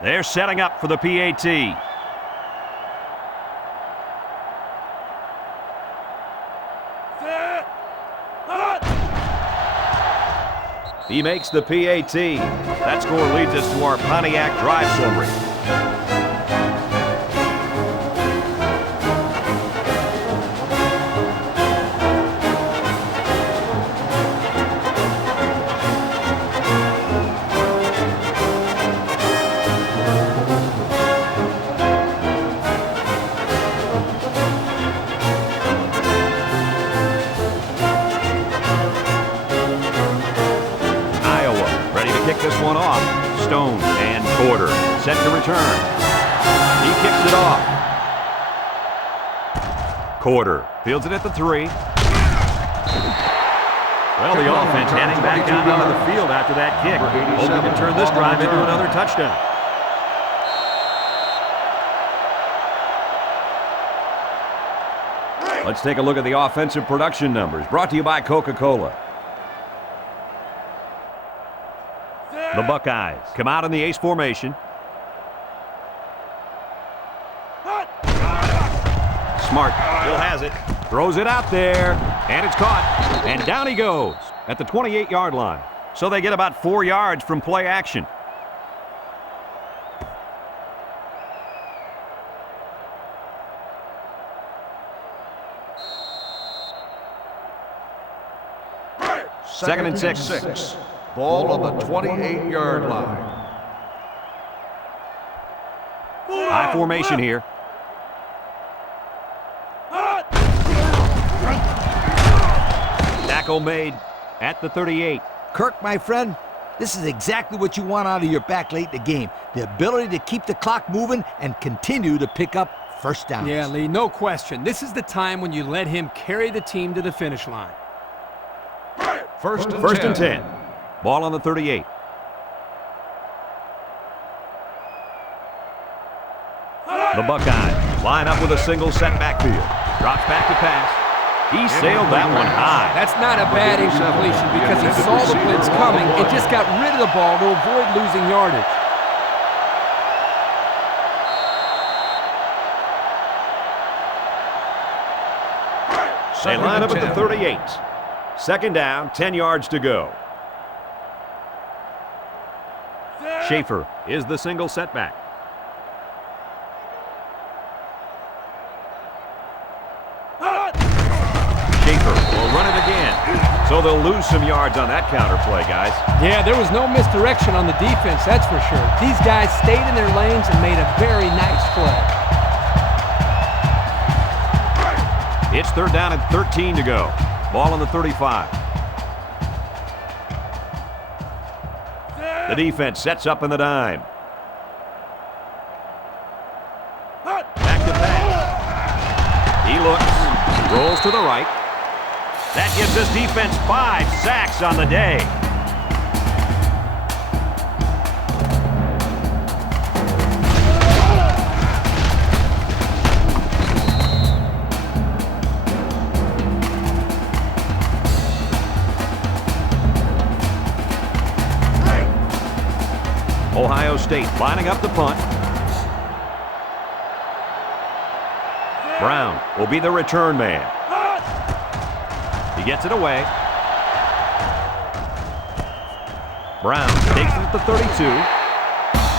They're setting up for the PAT. He makes the PAT. That score leads us to our Pontiac drive summary. This one off. Stone and Porter set to return. He kicks it off. Porter fields it at the 3. Well, the offense heading back out onto the field after that kick. Hoping to turn this drive into another touchdown. Let's take a look at the offensive production numbers, brought to you by Coca-Cola. The Buckeyes come out in the ace formation. Smart still has it. Throws it out there. And it's caught. And down he goes at the 28-yard line. So they get about 4 yards from play action. Second and 6. Ball on the 28-yard line. High formation here. Tackle made at the 38. Kirk, my friend, this is exactly what you want out of your back late in the game. The ability to keep the clock moving and continue to pick up first downs. Yeah, Lee, no question. This is the time when you let him carry the team to the finish line. First and 10. Ball on the 38. The Buckeyes line up with a single set backfield. Drops back to pass. He sailed that one high. That's not a bad incompletion because he saw the blitz coming and just got rid of the ball to avoid losing yardage. They line up at the 38. Second down, 10 yards to go. Schaefer is the single setback. Schaefer will run it again. So they'll lose some yards on that counter play, guys. Yeah, there was no misdirection on the defense, that's for sure. These guys stayed in their lanes and made a very nice play. It's third down and 13 to go. Ball on the 35. The defense sets up in the dime. Back to pass. He looks, rolls to the right. That gives this defense 5 sacks on the day. Ohio State lining up the punt. Brown will be the return man. He gets it away. Brown takes it at the 32.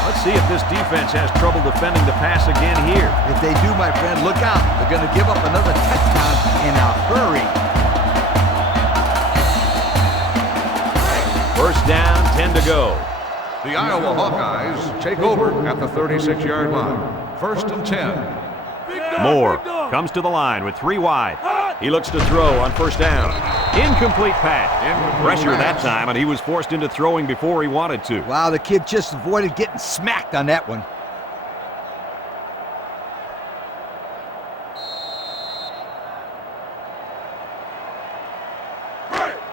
Let's see if this defense has trouble defending the pass again here. If they do, my friend, look out. They're going to give up another touchdown in a hurry. First down, 10 to go. The Iowa Hawkeyes take over at the 36-yard line. First and 10. Moore comes to the line with 3 wide. He looks to throw on first down. Incomplete pass. Pressure that time, and he was forced into throwing before he wanted to. Wow, the kid just avoided getting smacked on that one.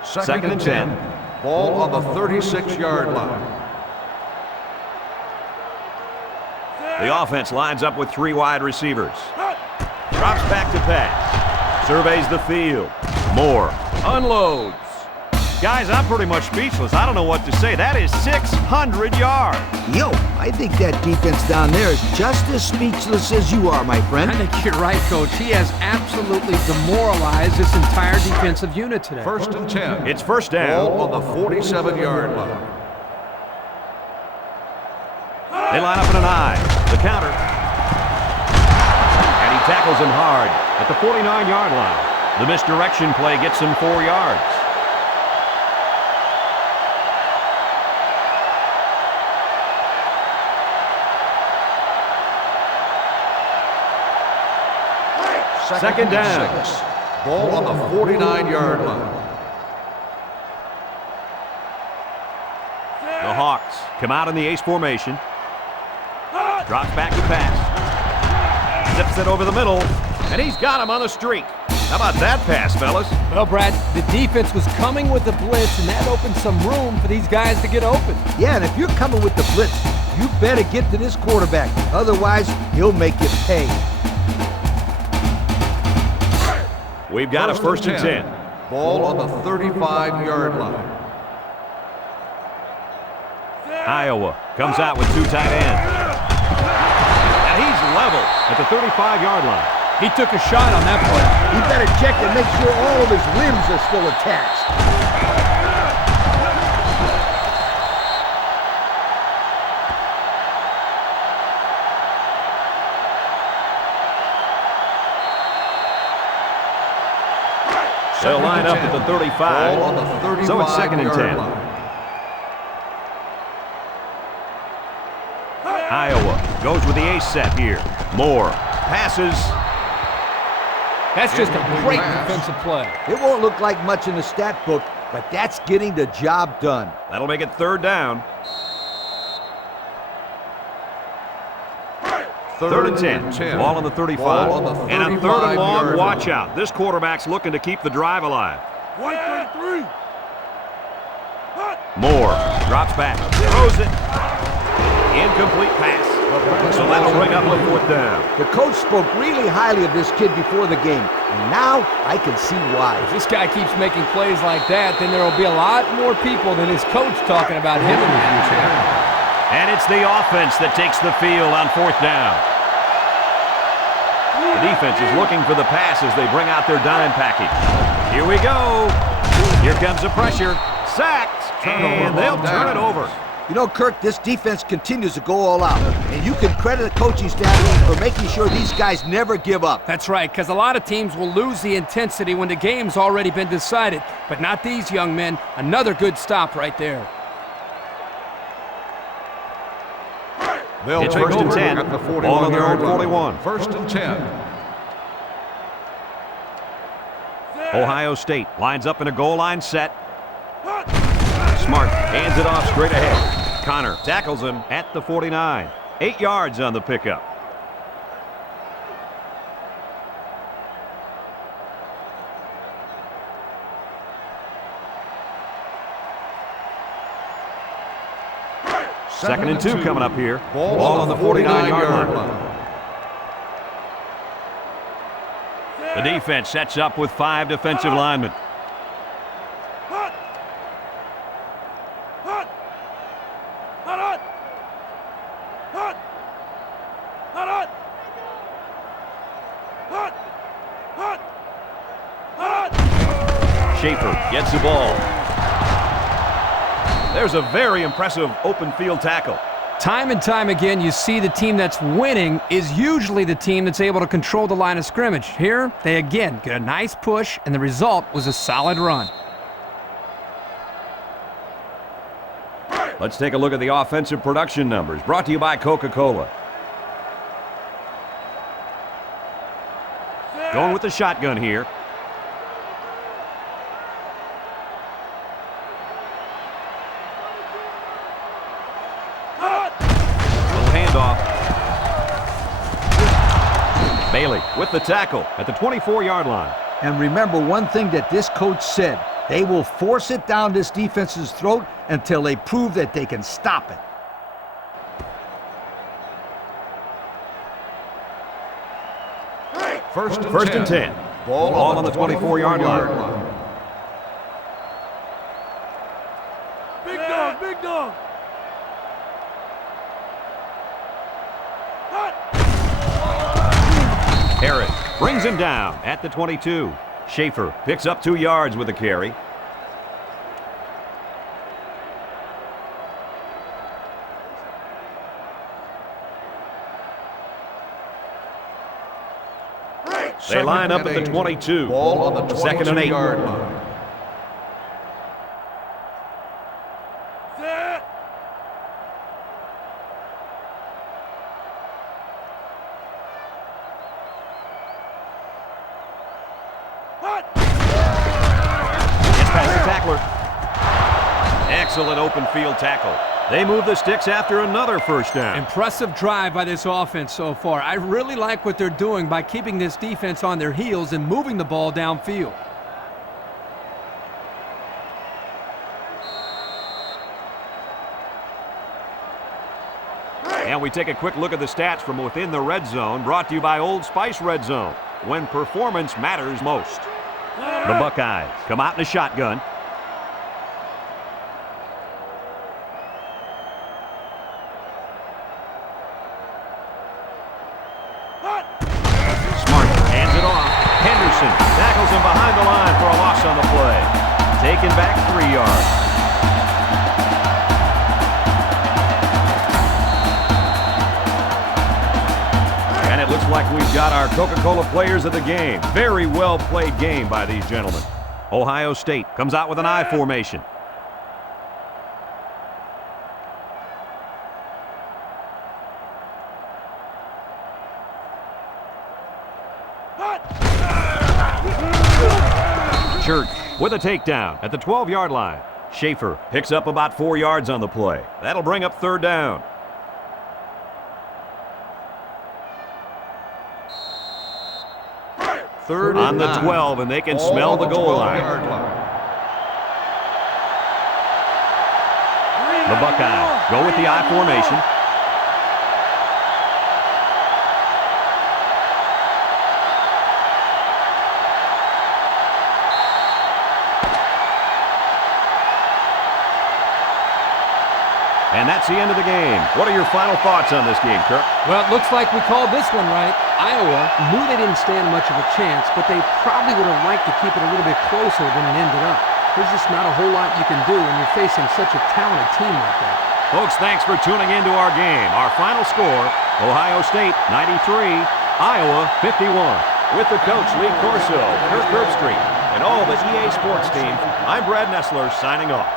Second and 10. Ball on the 36-yard line. The offense lines up with 3 wide receivers. Drops back to pass. Surveys the field. Moore unloads. Guys, I'm pretty much speechless. I don't know what to say. That is 600 yards. Yo, I think that defense down there is just as speechless as you are, my friend. I think you're right, Coach. He has absolutely demoralized this entire defensive unit today. First and 10. It's first down. Ball on the 47-yard line. They line up in an I. The counter. And he tackles him hard at the 49-yard line. The misdirection play gets him 4 yards. Second down. 6. Ball on the 49-yard line. The Hawks come out in the ace formation. Drops back to pass. Zips it over the middle. And he's got him on the streak. How about that pass, fellas? Well, Brad, the defense was coming with the blitz, and that opened some room for these guys to get open. Yeah, and if you're coming with the blitz, you better get to this quarterback. Otherwise, he'll make you pay. We've got a first and 10. Ball on the 35-yard line. Iowa comes out with 2 tight ends. And he's level at the 35-yard line. He took a shot on that play. He better check and make sure all of his limbs are still attached. They'll line up at the 35. On the 35 so it's 2nd and 10. line. Iowa goes with the ace set here. Moore passes. That's just a Incomplete great pass. defensive play. It won't look like much in the stat book, but that's getting the job done. That'll make it 3rd down. 3rd and 10. Ball on the 35. Ball on the And a 3rd and long 35-yard watch line. out. This quarterback's looking to keep the drive alive. Moore drops back. Throws it. Incomplete pass. So that'll bring up a 4th down. The coach spoke really highly of this kid before the game, and now I can see why. If this guy keeps making plays like that, then there will be a lot more people than his coach talking about him in the future. And it's the offense that takes the field on 4th down. The defense is looking for the pass as they bring out their dime package. Here we go. Here comes the pressure. Sacked. And they'll turn it over. You know, Kirk, this defense continues to go all out, and you can credit the coaching staff for making sure these guys never give up. That's right, because a lot of teams will lose the intensity when the game's already been decided, but not these young men. Another good stop right there. They'll It's take 1st and over 10. at the Ball on their own 41-yard line. 41. 1st and 10. Ohio State lines up in a goal line set. Smart hands it off straight ahead. Connor tackles him at the 49. 8 yards on the pickup. Second and 2 coming up here. Ball on the 49-yard line. The defense sets up with 5 defensive linemen. Schaefer gets the ball. There's a very impressive open field tackle. Time and time again, you see the team that's winning is usually the team that's able to control the line of scrimmage. Here, they again get a nice push, and the result was a solid run. Let's take a look at the offensive production numbers, brought to you by Coca-Cola. Going with the shotgun here. Little handoff. Bailey with the tackle at the 24-yard line. And remember one thing that this coach said, they will force it down this defense's throat until they prove that they can stop it. First and 10. Ball on the 24-yard line. Big dog, big dog. Harris brings him down at the 22. Schaefer picks up 2 yards with a carry. They line up at the 22. Ball on the 2nd and 8. 22-yard line. Gets past the tackler. Excellent open field tackle. They move the sticks after another first down. Impressive drive by this offense so far. I really like what they're doing by keeping this defense on their heels and moving the ball downfield. And we take a quick look at the stats from within the red zone, brought to you by Old Spice Red Zone, when performance matters most. The Buckeyes come out in a shotgun. formation. Tackles him behind the line for a loss on the play. Taken back 3 yards. And it looks like we've got our Coca-Cola players of the game. Very well played game by these gentlemen. Ohio State comes out with an I formation. Church with a takedown at the 12-yard line. Schaefer picks up about 4 yards on the play. That'll bring up third down. Third on the 12, and they can smell the goal line. The Buckeyes go with the I formation. And that's the end of the game. What are your final thoughts on this game, Kirk? Well, it looks like we called this one right. Iowa knew they didn't stand much of a chance, but they probably would have liked to keep it a little bit closer than it ended up. There's just not a whole lot you can do when you're facing such a talented team like that. Folks, thanks for tuning into our game. Our final score, Ohio State 93, Iowa 51. With the coach, Lee Corso, Kirk Herbstreit, and all the EA Sports team, I'm Brad Nessler signing off.